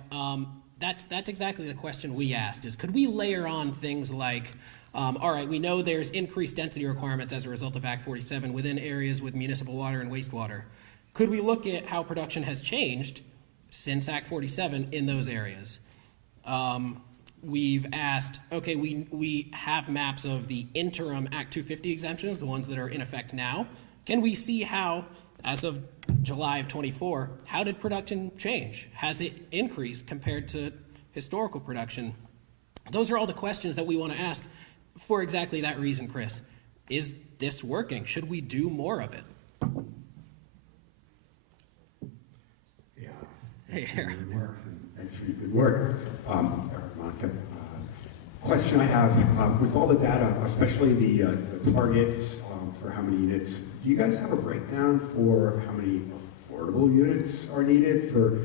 that's exactly the question we asked, is could we layer on things like, all right, we know there's increased density requirements as a result of Act 47 within areas with municipal water and wastewater. Could we look at how production has changed since Act 47 in those areas? We've asked, okay, we have maps of the interim Act 250 exemptions, the ones that are in effect now. Can we see how, as of July of 24, how did production change? Has it increased compared to historical production? Those are all the questions that we want to ask for exactly that reason, Chris. Is this working? Should we do more of it? Yeah. Hey, Aaron. It works, and thanks for your good work. Monica, question I have, with all the data, especially the targets for how many units, do you guys have a breakdown for how many affordable units are needed for,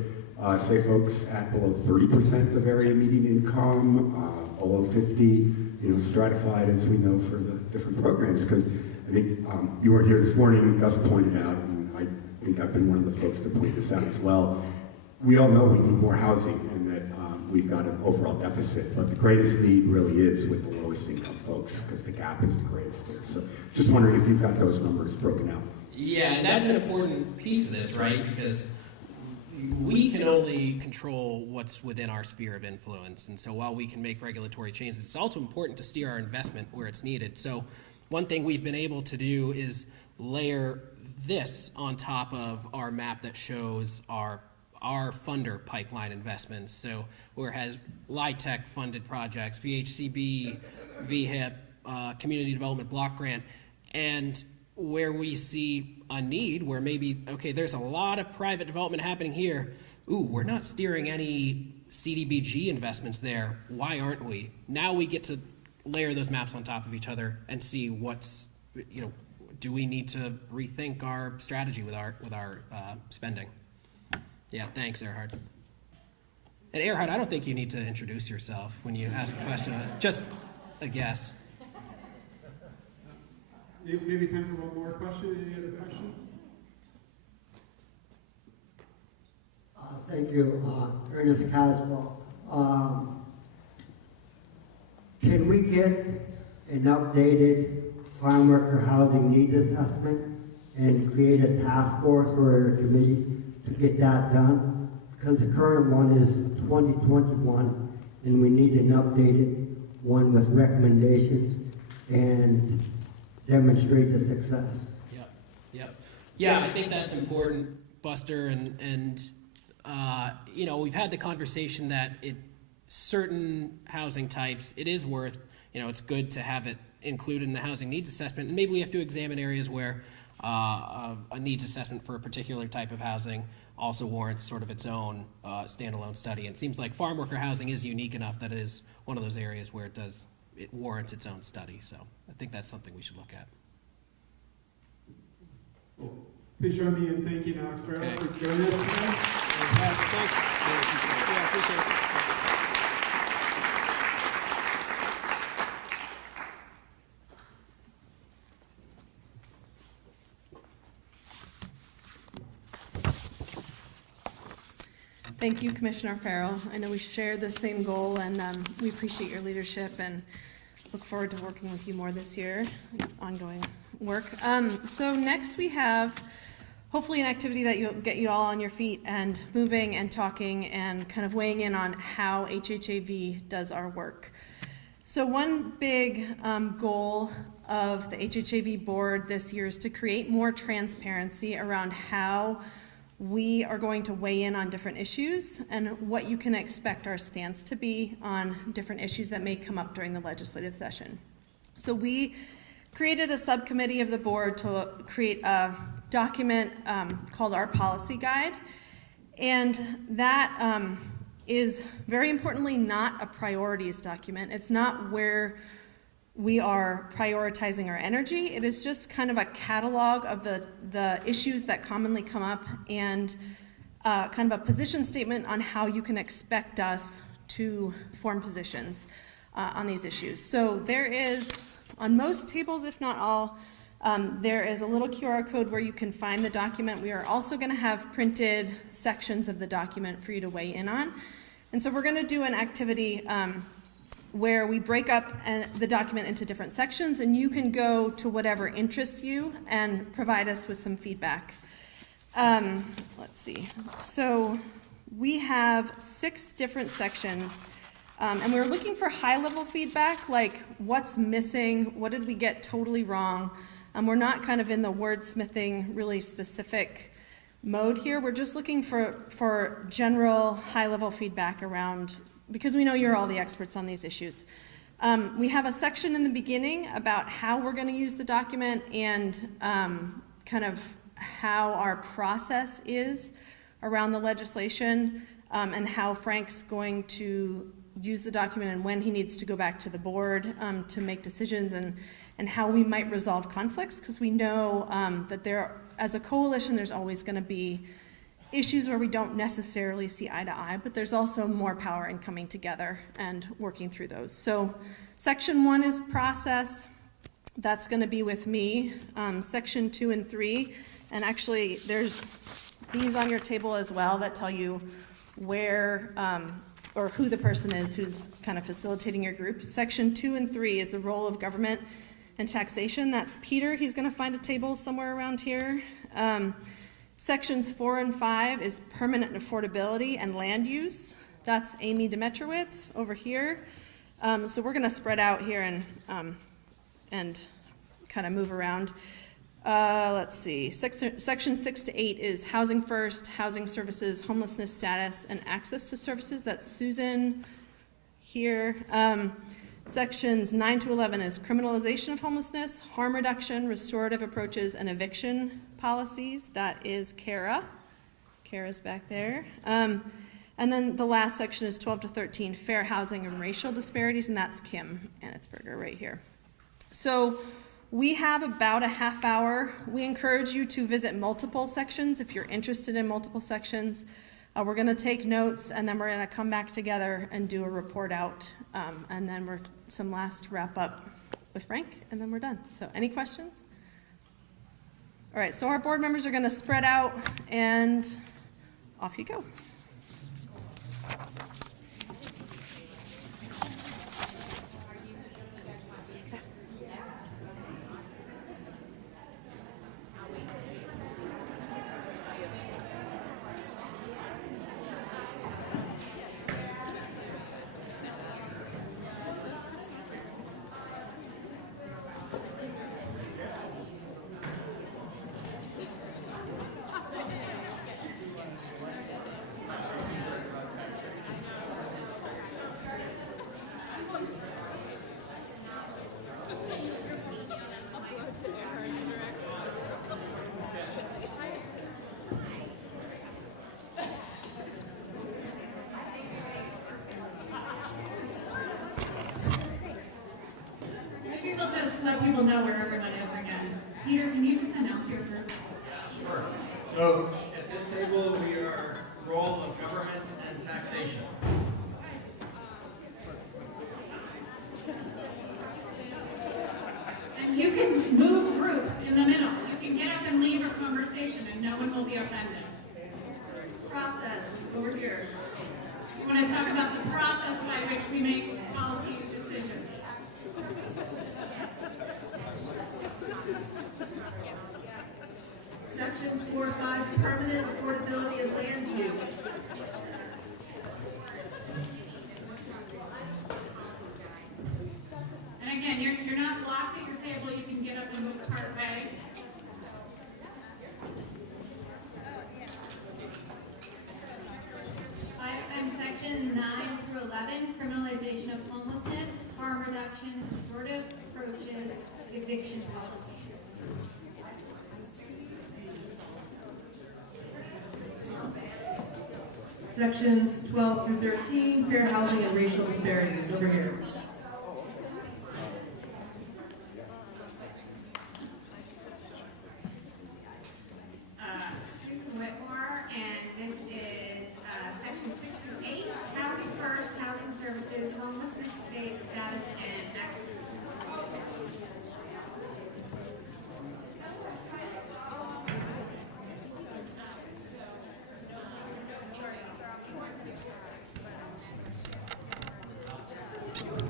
say, folks at below 30% of area median income, below 50, stratified as we know for the different programs? Because I think you weren't here this morning, Gus pointed out, and I think I've been one of the folks to point this out as well. We all know we need more housing and that we've got an overall deficit, but the greatest need really is with the lowest income folks because the gap is the greatest there. So just wondering if you've got those numbers broken out. Yeah, and that's an important piece of this, right? Because we can only control what's within our sphere of influence. And so while we can make regulatory changes, it's also important to steer our investment where it's needed. So one thing we've been able to do is layer this on top of our map that shows our our funder pipeline investments. So where it has LIHTC funded projects, VHCB, VHIP, Community Development Block Grant, and where we see a need where maybe, okay, there's a lot of private development happening here. Ooh, we're not steering any CDBG investments there. Why aren't we? Now we get to layer those maps on top of each other and see what's, do we need to rethink our strategy with our spending? Yeah, thanks, Erhard. And Erhard, I don't think you need to introduce yourself when you ask a question. Just a guess. Maybe time for one more question. Any other questions? Thank you, Ernest Caswell. Can we get an updated farm worker housing needs assessment and create a task force or a committee to get that done? Because the current one is 2021 and we need an updated one with recommendations and demonstrate the success. Yep. Yeah, I think that's important, Buster, and we've had the conversation that certain housing types, it is worth, it's good to have it included in the housing needs assessment, and maybe we have to examine areas where a needs assessment for a particular type of housing also warrants sort of its own standalone study. And it seems like farm worker housing is unique enough that it is one of those areas where it warrants its own study. So I think that's something we should look at. Well, please join me in thanking Alex Farrell for joining us today. Thanks. Yeah, appreciate it. Thank you, Commissioner Farrell. I know we share the same goal, and we appreciate your leadership and look forward to working with you more this year, ongoing work. So next we have hopefully an activity that will get you all on your feet and moving and talking and kind of weighing in on how HHAV does our work. So one big goal of the HHAV board this year is to create more transparency around how we are going to weigh in on different issues and what you can expect our stance to be on different issues that may come up during the legislative session. So we created a subcommittee of the board to create a document called our policy guide, and that is very importantly not a priorities document. It's not where we are prioritizing our energy. It is just kind of a catalog of the issues that commonly come up and kind of a position statement on how you can expect us to form positions on these issues. So there is, on most tables, if not all, there is a little QR code where you can find the document. We are also going to have printed sections of the document for you to weigh in on. And so we're going to do an activity where we break up the document into different sections, and you can go to whatever interests you and provide us with some feedback. Let's see. So we have 6 different sections, and we're looking for high-level feedback, like what's missing, what did we get totally wrong. We're not kind of in the wordsmithing, really specific mode here. We're just looking for general high-level feedback around, because we know you're all the experts on these issues. We have a section in the beginning about how we're going to use the document and kind of how our process is around the legislation, and how Frank's going to use the document and when he needs to go back to the board to make decisions, and how we might resolve conflicts, because we know that as a coalition, there's always going to be issues where we don't necessarily see eye to eye, but there's also more power in coming together and working through those. So section 1 is process. That's going to be with me. Section 2 and 3, and actually there's these on your table as well that tell you where or who the person is who's kind of facilitating your group. Section 2 and 3 is the role of government and taxation. That's Peter. He's going to find a table somewhere around here. Sections 4 and 5 is permanent affordability and land use. That's Amy Demetrowitz over here. So we're going to spread out here and kind of move around. Let's see, section 6 to 8 is housing first, housing services, homelessness status, and access to services. That's Susan here. Sections 9 to 11 is criminalization of homelessness, harm reduction, restorative approaches, and eviction policies. That is Kara. Kara's back there. And then the last section is 12 to 13, fair housing and racial disparities, and that's Kim Anitsberger right here. So we have about a half hour. We encourage you to visit multiple sections if you're interested in multiple sections. We're going to take notes, and then we're going to come back together and do a report out, and then some last wrap up with Frank, and then we're done. So any questions? All right, so our board members are going to spread out, and off you go. Let people know where everyone is again. Peter, can you just announce your group? Sure. So at this table, we are role of government and taxation. And you can move groups in the middle. You can get up and leave a conversation and no one will be offended. Process, over here. You want to talk about the process by which we make policy decisions. Section 4.5, permanent affordability of land use. And again, you're not locked at your table. You can get up and move part way. Item section 9 through 11, criminalization of homelessness, harm reduction, restorative approaches, eviction policies. Sections 12 through 13, fair housing and racial disparities, over here. Susan Whitmore, and this is section 6 through 8, housing first, housing services, homelessness status, and access to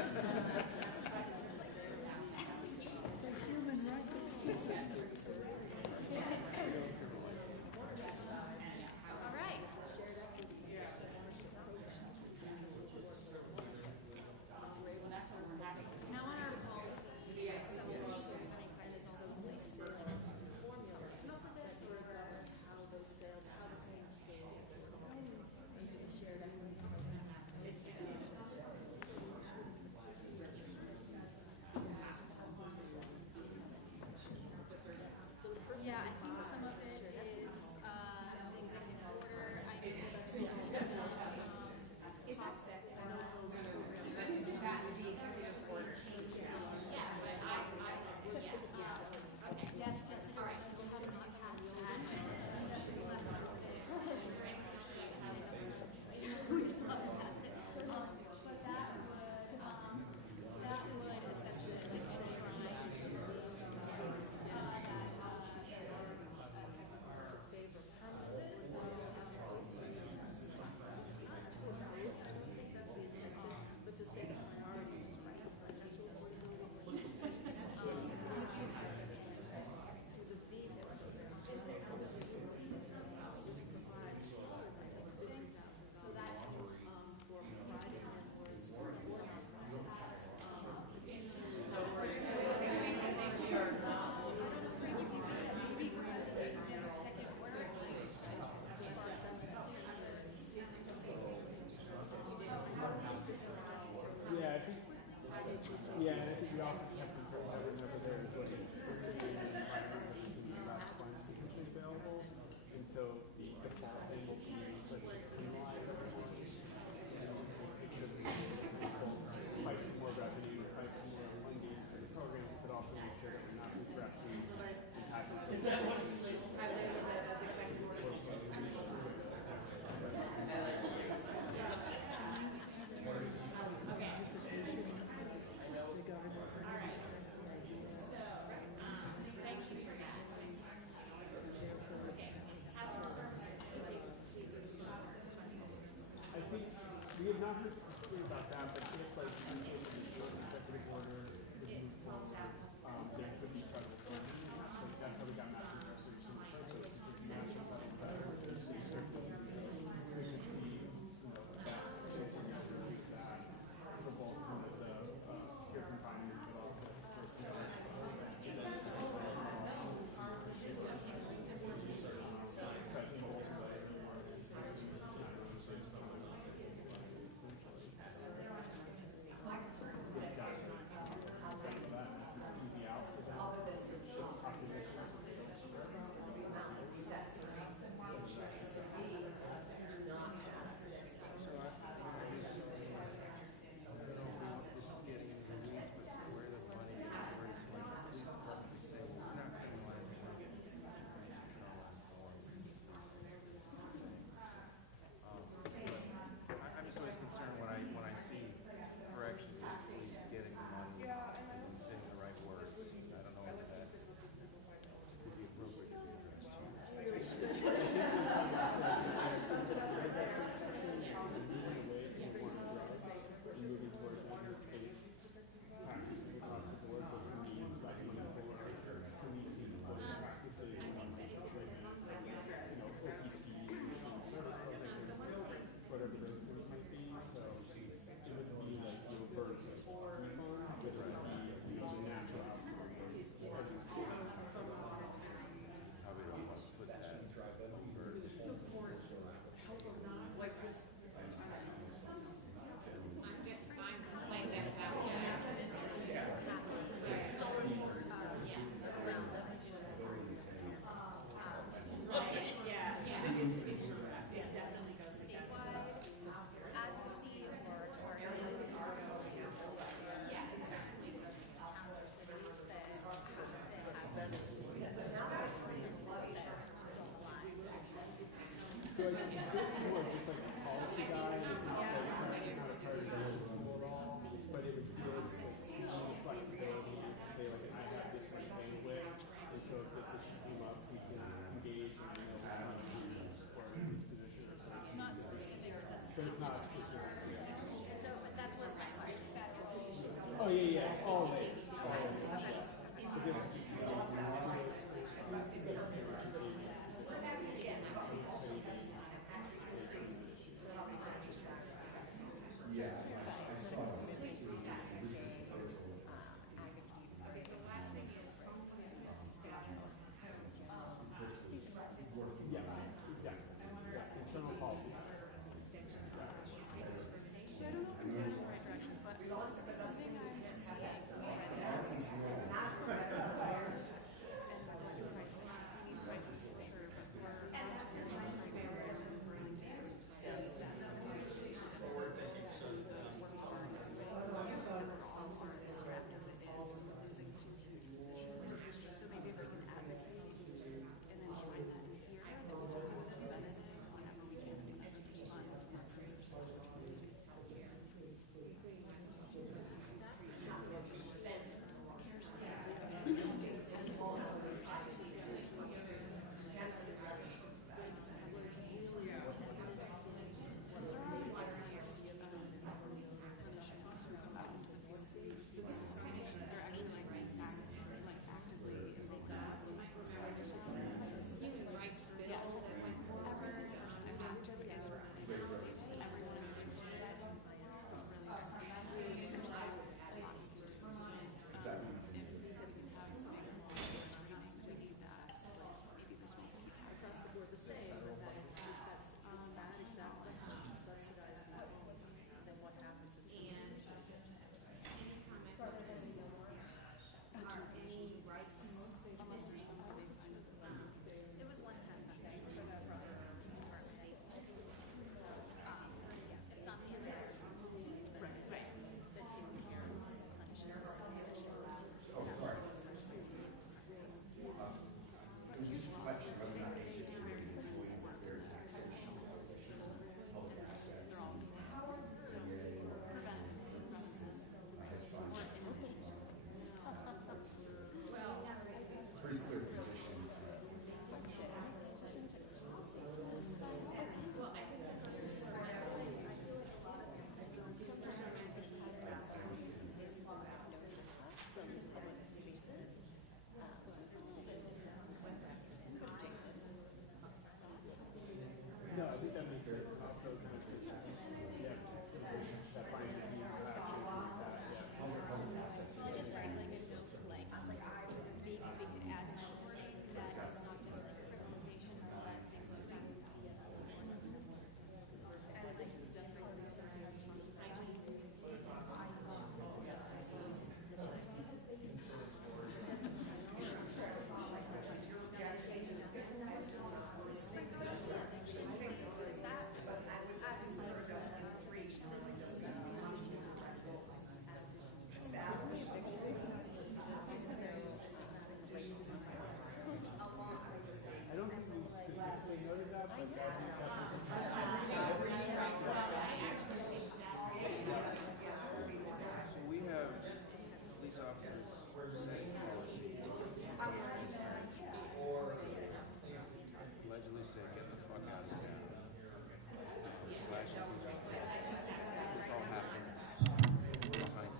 All right. Now on our polls, some of those are having questions also please come up with this or how those sales, how the things share that yeah, I think some of it is the executive order. I think it's is that set? That would be executive order. Yeah, but yes, Jessica. All right, we'll have not passed that. Jessica left. We still haven't passed it. But that would essentially but to say the priorities is right. To the vehicle, is there so that for providing Yeah, I think, yeah, and I think we also have to remember there is like less funds available, and so the default thing will be penalized. Fight for more revenue, fight for more funding for the programs, but also make sure that we're not regressing and passing. Is that what I labeled it as executive order? I think we have not heard specifically about that, but if like executive order is moved forward, there could be federal funding. Like that's how we got massive restoration in the first place. It's national federal funding. We should see, that release that for both kind of the secure confinement, but also I'm just always concerned when I see corrections of police getting the money and saying the right words. I don't know if that would be appropriate to be addressed moving towards evidence-based practicing across the board, but we need less money for policing what practices, OPC, service programs, whatever those things might be. So it would be like the reverse of refund, but it would be the natural outcome. how we don't want to put that Support, help them not, like just. I'm just fine with playing that out. Definitely goes Statewide advocacy or targeted yeah, exactly. Towns or cities that have So I think this is more of just like a policy guide. It's not like not a part of the rule at all, but it would give flexibility to say like I have this much bandwidth, and so if this issue came up, we can engage and how to support these positions. It's not specific to this. But it's not specific. And so, but that was my question. That position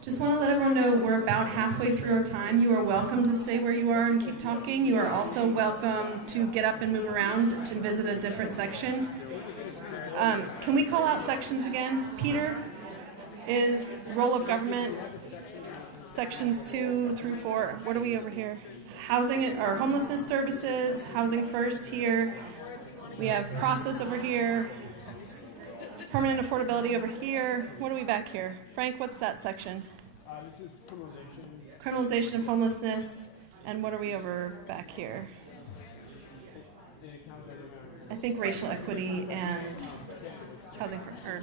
Just want to let everyone know we're about halfway through our time. You are welcome to stay where you are and keep talking. You are also welcome to get up and move around to visit a different section. Can we call out sections again? Peter is role of government, sections 2 through 4. What are we over here? Housing or homelessness services, housing first here. We have process over here. Permanent affordability over here. What are we back here? Frank, what's that section? This is criminalization. Criminalization of homelessness. And what are we over back here? I think racial equity and housing for, or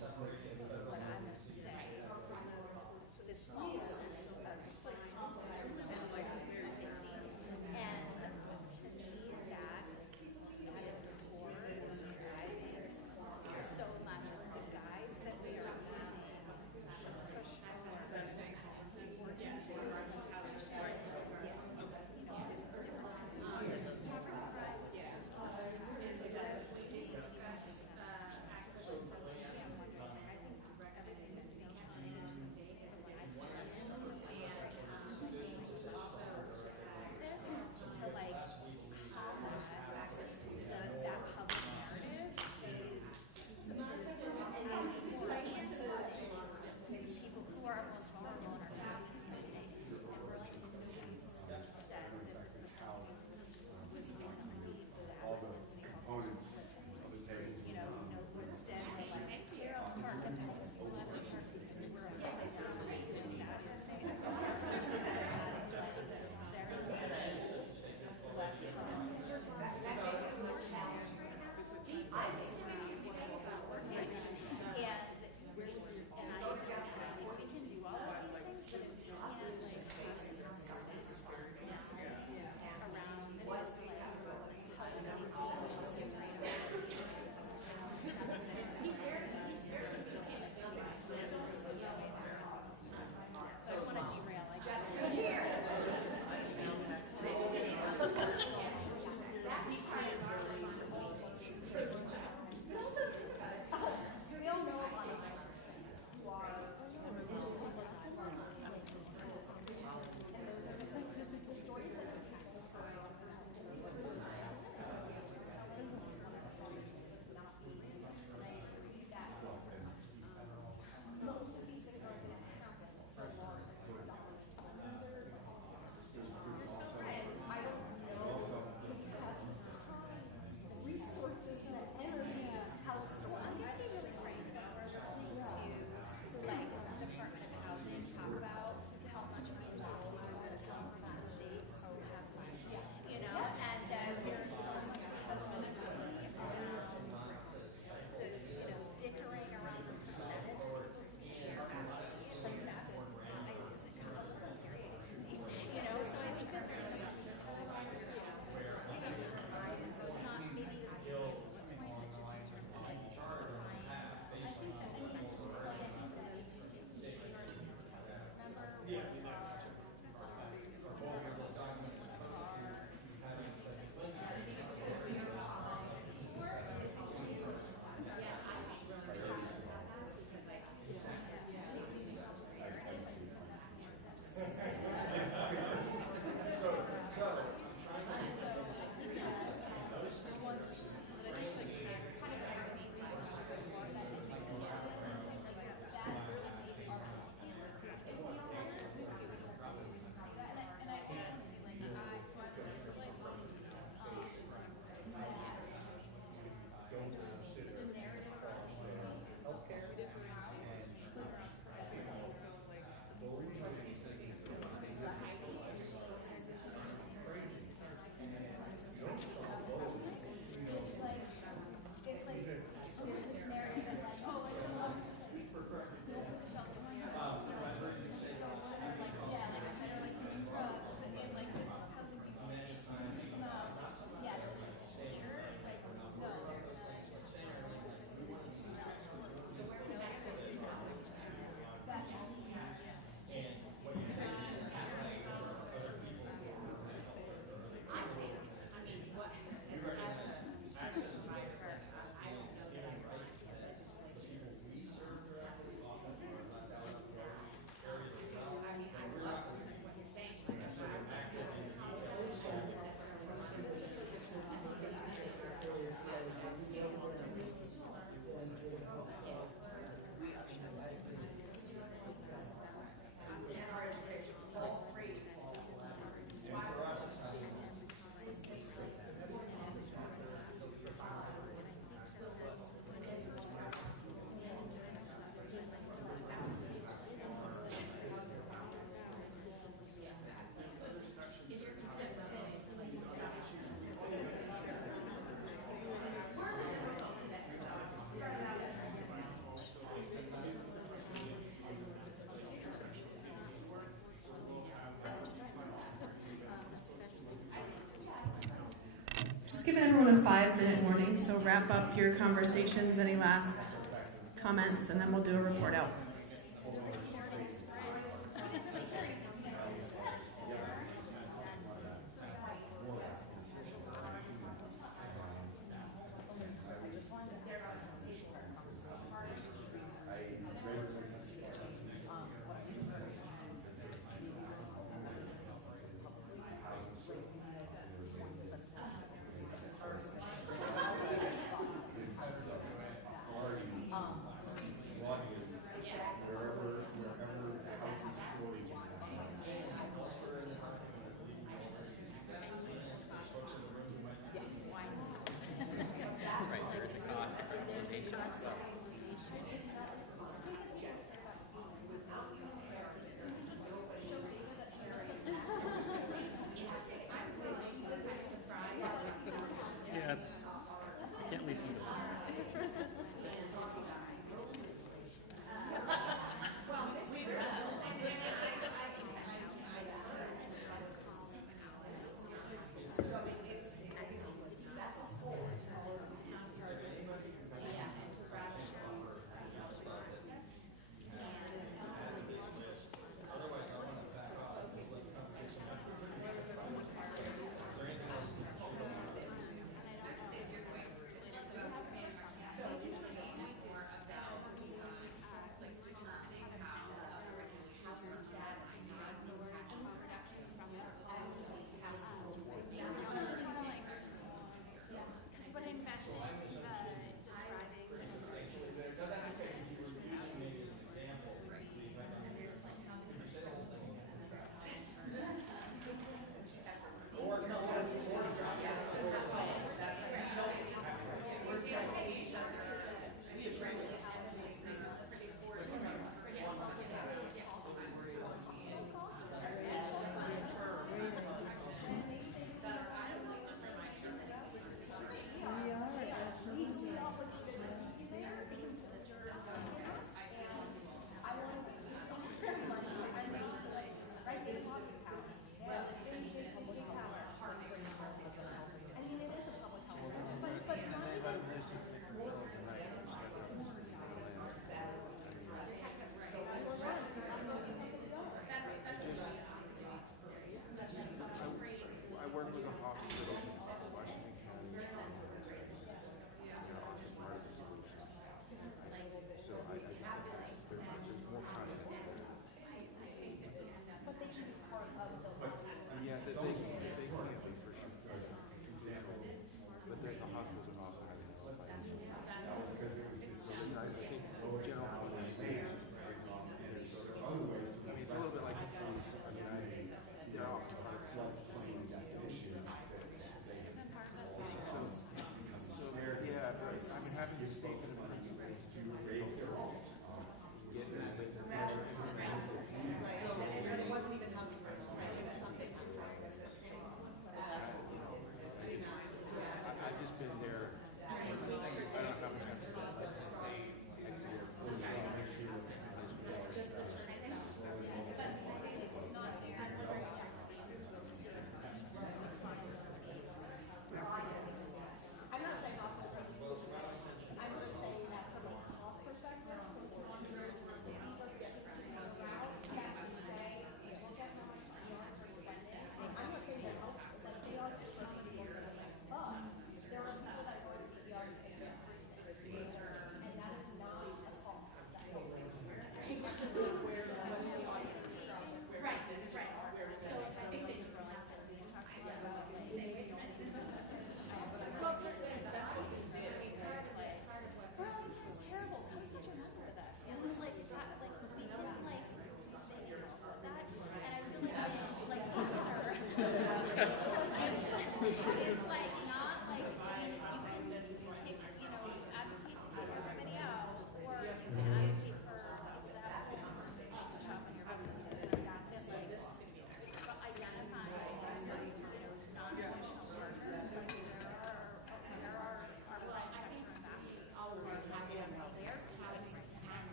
what I would say. This small business of safety. And to me, that at its core is driving so much of the guys that we are using to push for giving everyone a 5-minute warning, so wrap up your conversations, any last comments, and then we'll do a report out.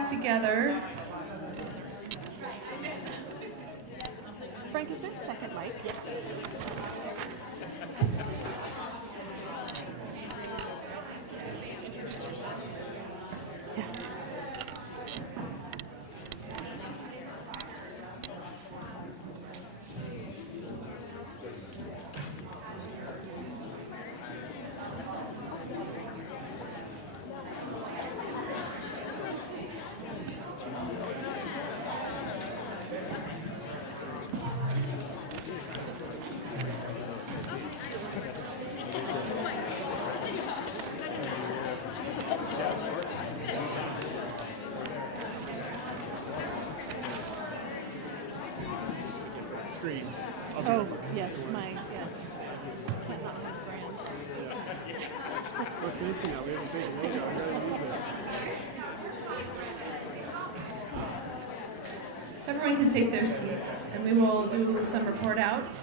back together. Frank, is there a second mic? Oh, yes, my, yeah. Can't not have brand. We're fancy now. We have a big logo. I gotta use it. Everyone can take their seats, and we will do some report out.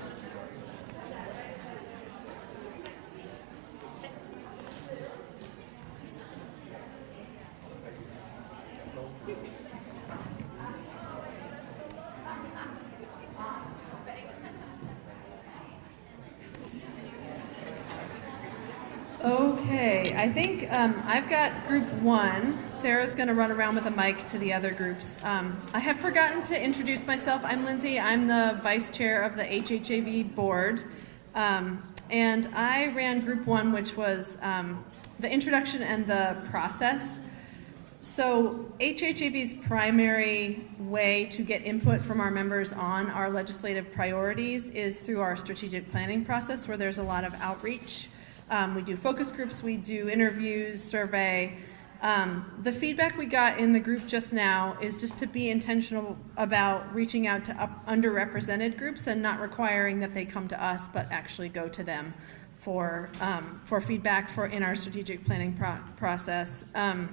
Okay, I think I've got group one. Sarah's going to run around with a mic to the other groups. I have forgotten to introduce myself. I'm Lindsay. I'm the vice chair of the HHAV board. And I ran group one, which was the introduction and the process. So HHAV's primary way to get input from our members on our legislative priorities is through our strategic planning process, where there's a lot of outreach. We do focus groups, we do interviews, survey. The feedback we got in the group just now is just to be intentional about reaching out to underrepresented groups and not requiring that they come to us, but actually go to them for feedback in our strategic planning process. And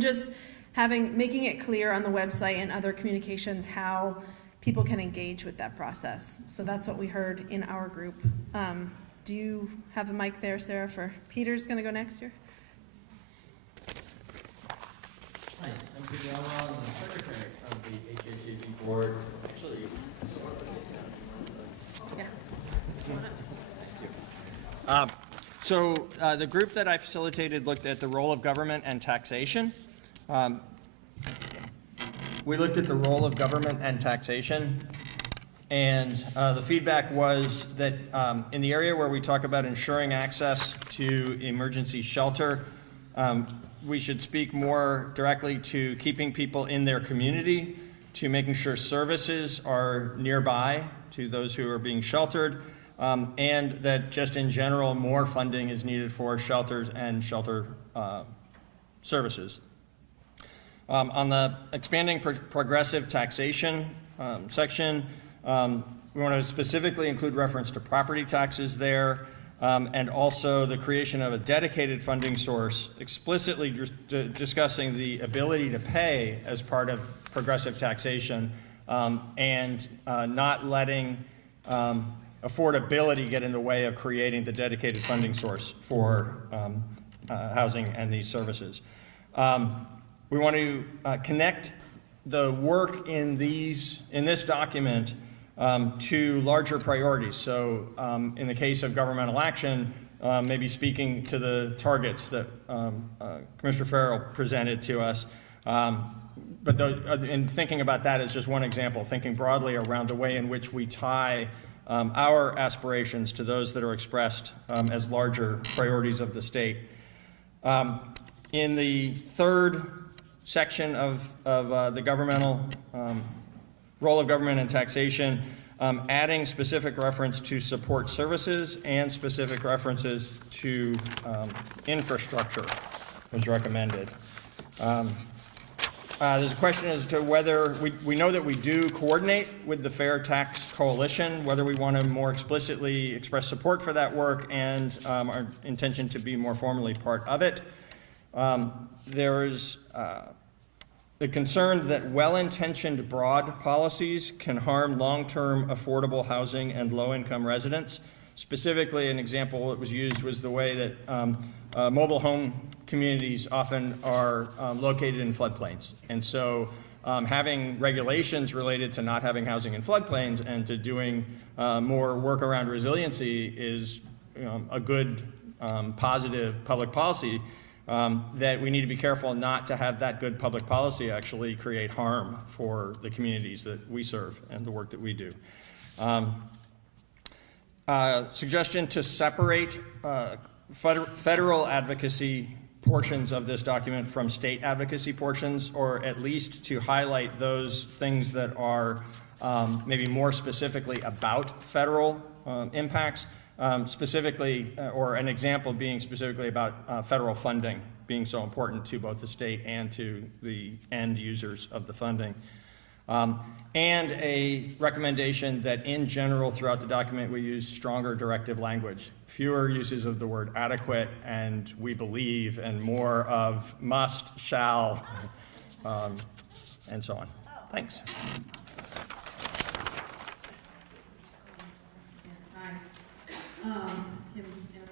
just making it clear on the website and other communications how people can engage with that process. So that's what we heard in our group. Do you have a mic there, Sarah, for Peter's going to go next here? Hi, I'm Peter Elrod. I'm the secretary of the HHAV board. Actually, yeah. The group that I facilitated looked at the role of government and taxation. We looked at the role of government and taxation. And the feedback was that in the area where we talk about ensuring access to emergency shelter, we should speak more directly to keeping people in their community, to making sure services are nearby to those who are being sheltered, and that just in general, more funding is needed for shelters and shelter services. On the expanding progressive taxation section, we want to specifically include reference to property taxes there, and also the creation of a dedicated funding source, explicitly discussing the ability to pay as part of progressive taxation, and not letting affordability get in the way of creating the dedicated funding source for housing and these services. We want to connect the work in this document to larger priorities. So in the case of governmental action, maybe speaking to the targets that Commissioner Farrell presented to us. But in thinking about that as just one example, thinking broadly around the way in which we tie our aspirations to those that are expressed as larger priorities of the state. In the third section of the governmental role of government and taxation, adding specific reference to support services and specific references to infrastructure was recommended. There's a question as to whether we know that we do coordinate with the Fair Tax Coalition, whether we want to more explicitly express support for that work and our intention to be more formally part of it. There is the concern that well-intentioned broad policies can harm long-term affordable housing and low-income residents. Specifically, an example that was used was the way that mobile home communities often are located in floodplains. And so having regulations related to not having housing in floodplains and to doing more work around resiliency is a good, positive public policy that we need to be careful not to have that good public policy actually create harm for the communities that we serve and the work that we do. Suggestion to separate federal advocacy portions of this document from state advocacy portions, or at least to highlight those things that are maybe more specifically about federal impacts, specifically, or an example being specifically about federal funding being so important to both the state and to the end users of the funding. And a recommendation that in general throughout the document we use stronger directive language, fewer uses of the word adequate and we believe, and more of must, shall, and so on. Thanks.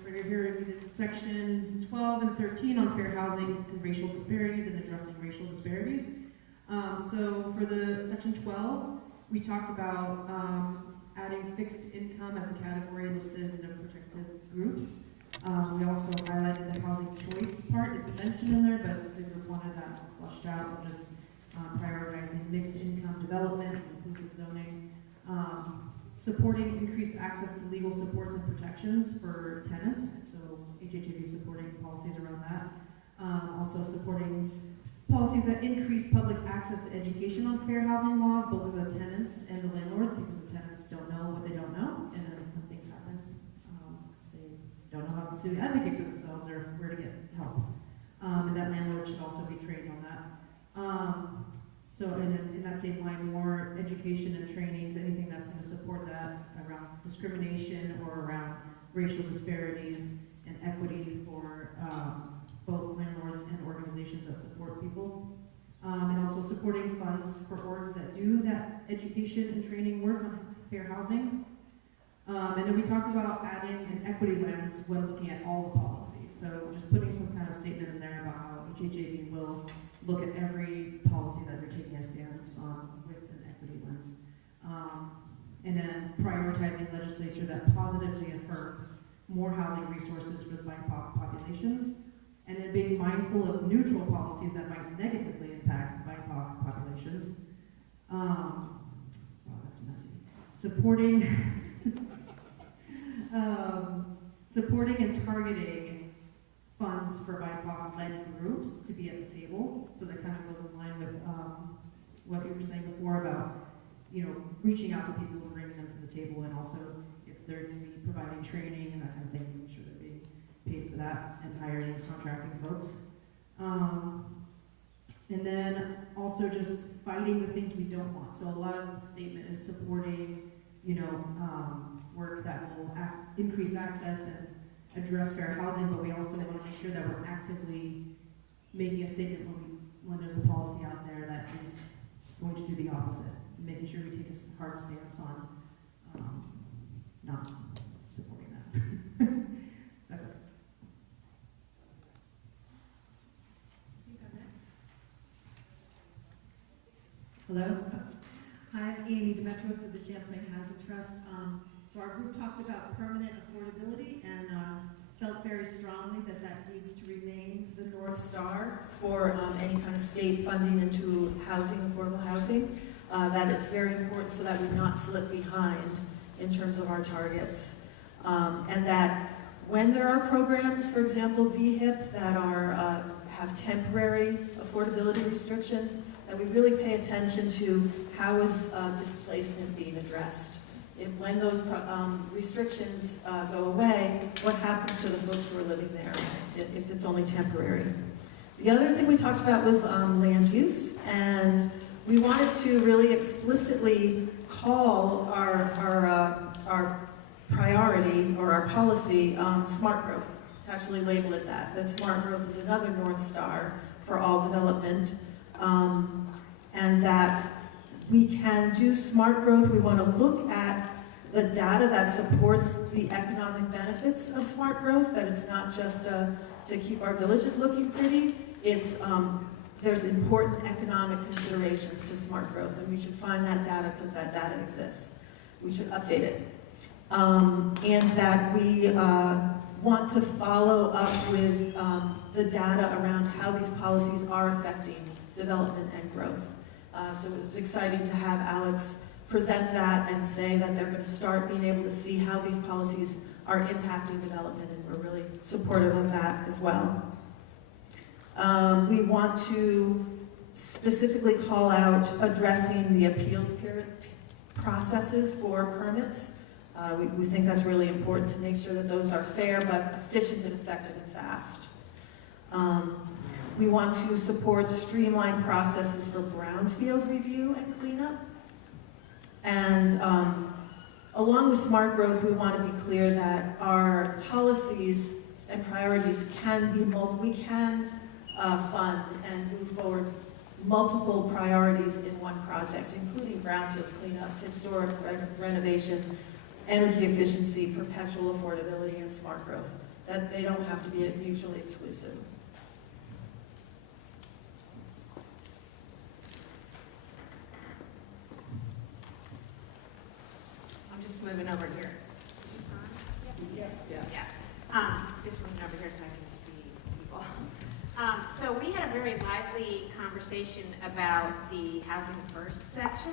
We're here in sections 12 and 13 on fair housing and racial disparities and addressing racial disparities. So for the section 12, we talked about adding fixed income as a category listed in the protected groups. We also highlighted the housing choice part. It's mentioned in there, but the group wanted that flushed out, and just prioritizing mixed income development, inclusive zoning, supporting increased access to legal supports and protections for tenants. So HHAB supporting policies around that. Also supporting policies that increase public access to education on fair housing laws, both for the tenants and the landlords, because the tenants don't know what they don't know, and then when things happen, they don't know how to advocate for themselves or where to get help. And that landlord should also be trained on that. So in that same line, more education and trainings, anything that's going to support that around discrimination or around racial disparities and equity for both landlords and organizations that support people. And also supporting funds for orgs that do that education and training work on fair housing. And then we talked about adding an equity lens when looking at all the policies. So just putting some kind of statement in there about how HHAB will look at every policy that they're taking a stance on with an equity lens. And then prioritizing legislature that positively affirms more housing resources for the BIPOC populations, and then being mindful of neutral policies that might negatively impact BIPOC populations. Wow, that's messy. Supporting supporting and targeting funds for BIPOC-led groups to be at the table. So that kind of goes in line with what you were saying before about, reaching out to people and bringing them to the table, and also if they're going to be providing training and that kind of thing, make sure they're being paid for that and hiring and contracting folks. And then also just fighting the things we don't want. So a lot of the statement is supporting, work that will increase access and address fair housing, but we also want to make sure that we're actively making a statement when there's a policy out there that is going to do the opposite, making sure we take a hard stance on not supporting that. That's it. Hello. Hi, I'm Amy Demetrios with the Champlain Housing Trust. So our group talked about permanent affordability and felt very strongly that that needs to remain the North Star for any kind of state funding into housing, affordable housing. That it's very important so that we not slip behind in terms of our targets. And that when there are programs, for example, VHIP, that are have temporary affordability restrictions, that we really pay attention to how is displacement being addressed. When those restrictions go away, what happens to the folks who are living there if it's only temporary? The other thing we talked about was land use, and we wanted to really explicitly call our priority or our policy smart growth, to actually label it that smart growth is another North Star for all development, and that we can do smart growth. We want to look at the data that supports the economic benefits of smart growth, that it's not just a to keep our villages looking pretty. It's, there's important economic considerations to smart growth, and we should find that data because that data exists. We should update it. And that we want to follow up with the data around how these policies are affecting development and growth. So it was exciting to have Alex present that and say that they're going to start being able to see how these policies are impacting development, and we're really supportive of that as well. We want to specifically call out addressing the appeals processes for permits. We think that's really important to make sure that those are fair but efficient and effective and fast. We want to support streamlined processes for brownfield review and cleanup. And along with smart growth, we want to be clear that our policies and priorities can be we can fund and move forward multiple priorities in one project, including brownfields cleanup, historic renovation, energy efficiency, perpetual affordability, and smart growth. That they don't have to be mutually exclusive. I'm just moving over here. Is this on? Yep. Yeah. Just moving over here so I can see people. So we had a very lively conversation about the Housing First section.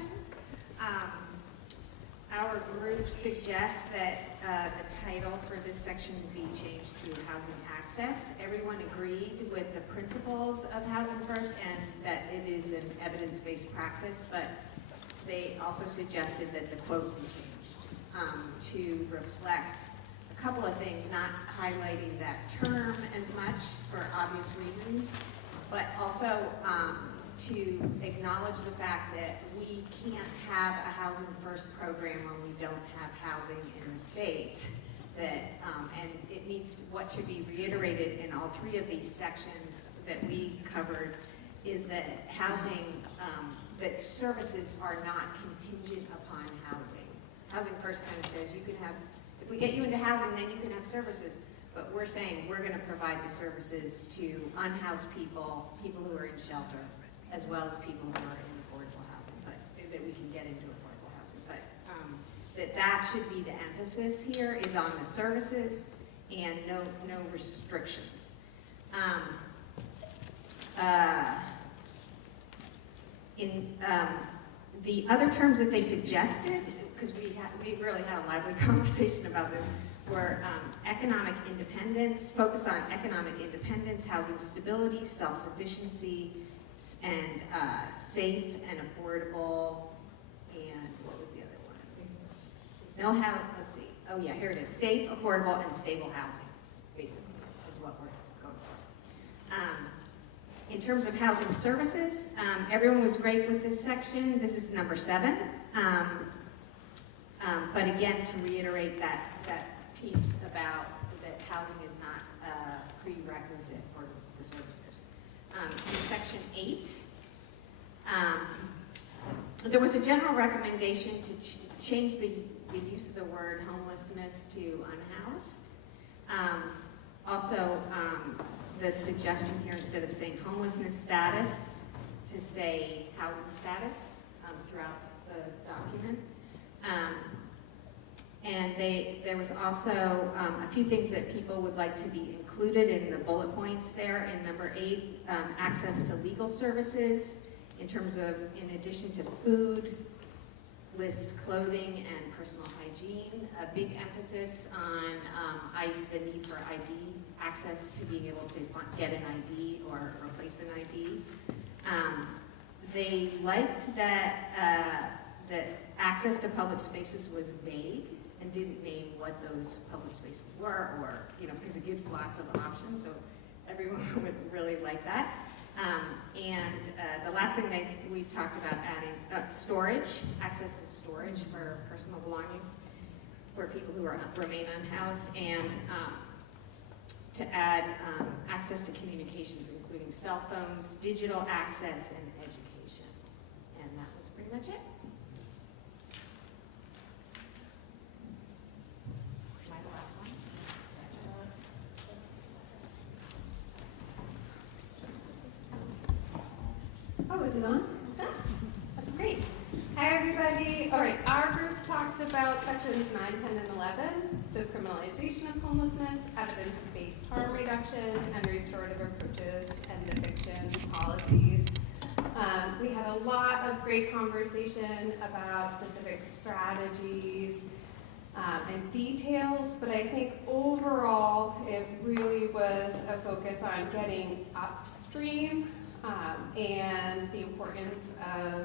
Our group suggests that the title for this section be changed to Housing Access. Everyone agreed with the principles of Housing First and that it is an evidence-based practice, but they also suggested that the quote be changed to reflect a couple of things, not highlighting that term as much for obvious reasons, but also to acknowledge the fact that we can't have a Housing First program when we don't have housing in the state. That, and it needs to, what should be reiterated in all three of these sections that we covered is that housing, that services are not contingent upon housing. Housing First kind of says you can have, if we get you into housing, then you can have services. But we're saying we're going to provide the services to unhoused people, people who are in shelter, as well as people who are in affordable housing, but that we can get into affordable housing. But that should be the emphasis here, is on the services and no restrictions. The other terms that they suggested, because we really had a lively conversation about this, were economic independence, focus on economic independence, housing stability, self-sufficiency, and safe and affordable, and what was the other one? Let's see. Oh yeah, here it is. Safe, affordable, and stable housing, basically, is what we're going for. In terms of housing services, everyone was great with this section. This is number 7. But again, to reiterate that piece about that housing is not a prerequisite for the services. In section 8, there was a general recommendation to change the use of the word homelessness to unhoused. Also, the suggestion here, instead of saying homelessness status, to say housing status throughout the document. And there was also a few things that people would like to be included in the bullet points there in number 8, access to legal services in terms of, in addition to food, list clothing and personal hygiene, a big emphasis on the need for ID, access to being able to get an ID or replace an ID. They liked that access to public spaces was vague and didn't name what those public spaces were, or, because it gives lots of options, so everyone would really like that. The last thing we talked about adding, storage, access to storage for personal belongings for people who remain unhoused, and to add access to communications, including cell phones, digital access, and education. And that was pretty much it. Oh, is it on? Okay. That's great. Hi, everybody. All right, our group talked about sections 9, 10, and 11, the criminalization of homelessness, evidence-based harm reduction, and restorative approaches and eviction policies. We had a lot of great conversation about specific strategies and details, but I think overall it really was a focus on getting upstream and the importance of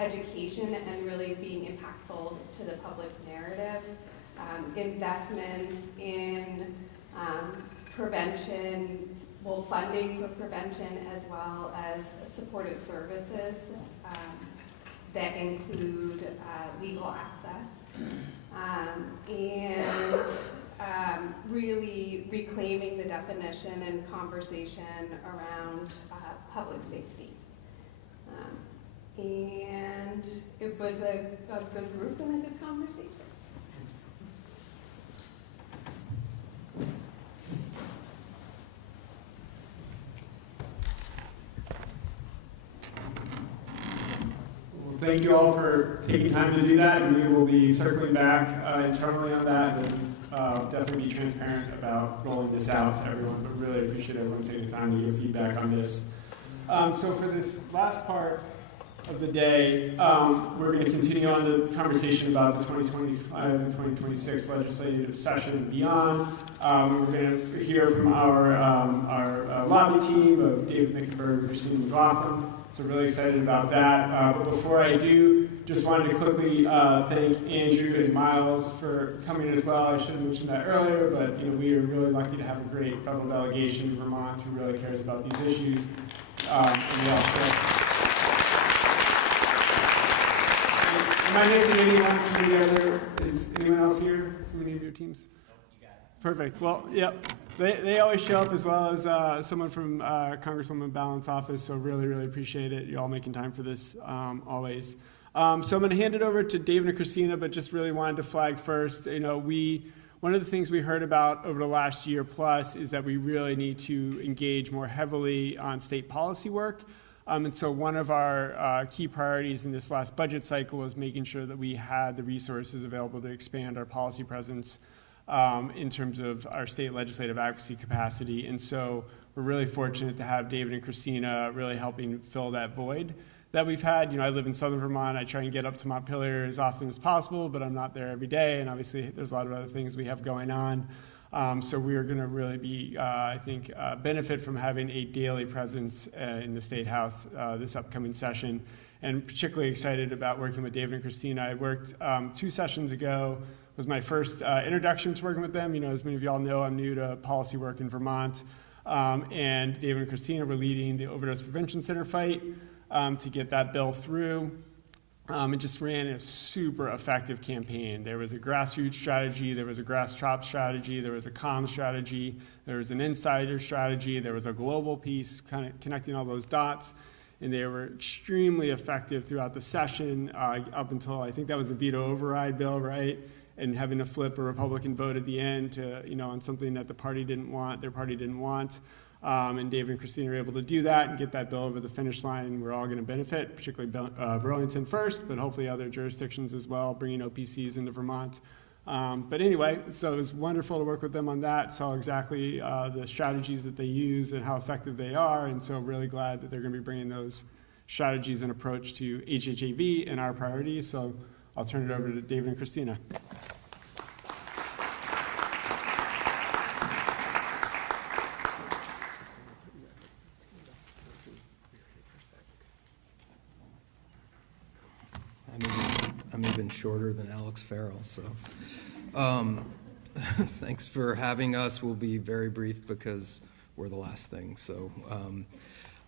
education and really being impactful to the public narrative. Investments in prevention, well, funding for prevention as well as supportive services that include legal access. And really reclaiming the definition and conversation around public safety. And it was a good group and a good conversation. Thank you all for taking time to do that, and we will be circling back internally on that and definitely be transparent about rolling this out to everyone, but really appreciate everyone taking the time to give feedback on this. So for this last part of the day, we're going to continue on the conversation about the 2025 and 2026 legislative session and beyond. We're going to hear from our lobby team of David Mickenberg and Christine McLaughlin. So really excited about that. But before I do, just wanted to quickly thank Andrew and Miles for coming as well. I should have mentioned that earlier, but we are really lucky to have a great federal delegation in Vermont who really cares about these issues. And they all share. Am I missing anyone from the other? Is anyone else here from any of your teams? Perfect. Well, yep. They always show up, as well as someone from Congresswoman Ballant's office, so really, really appreciate it. You all making time for this always. So I'm going to hand it over to David and Christina, but just really wanted to flag first, one of the things we heard about over the last year plus is that we really need to engage more heavily on state policy work. And so one of our key priorities in this last budget cycle was making sure that we had the resources available to expand our policy presence in terms of our state legislative advocacy capacity. And so we're really fortunate to have David and Christina really helping fill that void that we've had. I live in Southern Vermont. I try and get up to Montpelier as often as possible, but I'm not there every day. And obviously there's a lot of other things we have going on. So we are going to really be, I think, benefit from having a daily presence in the State House this upcoming session. And particularly excited about working with David and Christina. I worked 2 sessions ago. Was my first introduction to working with them. As many of you all know, I'm new to policy work in Vermont. And David and Christina were leading the Overdose Prevention Center fight to get that bill through. It just ran a super effective campaign. There was a grassroots strategy, there was a grass top strategy, there was a comm strategy, there was an insider strategy, there was a global piece kind of connecting all those dots. And they were extremely effective throughout the session up until, I think that was a veto override bill, right? And having to flip a Republican vote at the end to, on something that their party didn't want. And David and Christina were able to do that and get that bill over the finish line. We're all going to benefit, particularly Burlington first, but hopefully other jurisdictions as well, bringing OPCs into Vermont. But anyway, so it was wonderful to work with them on that, saw exactly the strategies that they use and how effective they are, and so really glad that they're going to be bringing those strategies and approach to HHAV and our priorities. So I'll turn it over to David and Christina. I'm even shorter than Alex Farrell, so thanks for having us. We'll be very brief because we're the last thing. So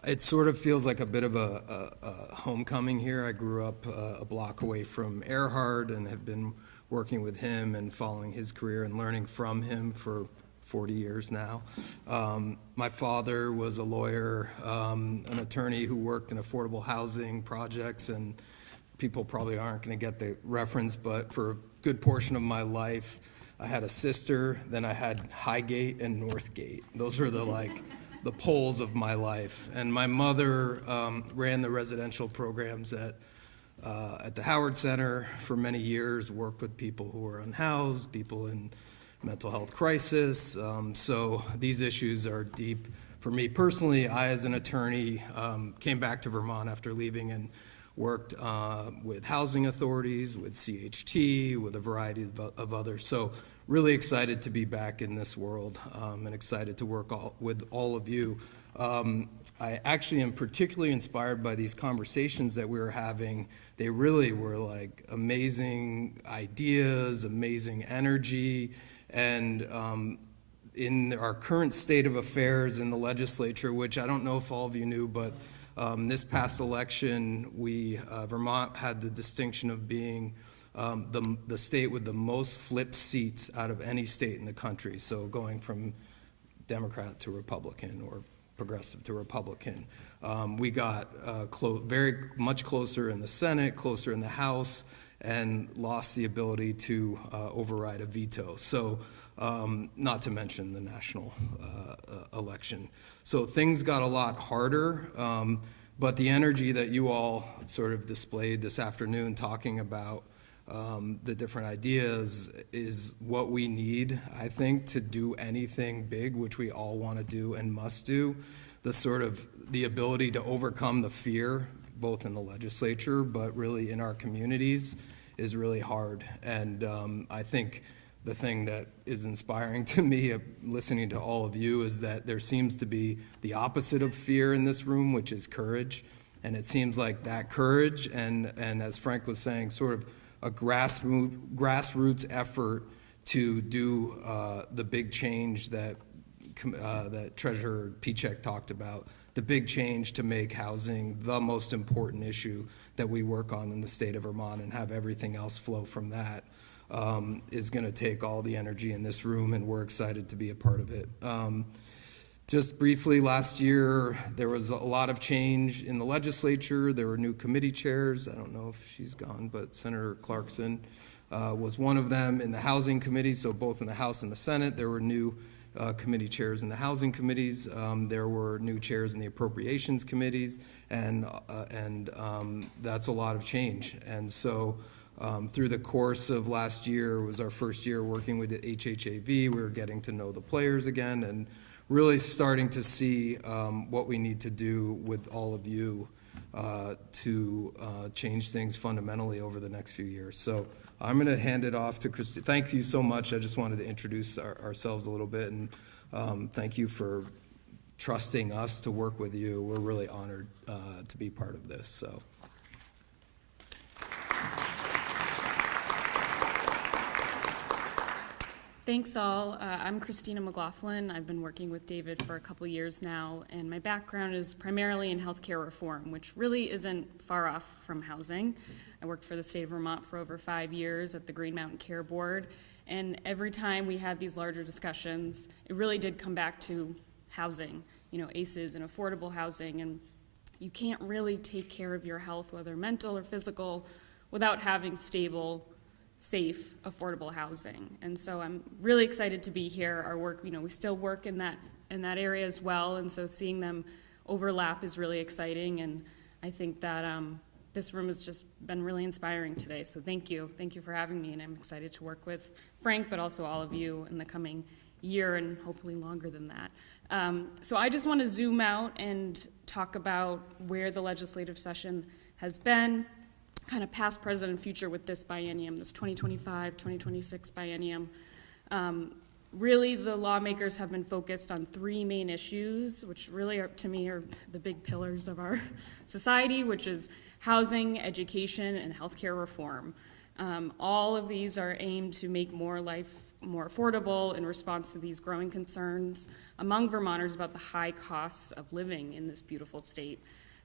it sort of feels like a bit of a homecoming here. I grew up a block away from Earhart and have been working with him and following his career and learning from him for 40 years now. My father was a lawyer, an attorney who worked in affordable housing projects, and people probably aren't going to get the reference, but for a good portion of my life, I had a sister, then I had Highgate and Northgate. Those are the the poles of my life. And my mother ran the residential programs at the Howard Center for many years, worked with people who were unhoused, people in mental health crisis. So these issues are deep for me personally. I, as an attorney, came back to Vermont after leaving and worked with housing authorities, with CHT, with a variety of others. So really excited to be back in this world and excited to work with all of you. I actually am particularly inspired by these conversations that we were having. They really were like amazing ideas, amazing energy, and in our current state of affairs in the legislature, which I don't know if all of you knew, but this past election, Vermont had the distinction of being the state with the most flipped seats out of any state in the country. So going from Democrat to Republican or progressive to Republican. We got very much closer in the Senate, closer in the House, and lost the ability to override a veto. So not to mention the national election. So things got a lot harder, but the energy that you all sort of displayed this afternoon talking about the different ideas is what we need, I think, to do anything big, which we all want to do and must do. The ability to overcome the fear, both in the legislature, but really in our communities, is really hard. And I think the thing that is inspiring to me listening to all of you is that there seems to be the opposite of fear in this room, which is courage. And it seems like that courage and as Frank was saying, sort of a grassroots effort to do the big change that Treasurer Pichek talked about, the big change to make housing the most important issue that we work on in the state of Vermont and have everything else flow from that, is going to take all the energy in this room, and we're excited to be a part of it. Just briefly, last year, there was a lot of change in the legislature. There were new committee chairs. I don't know if she's gone, but Senator Clarkson was one of them in the Housing Committee. So both in the House and the Senate, there were new committee chairs in the housing committees. There were new chairs in the appropriations committees, and that's a lot of change. And so through the course of last year, it was our first year working with the HHAV. We were getting to know the players again and really starting to see what we need to do with all of you to change things fundamentally over the next few years. So I'm going to hand it off to Christine. Thank you so much. I just wanted to introduce ourselves a little bit, and thank you for trusting us to work with you. We're really honored to be part of this. So. Thanks all. I'm Christina McLaughlin. I've been working with David for a couple years now, and my background is primarily in healthcare reform, which really isn't far off from housing. I worked for the state of Vermont for over 5 years at the Green Mountain Care Board, and every time we had these larger discussions, it really did come back to housing, ACEs and affordable housing, and you can't really take care of your health, whether mental or physical, without having stable, safe, affordable housing. And so I'm really excited to be here. Our work, we still work in that area as well, and so seeing them overlap is really exciting, and I think that this room has just been really inspiring today, so thank you. Thank you for having me, and I'm excited to work with Frank, but also all of you in the coming year and hopefully longer than that. So I just want to zoom out and talk about where the legislative session has been, kind of past, present, and future with this biennium, this 2025-2026 biennium. Really, the lawmakers have been focused on 3 main issues, which really are, to me, are the big pillars of our society, which is housing, education, and healthcare reform. All of these are aimed to make life more affordable in response to these growing concerns among Vermonters about the high costs of living in this beautiful state.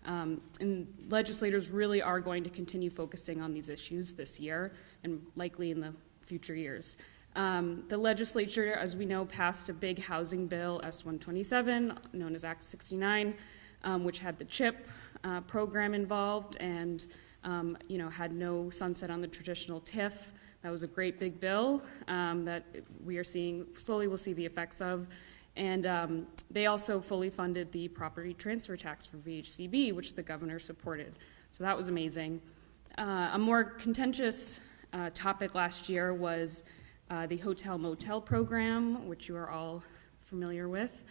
And legislators really are going to continue focusing on these issues this year and likely in the future years. The legislature, as we know, passed a big housing bill, S-127, known as Act 69, which had the CHIP program involved and had no sunset on the traditional TIF. That was a great big bill that we are seeing, slowly we'll see the effects of. And they also fully funded the property transfer tax for VHCB, which the governor supported. So that was amazing. A more contentious topic last year was the hotel motel program, which you are all familiar with.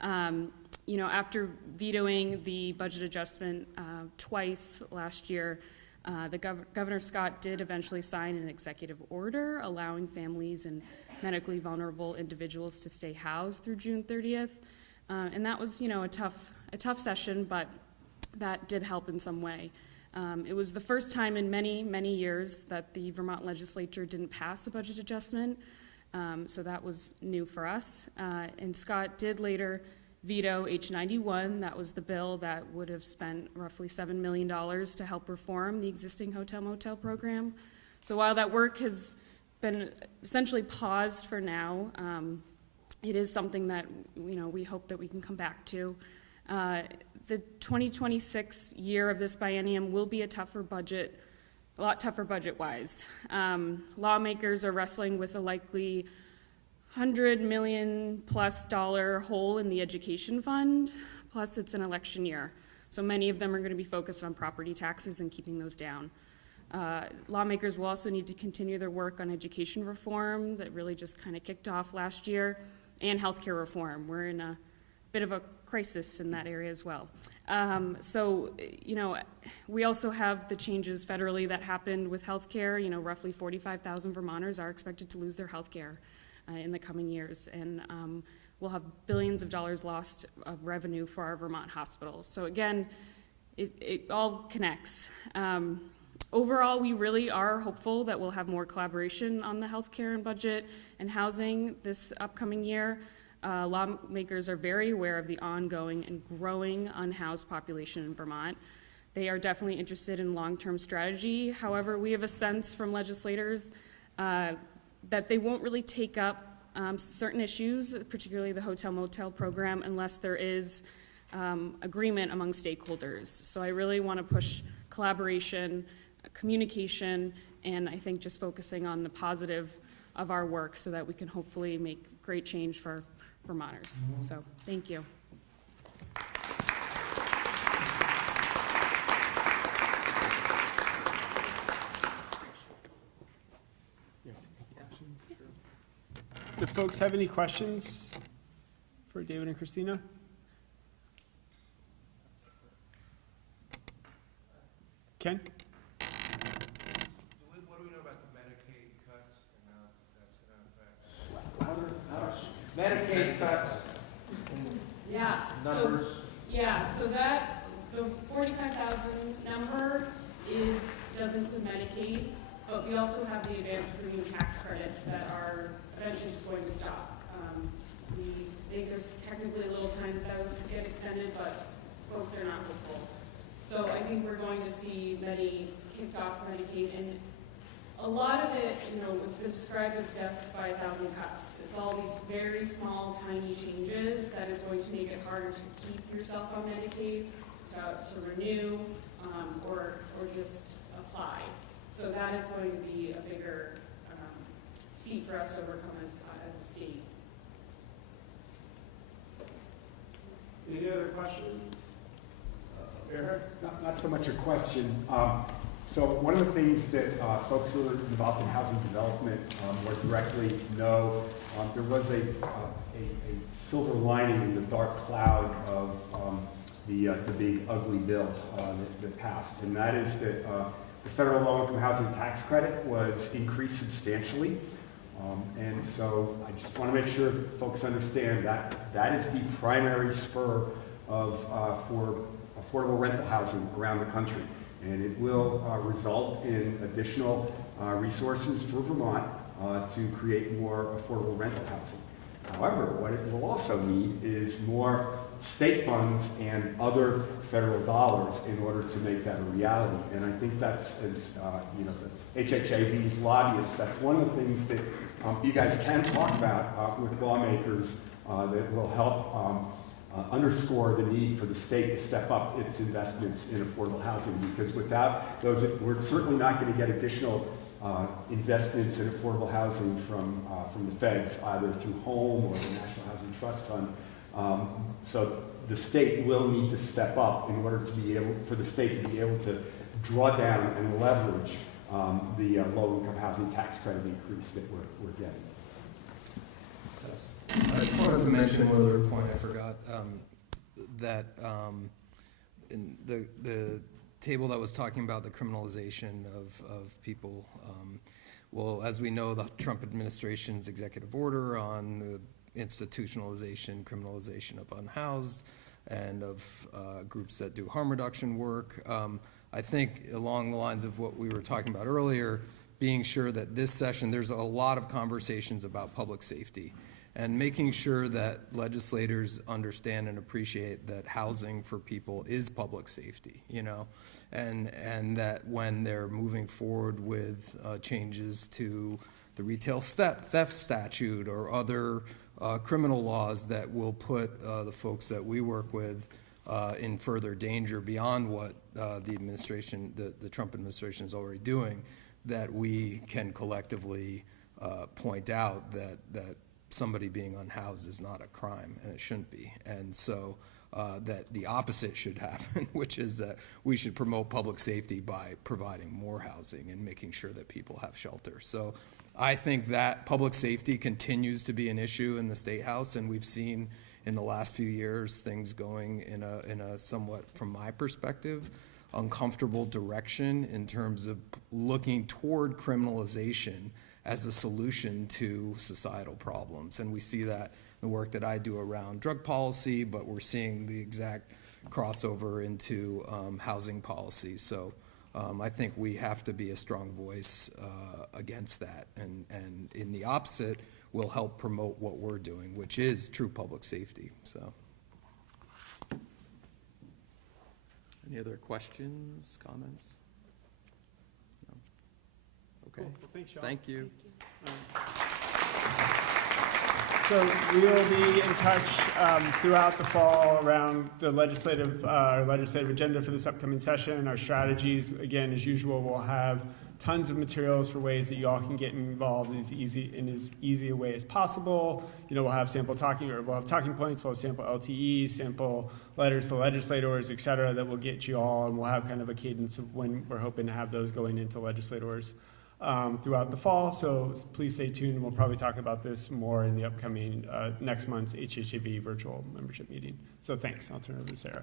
After vetoing the budget adjustment twice last year, Governor Scott did eventually sign an executive order allowing families and medically vulnerable individuals to stay housed through June 30th. And that was, a tough session, but that did help in some way. It was the first time in many, many years that the Vermont legislature didn't pass a budget adjustment, so that was new for us. And Scott did later veto H91. That was the bill that would have spent roughly $7 million to help reform the existing hotel motel program. So while that work has been essentially paused for now, it is something that we hope that we can come back to. The 2026 year of this biennium will be a lot tougher budget-wise. Lawmakers are wrestling with a likely $100 million plus hole in the education fund, plus it's an election year. So many of them are going to be focused on property taxes and keeping those down. Lawmakers will also need to continue their work on education reform that really just kind of kicked off last year, and healthcare reform. We're in a bit of a crisis in that area as well. We also have the changes federally that happened with healthcare. Roughly 45,000 Vermonters are expected to lose their healthcare in the coming years, and we'll have billions of dollars lost of revenue for our Vermont hospitals. So again, it all connects. Overall, we really are hopeful that we'll have more collaboration on the healthcare and budget and housing this upcoming year. Lawmakers are very aware of the ongoing and growing unhoused population in Vermont. They are definitely interested in long-term strategy. However, we have a sense from legislators that they won't really take up certain issues, particularly the hotel motel program, unless there is agreement among stakeholders. So I really want to push collaboration, communication, and I think just focusing on the positive of our work so that we can hopefully make great change for Vermonters. So thank you. Do folks have any questions for David and Christina? Ken? What do we know about the Medicaid cuts and how that's going to affect? Medicaid cuts. Numbers. So that, the 45,000 number does include Medicaid, but we also have the advanced premium tax credits that are eventually just going to stop. We think there's technically a little time that those could get extended, but folks are not hopeful. So I think we're going to see many kicked off Medicaid, and a lot of it, it's been described as death by 1,000 cuts. It's all these very small, tiny changes that is going to make it harder to keep yourself on Medicaid, to renew, or just apply. So that is going to be a bigger feat for us to overcome as a state. Any other questions? Not so much a question. So one of the things that folks who are involved in housing development more directly know, there was a silver lining in the dark cloud of the big ugly bill that passed, and that is that the federal low-income housing tax credit was increased substantially. And so I just want to make sure folks understand that that is the primary spur for affordable rental housing around the country. And it will result in additional resources for Vermont to create more affordable rental housing. However, what it will also need is more state funds and other federal dollars in order to make that a reality. And I think that's, as the HHAV's lobbyists, that's one of the things that you guys can talk about with lawmakers that will help underscore the need for the state to step up its investments in affordable housing, because without those, we're certainly not going to get additional investments in affordable housing from the feds, either through HOME or the National Housing Trust Fund. So the state will need to step up in order to be able, for the state to be able to draw down and leverage the low-income housing tax credit increase that we're getting. I just wanted to mention one other point I forgot, that in the table that was talking about the criminalization of people, well, as we know, the Trump administration's executive order on the institutionalization, criminalization of unhoused and of groups that do harm reduction work. I think along the lines of what we were talking about earlier, being sure that this session, there's a lot of conversations about public safety and making sure that legislators understand and appreciate that housing for people is public safety, you know, and that when they're moving forward with changes to the retail theft statute or other criminal laws that will put the folks that we work with in further danger beyond what the Trump administration is already doing, that we can collectively point out that somebody being unhoused is not a crime, and it shouldn't be. And so that the opposite should happen, which is that we should promote public safety by providing more housing and making sure that people have shelter. So I think that public safety continues to be an issue in the State House, and we've seen in the last few years things going in a somewhat, from my perspective, uncomfortable direction in terms of looking toward criminalization as a solution to societal problems. And we see that in the work that I do around drug policy, but we're seeing the exact crossover into housing policy. So I think we have to be a strong voice against that. And in the opposite, will help promote what we're doing, which is true public safety. So, any other questions, comments? No? Okay. Cool. Well, thanks, Sean. Thank you. So we will be in touch throughout the fall around the legislative agenda for this upcoming session, our strategies. Again, as usual, we'll have tons of materials for ways that you all can get involved in as easy a way as possible. You know, we'll have talking points, we'll have sample LTEs, sample letters to legislators, et cetera, that will get you all, and we'll have kind of a cadence of when we're hoping to have those going into legislators throughout the fall. So please stay tuned. We'll probably talk about this more in the upcoming next month's HHAB virtual membership meeting. So thanks. I'll turn it over to Sarah.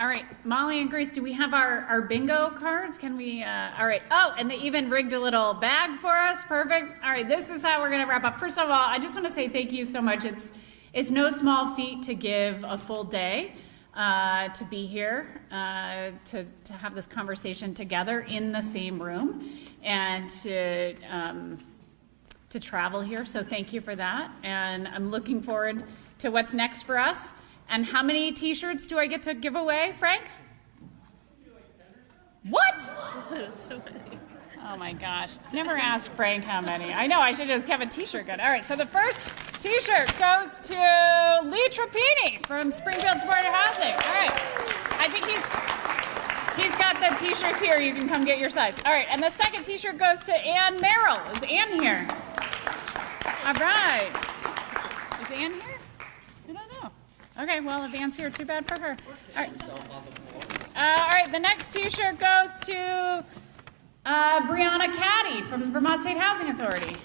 All right, Molly and Grace, do we have our bingo cards? Can we, all right. Oh, and they even rigged a little bag for us. Perfect. All right, this is how we're gonna wrap up. First of all, I just wanna say thank you so much. It's no small feat to give a full day to be here, to have this conversation together in the same room and to travel here. So thank you for that. And I'm looking forward to what's next for us. And how many t-shirts do I get to give away, Frank? What? So many. Oh my gosh. Never ask Frank how many. I know, I should just have a t-shirt good. All right, so the first t-shirt goes to Lee Trapini from Springfield Supported Housing. All right. I think he's got the t-shirts here. You can come get your size. All right, and the second t-shirt goes to Ann Merrill. Is Ann here? All right. Is Ann here? I don't know. Okay, well, if Ann's here, too bad for her. All right. All right, the next t-shirt goes to Brianna Caddy from Vermont State Housing Authority.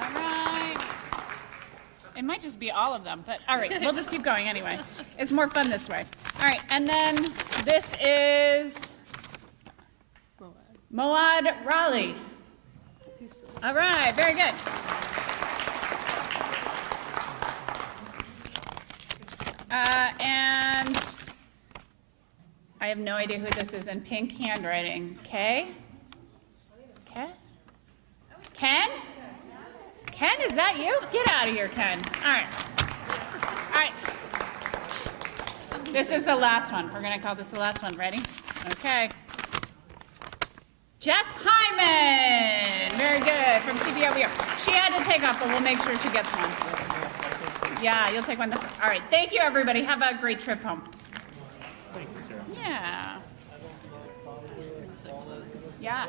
All right. It might just be all of them, but all right, we'll just keep going anyway. It's more fun this way. All right, and then this is Moad Raleigh. All right, very good. And I have no idea who this is in pink handwriting. Kay? Ken? Ken? Ken, is that you? Get out of here, Ken. All right. All right. This is the last one. We're going to call this the last one. Ready? Okay. Jess Hyman. Very good. From CBOBO. She had to take off, but we'll make sure she gets one. Yeah, you'll take one. All right. Thank you, everybody. Have a great trip home. Thank you. Yeah. Yeah.